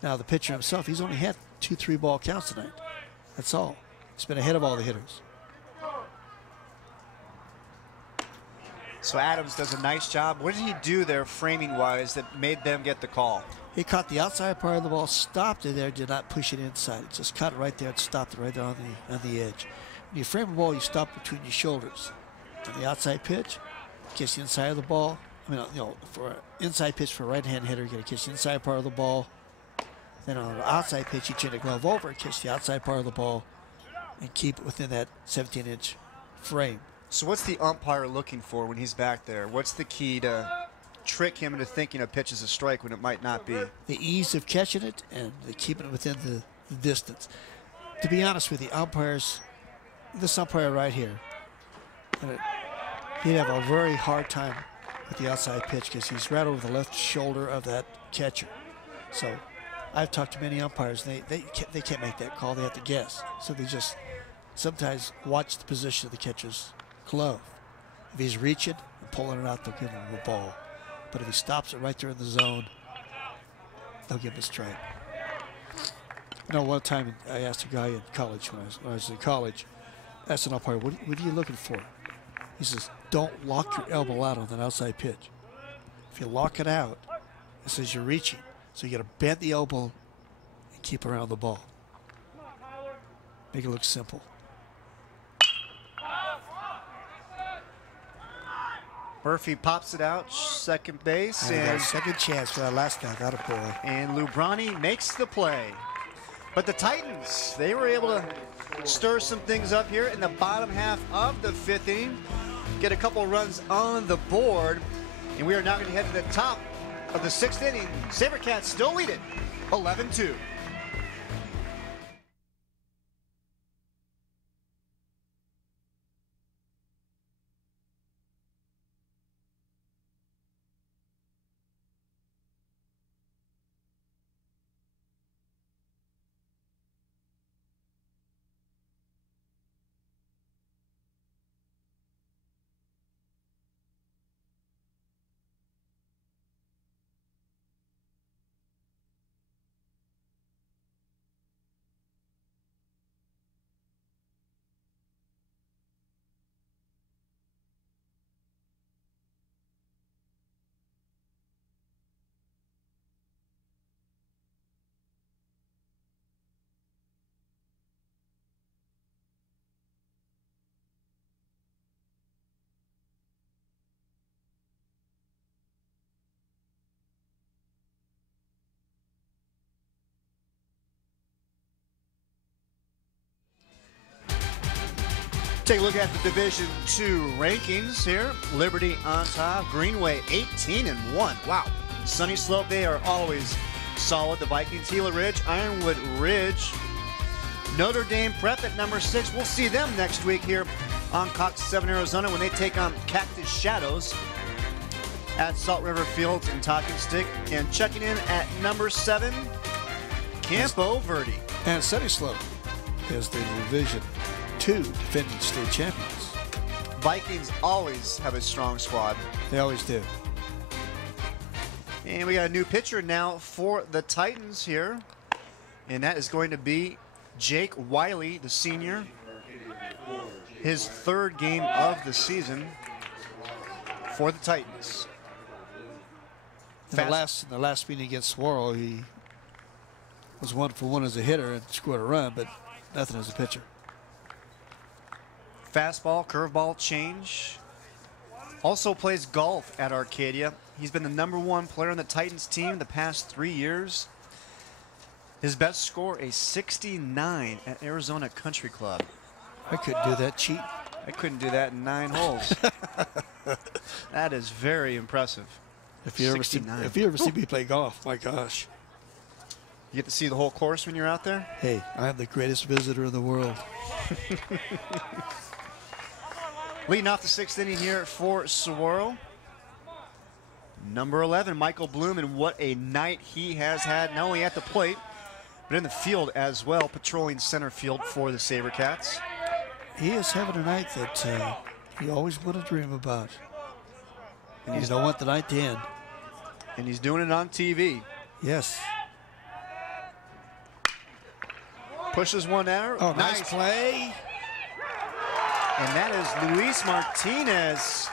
Now, the pitcher himself, he's only had 2 3-ball counts tonight. That's all. He's been ahead of all the hitters. So Adams does a nice job. What did he do there framing-wise that made them get the call? He caught the outside part of the ball, stopped it there, did not push it inside. He just caught it right there and stopped it right there on the edge. When you frame a ball, you stop between your shoulders. On the outside pitch, catch the inside of the ball. I mean, you know, for an inside pitch for a right-hand hitter, you got to catch the inside part of the ball. Then on the outside pitch, you turn the glove over, catch the outside part of the ball, and keep it within that 17-inch frame. So what's the umpire looking for when he's back there? What's the key to trick him into thinking a pitch is a strike when it might not be? The ease of catching it and the keeping it within the distance. To be honest with you, umpires, this umpire right here, he'd have a very hard time with the outside pitch because he's right over the left shoulder of that catcher. So I've talked to many umpires, and they can't make that call. They have to guess. So they just sometimes watch the position of the catcher's glove. If he's reaching and pulling it out, they'll give him the ball. But if he stops it right there in the zone, they'll give him a strike. You know, one time I asked a guy in college when I was in college, asked an umpire, what are you looking for? He says, don't lock your elbow out on an outside pitch. If you lock it out, it says you're reaching. So you got to bend the elbow and keep around the ball. Make it look simple. Murphy pops it out, second base. And we got a And, second chance for that last guy. Got a boy. and Lubrani makes the play. But the Titans, they were able to stir some things up here in the bottom half of the 5th inning. Get a couple runs on the board. And we are now going to head to the top of the 6th inning. SaberCats still lead it 11-2. Take a look at the Division II rankings here. Liberty on top, Greenway 18-1. Wow. Sunny Slope, they are always solid. The Vikings, Gila Ridge, Ironwood Ridge. Notre Dame Prep at number 6. We'll see them next week here on Cox 7 Arizona when they take on Cactus Shadows at Salt River Fields in Talking Stick. And checking in at number 7, Campo Verde. And Sunny Slope is the Division II defending state champions. Vikings always have a strong squad. They always do. And we got a new pitcher now for the Titans here. And that is going to be Jake Wiley, the senior. His 3rd game of the season for the Titans. In the last meeting against Saguaro, he was 1 for 1 as a hitter and scored a run, but nothing as a pitcher. Fastball, curveball, change. Also plays golf at Arcadia. He's been the #1 player on the Titans team the past 3 years. His best score, a 69 at Arizona Country Club. I couldn't do that cheat. I couldn't do that in 9 holes. That is very impressive. If you ever see me play golf, my gosh. You get to see the whole course when you're out there? Hey, I am the greatest visitor in the world. Leading off the 6th inning here for Saguaro. Number 11, Michael Bloom, and what a night he has had, not only at the plate, but in the field as well, patrolling center field for the SaberCats. He is having a night that you always want to dream about. And you don't want the night to end. And he's doing it on TV. Yes. Pushes one out. Oh, nice play. And that is Luis Martinez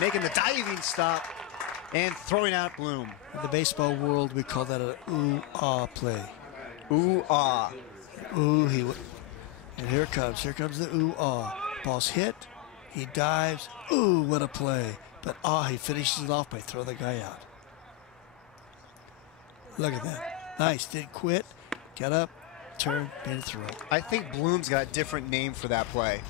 making the diving stop and throwing out Bloom. In the baseball world, we call that an ooh-ah play. Ooh-ah. Ooh, and here it comes. Here comes the ooh-ah. Ball's hit. He dives. Ooh, what a play. But he finishes it off by throwing the guy out. Look at that. Nice. Didn't quit. Got up, turn, made a throw. I think Bloom's got a different name for that play.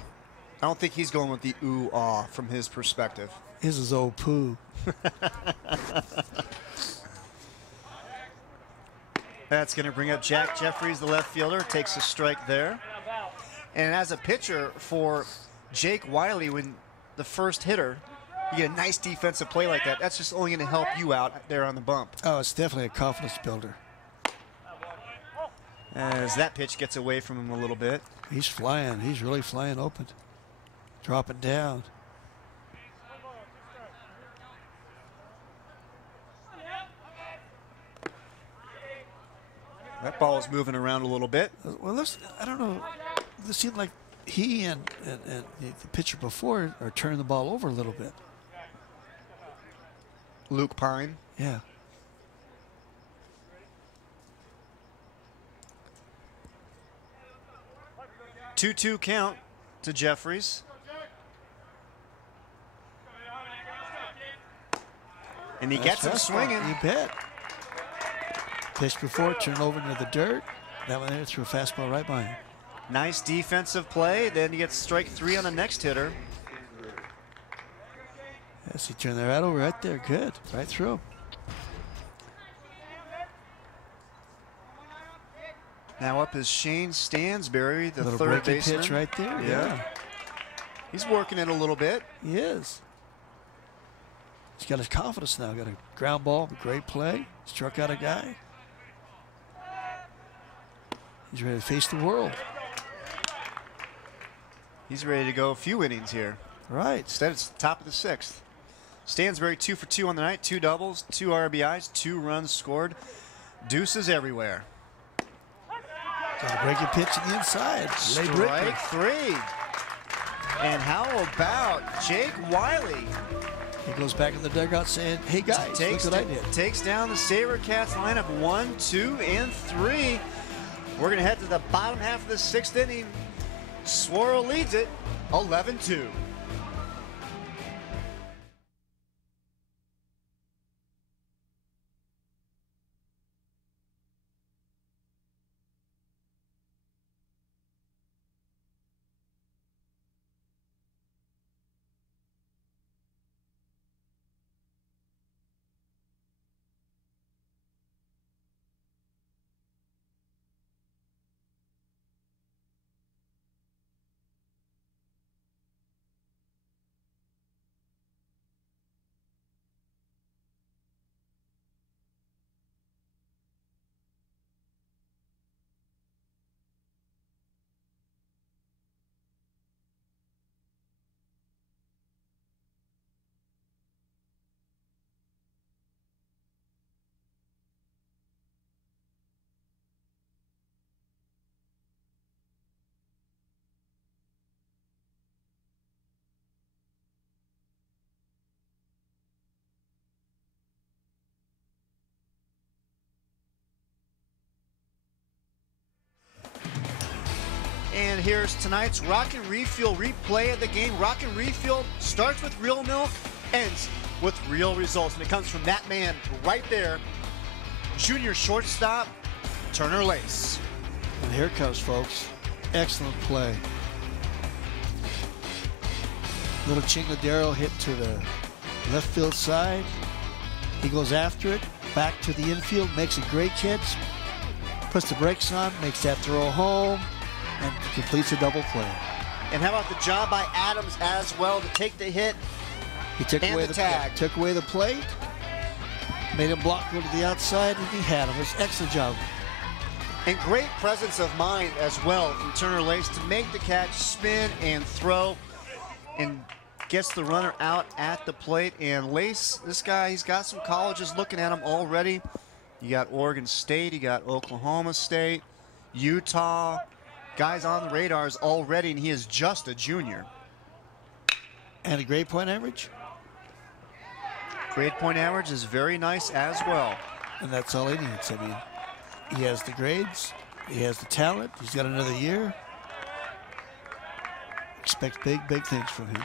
I don't think he's going with the ooh-ah from his perspective. His is old poo. That's going to bring up Jack Jeffries, the left fielder, takes a strike there. And as a pitcher for Jake Wiley, when the first hitter, you get a nice defensive play like that, that's just only going to help you out there on the bump. Oh, it's definitely a confidence builder. As that pitch gets away from him a little bit. He's flying. He's really flying open. Dropping down. That ball is moving around a little bit. Well, I don't know. It seemed like he and the pitcher before are turning the ball over a little bit. Luke Pine. Yeah. Two count to Jeffries. And he gets him swinging. You bet. Pitched before, turned over into the dirt. That one there threw a fastball right by him. Nice defensive play. Then he gets strike 3 on the next hitter. Yes, he turned that right over right there. Good. Right through. Now up is Shane Stansberry, the Little third breaking baseman. pitch right there. Yeah. He's working it a little bit. He is. He's got his confidence now. Got a ground ball, great play. Struck out a guy. He's ready to face the world. He's ready to go a few innings here. Right. Instead, it's the top of the 6th. Stansberry 2 for 2 on the night, 2 doubles, 2 RBIs, 2 runs scored. Deuces everywhere. Got a breaking pitch to the inside. Strike 3. And how about Jake Wiley? He goes back in the dugout saying, hey guys, look what I did. Takes down the SaberCats lineup 1, 2, and 3. We're going to head to the bottom half of the 6th inning. Saguaro leads it 11-2. And here's tonight's Rock and Refuel replay of the game. Rock and Refuel starts with real milk, ends with real results. And it comes from that man right there, junior shortstop, Turner Lace. And here it comes, folks. Excellent play. Little Chingadero hit to the left field side. He goes after it, back to the infield, makes a great catch, puts the brakes on, makes that throw home, and completes a double play. And how about the job by Adams as well to take the hit He took and away the tag. Took away the plate, made him block, go to the outside, and he had him. It was an excellent job. And great presence of mind as well from Turner Lace to make the catch, spin, and throw, and gets the runner out at the plate. And Lace, this guy, he's got some colleges looking at him already. You got Oregon State, you got Oklahoma State, Utah, guys on the radars already, and he is just a junior. And a great point average. Grade point average is very nice as well. And that's all he needs. I mean, he has the grades, he has the talent, he's got another year. Expect big, big things from him.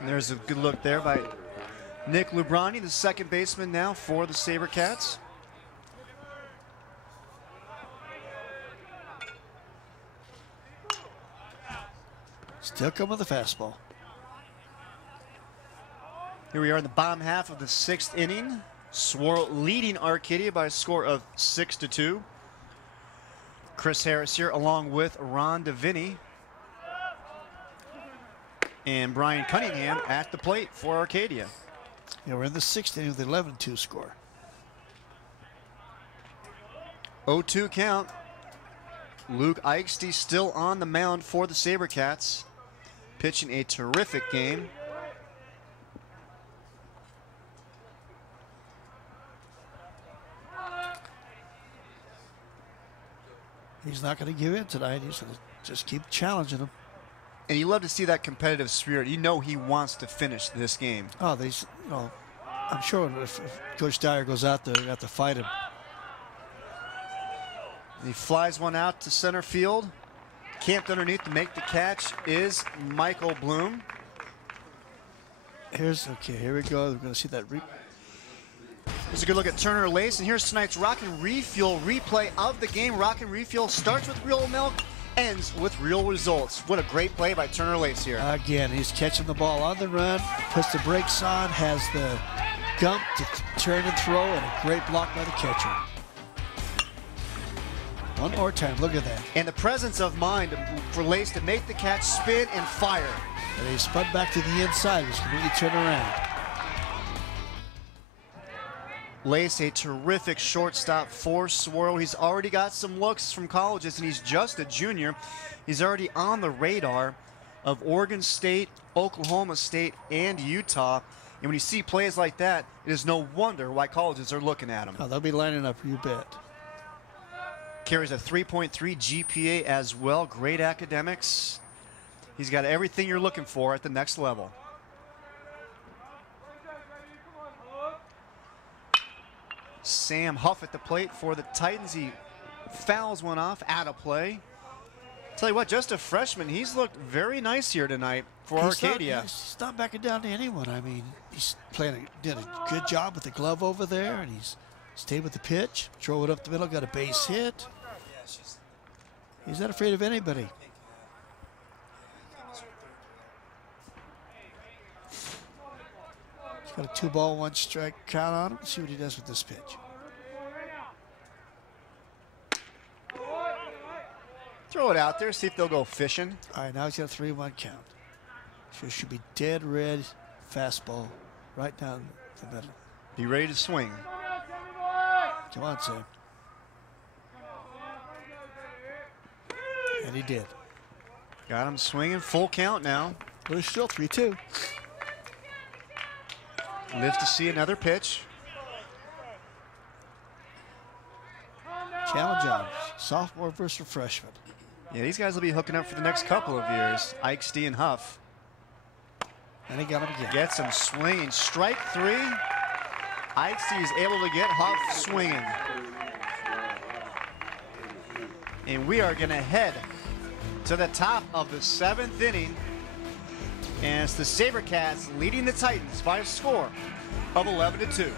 And there's a good look there by Nick Lubrani, the second baseman now for the SaberCats. Still coming with a fastball. Here we are in the bottom half of the 6th inning. Saguaro leading Arcadia by a score of 6-2. Chris Harris here along with Ron DeVinny and Brian Cunningham at the plate for Arcadia. Yeah, we're in the 6th inning with an 11-2 score. 0-2 count. Luke Eigsti still on the mound for the SaberCats, pitching a terrific game. He's not going to give in tonight. He's going to just keep challenging him. And you love to see that competitive spirit. You know he wants to finish this game. Oh, I'm sure if Coach Dyer goes out there, they have to fight him. And he flies one out to center field. Camped underneath to make the catch is Michael Bloom. Here we go. We're going to see that. Here's a good look at Turner Lace, and here's tonight's Rock and Refuel replay of the game. Rock and Refuel starts with real milk, ends with real results. What a great play by Turner Lace here. Again, he's catching the ball on the run, puts the brakes on, has the gump to turn and throw, and a great block by the catcher. One more time, look at that. And the presence of mind for Lace to make the catch, spin, and fire. And he spun back to the inside, was completely turned around. Lace, a terrific shortstop for Saguaro. He's already got some looks from colleges, and he's just a junior. He's already on the radar of Oregon State, Oklahoma State, and Utah. And when you see plays like that, it is no wonder why colleges are looking at him. Oh, they'll be lining up, you bet. Carries a 3.3 GPA as well. Great academics. He's got everything you're looking for at the next level. Sam Huff at the plate for the Titans. He fouls one off, out of play. Tell you what, just a freshman. He's looked very nice here tonight for Arcadia. He's not backing down to anyone. I mean, he's did a good job with the glove over there, and he's stayed with the pitch, throw it up the middle, got a base hit. He's not afraid of anybody. He's got a 2-ball, 1-strike count on him. Let's see what he does with this pitch. Throw it out there, see if they'll go fishing. All right, now he's got a 3-1 count. So it should be dead red fastball right down the middle. Be ready to swing. Come on, Sam. And he did. Got him swinging, full count now. But it's still 3-2. Lives to see another pitch. Challenge on sophomore versus freshman. Yeah, these guys will be hooking up for the next couple of years. Eigsti and Huff. And he got him again. Gets him swinging. Strike 3. Eigsti is able to get Huff swinging. And we are going to head to the top of the 7th inning. And it's the SaberCats leading the Titans by a score of 11-2.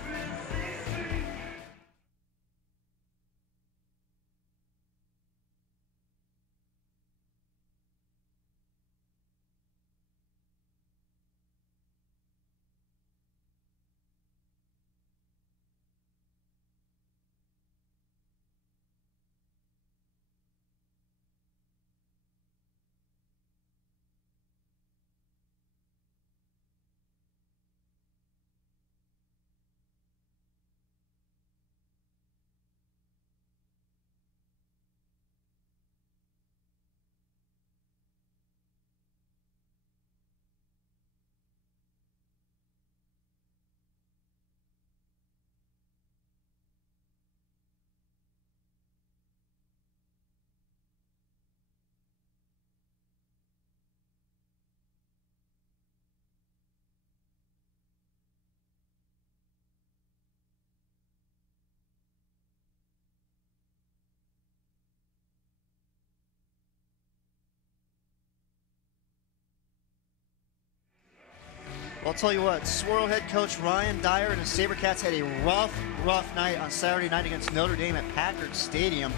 Well, I'll tell you what, Saguaro head coach Ryan Dyer and his SaberCats had a rough night on Saturday night against Notre Dame at Packard Stadium.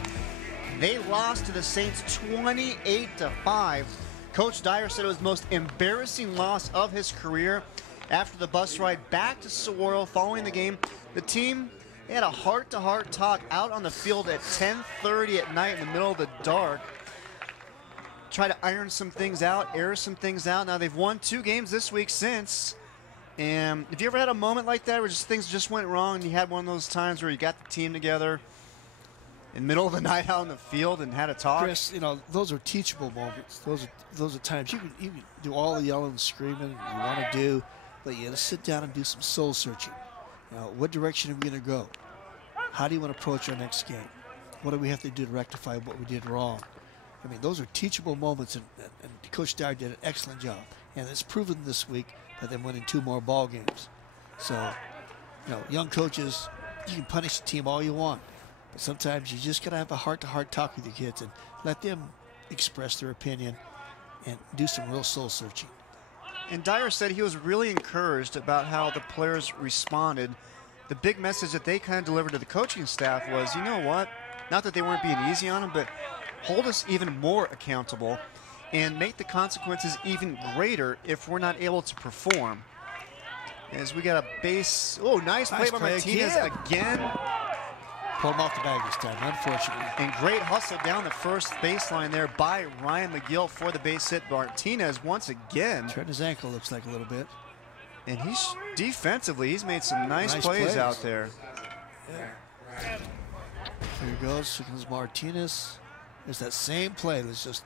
They lost to the Saints 28-5. Coach Dyer said it was the most embarrassing loss of his career. After the bus ride back to Saguaro following the game, the team had a heart-to-heart talk out on the field at 10:30 at night in the middle of the dark. Try to iron some things out, air some things out. Now they've won 2 games this week since. And if you ever had a moment like that where things just went wrong and you had one of those times where you got the team together in the middle of the night out on the field and had a talk? Chris, you know, those are teachable moments. Those are times you can do all the yelling and screaming you want to do, but you got to sit down and do some soul searching. What direction are we going to go? How do you want to approach our next game? what do we have to do to rectify what we did wrong? I mean, those are teachable moments, and Coach Dyer did an excellent job. And it's proven this week by them winning 2 more ball games. So, you know, young coaches, you can punish the team all you want, but sometimes you just got to have a heart-to-heart talk with your kids and let them express their opinion and do some real soul-searching. And Dyer said he was really encouraged about how the players responded. The big message that they kind of delivered to the coaching staff was, you know what, not that they weren't being easy on them, but hold us even more accountable and make the consequences even greater if we're not able to perform. As we got a base, oh, nice play by Martinez again. Pulled him off the bag this time, unfortunately. And great hustle down the first baseline there by Ryan McGill for the base hit. Martinez once again. Turned his ankle, looks like a little bit. And he's defensively, he's made some nice plays out there. Yeah. Here he goes. Here comes Martinez. There's that same play. It was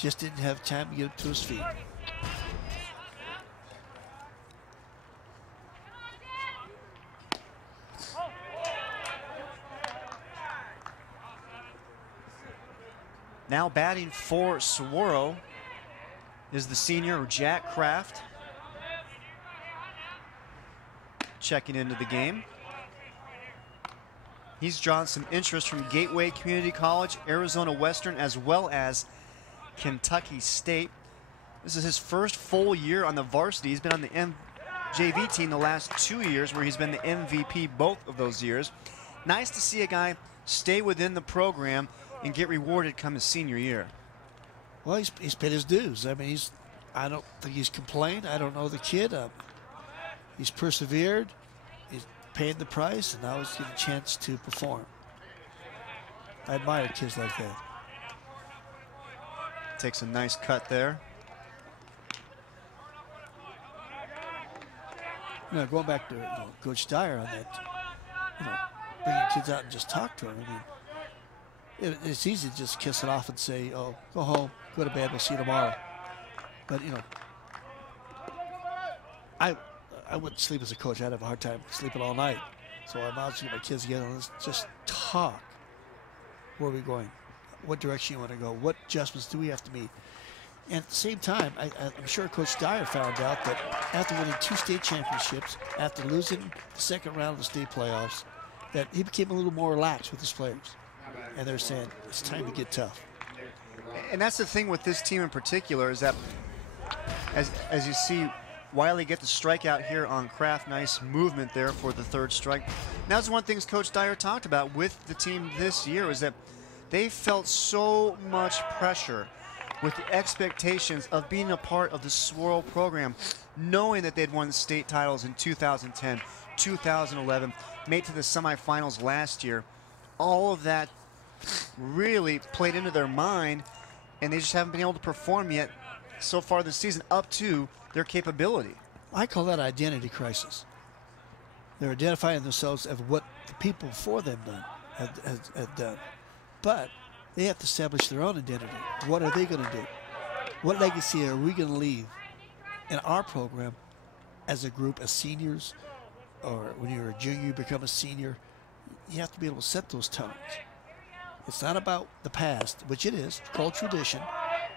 just didn't have time to get up to his feet. Now batting for Saguaro is the senior Jack Kraft. Checking into the game. He's drawn some interest from Gateway Community College, Arizona Western, as well as Kentucky State. This is his first full year on the varsity. He's been on the JV team the last 2 years, where he's been the MVP both of those years. Nice to see a guy stay within the program and get rewarded come his senior year. Well, he's paid his dues. I mean, I don't think he's complained. I don't know the kid. He's persevered. He's paid the price, and now he's getting a chance to perform. I admire kids like that. Takes a nice cut there. You know, going back to Coach Dyer on that, bringing kids out and just talk to them. I mean, it's easy to just kiss it off and say, oh, go home, go to bed, we'll see you tomorrow. But, I wouldn't sleep as a coach. I'd have a hard time sleeping all night. So I'm out to get my kids together and let's just talk. Where are we going? What direction you want to go? What adjustments do we have to meet? And at the same time, I'm sure Coach Dyer found out that after winning 2 state championships, after losing the second round of the state playoffs, that he became a little more relaxed with his players. And they're saying, it's time to get tough. And that's the thing with this team in particular, is that as you see Wiley get the strikeout here on Kraft, nice movement there for the 3rd strike. And that's one of the things Coach Dyer talked about with the team this year, is that they felt so much pressure with the expectations of being a part of the Swirl program, knowing that they'd won state titles in 2010, 2011, made it to the semifinals last year. All of that really played into their mind, and they just haven't been able to perform yet so far this season up to their capability. I call that identity crisis. They're identifying themselves as what the people before them have done. But they have to establish their own identity. What are they going to do? What legacy are we going to leave in our program as a group, as seniors, or when you're a junior, you become a senior? You have to be able to set those tones. It's not about the past, which it is, it's called tradition,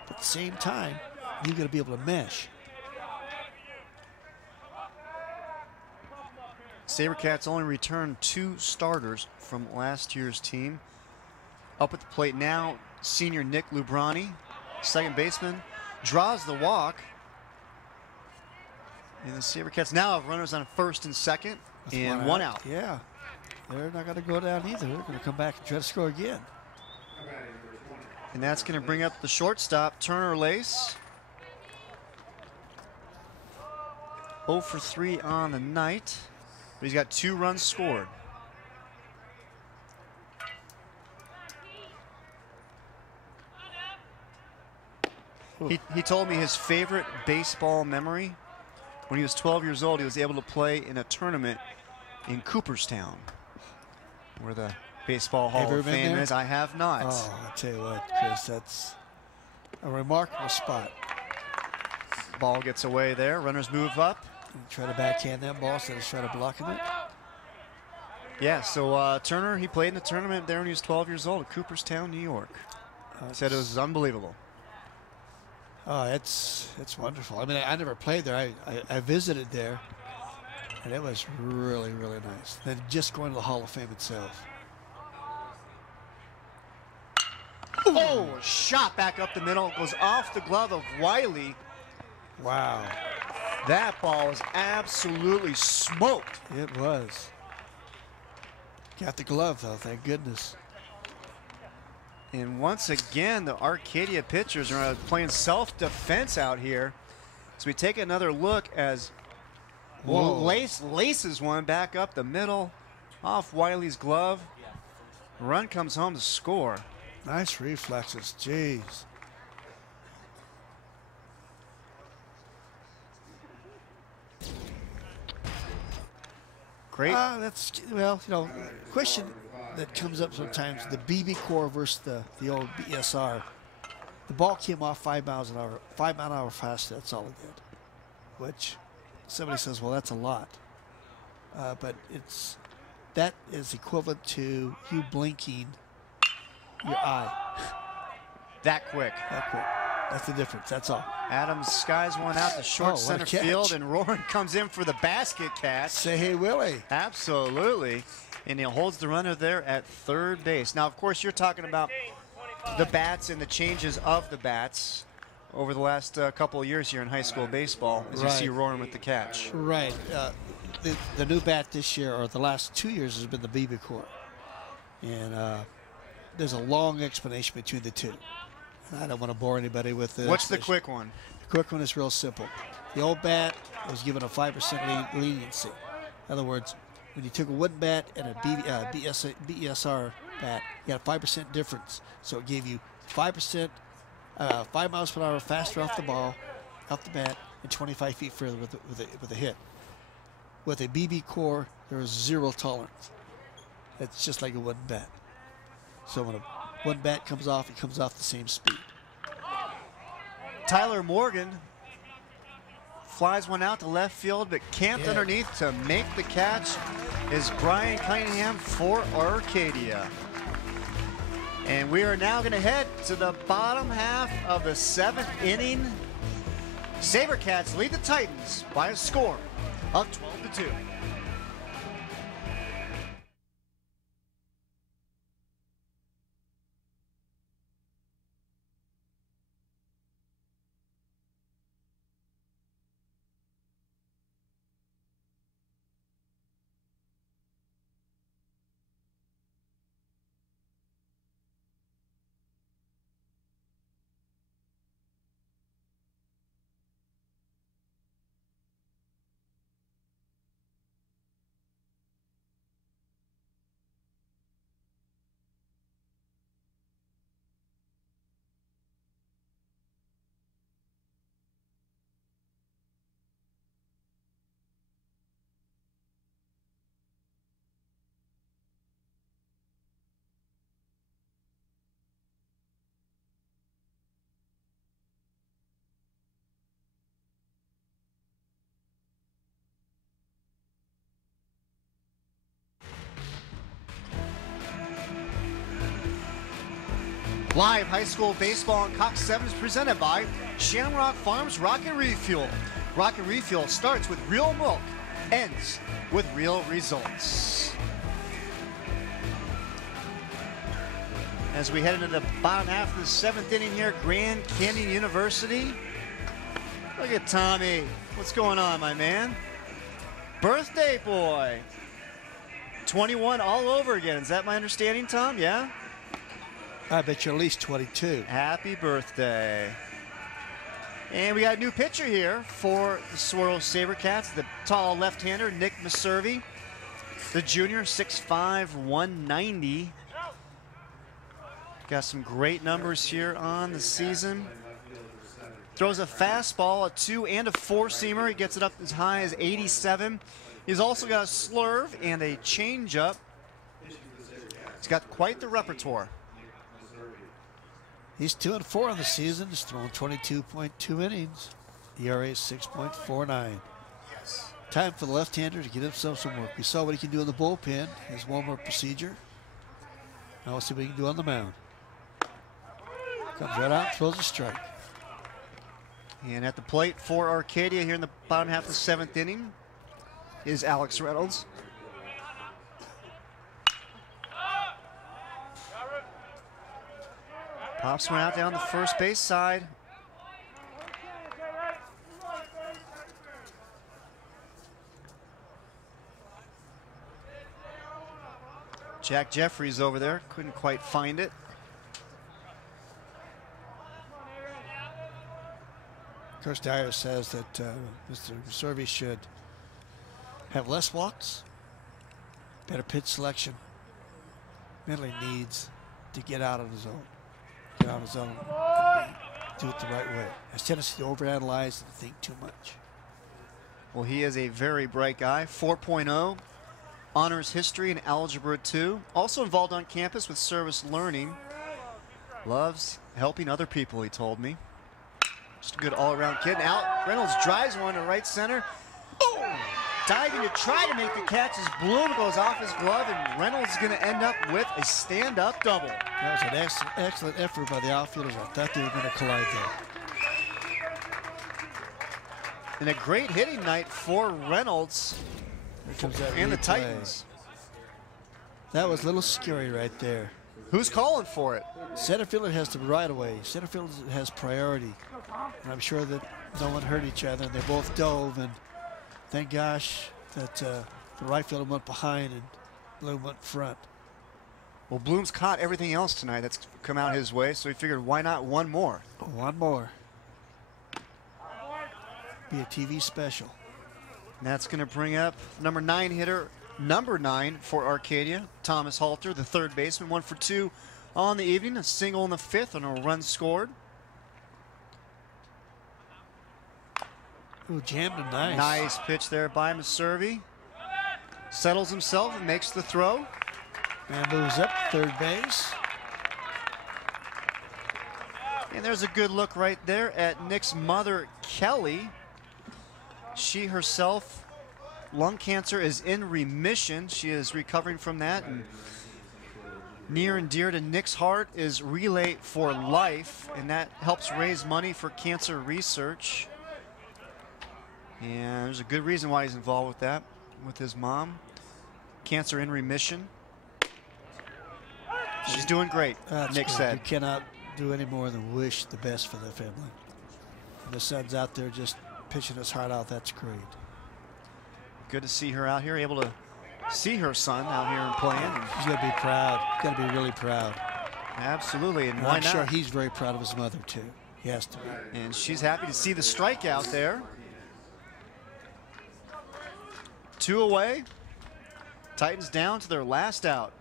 but at the same time, you've got to be able to mesh. SaberCats only returned 2 starters from last year's team. Up at the plate now, senior Nick Lubrani, second baseman, draws the walk. And the SaberCats now have runners on 1st and 2nd, and one out. Yeah, they're not going to go down either. They're going to come back and try to score again. And that's going to bring up the shortstop, Turner Lace. 0 for 3 on the night, but he's got 2 runs scored. He told me his favorite baseball memory, when he was 12 years old, he was able to play in a tournament in Cooperstown, where the Baseball Hall of Fame is. I have not. Oh, I'll tell you what, Chris, that's a remarkable spot. Ball gets away there. Runners move up. Try to backhand that ball instead of try to blocking it. Yeah, so Turner, he played in the tournament there when he was 12 years old at Cooperstown, New York. Said it was unbelievable. Oh, it's wonderful. I mean, I never played there. I visited there, and it was really, really nice. Then just going to the Hall of Fame itself. Oh, shot back up the middle. Goes off the glove of Wiley. Wow. That ball was absolutely smoked. It was. Got the glove, though, thank goodness. And once again, the Arcadia pitchers are playing self-defense out here. So we take another look as laces one back up the middle, off Wiley's glove. Run comes home to score. Nice reflexes, jeez. Great. That's, well, you know, question that comes up sometimes, the BB core versus the old BSR. The ball came off 5 miles an hour, 5 mile an hour faster, that's all it did. Which somebody says, well, that's a lot. But that is equivalent to you blinking your eye. That quick. That quick. That's the difference, that's all. Adams skies one out to short center field, and Roran comes in for the basket catch. Say hey, Willie. Absolutely. And he holds the runner there at third base. Now, of course, you're talking about the bats and the changes of the bats over the last couple of years here in high school baseball, as you see Roran with the catch. Right. The new bat this year, or the last 2 years, has been the BB core. And there's a long explanation between the two. I don't want to bore anybody with this. What's the quick one? The quick one is real simple. The old bat was given a 5% leniency. In other words, when you took a wooden bat and a BSR bat, you got a 5% difference. So it gave you 5%, 5 miles per hour faster off the ball, off the bat, and 25 feet further with a hit. With a BB core, there is zero tolerance. It's just like a wooden bat. So when a wooden bat comes off, it comes off the same speed. Tyler Morgan flies one out to left field, but camped underneath to make the catch is Brian Cunningham for Arcadia. And we are now going to head to the bottom half of the 7th inning. SaberCats lead the Titans by a score of 12-2. Live high school baseball on Cox 7 is presented by Shamrock Farms Rocket Refuel. Rocket Refuel starts with real milk, ends with real results. As we head into the bottom half of the 7th inning here, Grand Canyon University. Look at Tommy. What's going on, my man? Birthday boy. 21 all over again. Is that my understanding, Tom? Yeah? I bet you're at least 22. Happy birthday. And we got a new pitcher here for the Saguaro SaberCats, the tall left-hander, Nick Maservi. The junior, 6'5", 190. Got some great numbers here on the season. Throws a fastball, a 2 and a 4-seamer. He gets it up as high as 87. He's also got a slurve and a changeup. He's got quite the repertoire. He's 2-4 on the season. He's thrown 22.2 innings. ERA is 6.49. Yes. time for the left-hander to get himself some work. We saw what he can do in the bullpen, his warm-up procedure. Now we'll see what he can do on the mound. Comes right out, throws a strike. And at the plate for Arcadia here in the bottom half of the 7th inning is Alex Reynolds. Pops one out down the first base side. Jack Jeffries over there, couldn't quite find it. Coach Dyer says that Mr. Servey should have less walks, better pitch selection. Mentally needs to get out of the zone. Get out of the zone and do it the right way. Has tendency to overanalyze and think too much. Well, he is a very bright guy. 4.0, honors history and algebra 2. Also involved on campus with service learning. Loves helping other people, he told me. Just a good all-around kid. Now Reynolds drives one to right center. Boom! Diving to try to make the catch as Bloom goes off his glove, and Reynolds is going to end up with a stand-up double. That was an excellent effort by the outfielders. I thought they were going to collide there. And a great hitting night for Reynolds and the Titans. That was a little scary right there. Who's calling for it? Center fielder has the right of way. Center fielder has priority. And I'm sure that no one hurt each other, and they both dove, and thank gosh that the right fielder went behind and Bloom went front. Well, Bloom's caught everything else tonight that's come out his way, so he figured why not one more? One more. Be a TV special. And that's going to bring up number 9 hitter, number 9 for Arcadia, Thomas Halter, the third baseman, 1 for 2 on the evening, a single in the 5th and a run scored. Ooh, jammed him nice. Nice pitch there by Maservi. Settles himself and makes the throw. Man moves up third base. And there's a good look right there at Nick's mother, Kelly. She herself, lung cancer, is in remission. She is recovering from that. And near and dear to Nick's heart is Relay for Life, and that helps raise money for cancer research. And there's a good reason why he's involved with that, with his mom. Cancer in remission. She's doing great, Nick good. said. You cannot do any more than wish the best for the family. And the son's out there just pitching his heart out. That's great. Good to see her out here, able to see her son out here and playing. He's got to be proud. He's got to be really proud. Absolutely, and And why I'm not? sure he's very proud of his mother, too. He has to be. And she's happy to see the strikeout there. 2 away. Titans down to their last out.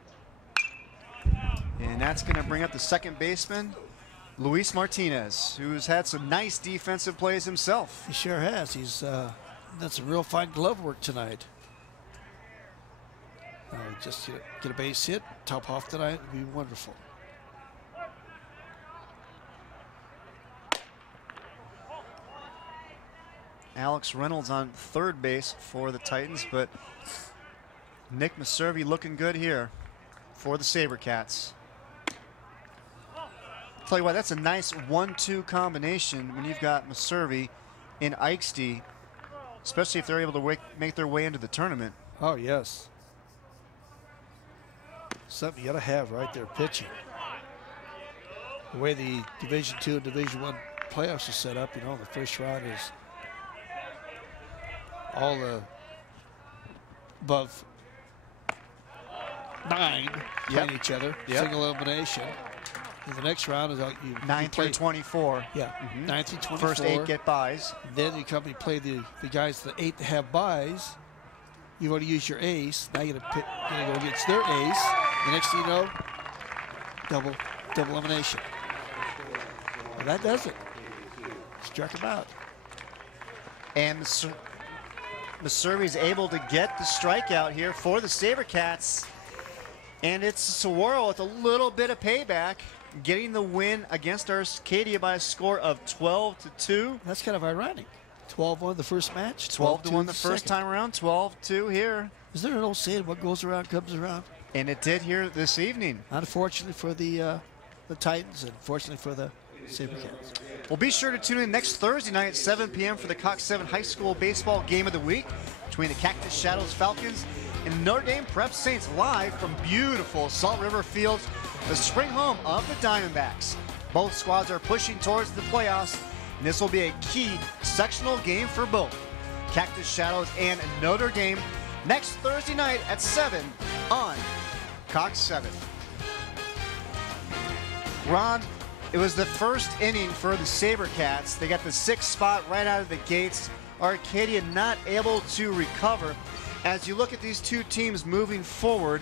And that's going to bring up the second baseman, Luis Martinez, who's had some nice defensive plays himself. He sure has. He's done some real fine glove work tonight. Just get a base hit, top off tonight, would be wonderful. Alex Reynolds on third base for the Titans, but Nick Maservi looking good here for the SaberCats. Tell you what, that's a nice 1-2 combination when you've got Maservi and Eigsti, especially if they're able to make their way into the tournament. Oh, yes. Something you got to have right there, pitching. The way the Division II and Division I playoffs are set up, you know, the first round is all the above 9 playing each other, single elimination. And the next round is you 9 through 24. Yeah, 9 through 24. First 8 get buys. Then you come and play the guys, the 8 that have buys. You've already used your ace. Now you're gonna go against their ace. The next thing you know, double elimination. And that does it. Struck him out. And Maservi's able to get the strikeout here for the SaberCats. And it's Saguaro with a little bit of payback, getting the win against Arcadia by a score of 12-2. That's kind of ironic. 12-1 the first match. 12-1 the first second. time around, 12-2 here. Is there an old saying, what goes around comes around? And it did here this evening. Unfortunately for the Titans, and fortunately for the SaberCats. Well, be sure to tune in next Thursday night at 7 p.m. for the Cox 7 High School Baseball Game of the Week between the Cactus Shadows Falcons and Notre Dame Prep Saints, live from beautiful Salt River Fields, the spring home of the Diamondbacks. Both squads are pushing towards the playoffs, and this will be a key sectional game for both Cactus Shadows and Notre Dame next Thursday night at 7 on Cox 7. Ron, it was the first inning for the SaberCats. They got the 6th spot right out of the gates. Arcadia not able to recover. As you look at these two teams moving forward,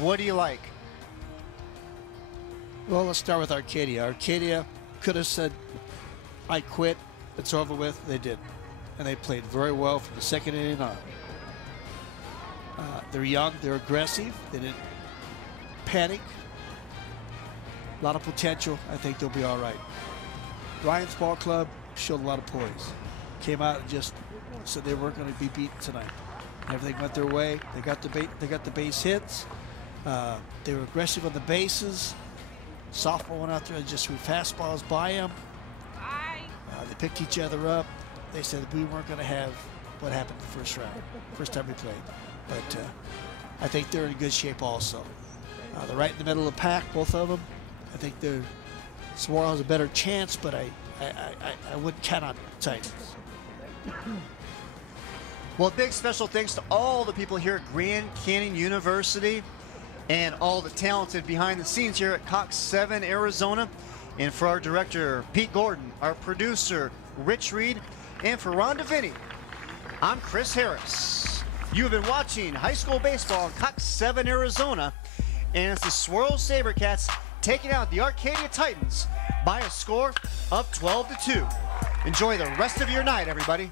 what do you like? Well, let's start with Arcadia. Arcadia could have said, I quit, it's over with. They did. And they played very well from the second inning on. They're young, they're aggressive, they didn't panic. A lot of potential. I think they'll be all right. Ryan's Ball Club showed a lot of poise. Came out and just said they weren't going to be beaten tonight. Everything went their way. They got the base hits. They were aggressive on the bases. Softball went out there and just threw fastballs by them. They picked each other up. They said we weren't going to have what happened in the first round, first time we played. But I think they're in good shape also. They're right in the middle of the pack, both of them. I think Saguaro has a better chance, but I wouldn't count on Titans. Well, big special thanks to all the people here at Grand Canyon University and all the talented behind the scenes here at Cox 7 Arizona. And for our director, Pete Gordon, our producer, Rich Reed, and for Ron DeVinny, I'm Chris Harris. You have been watching high school baseball in Cox 7 Arizona, and it's the Saguaro SaberCats taking out the Arcadia Titans by a score of 12-2. Enjoy the rest of your night, everybody.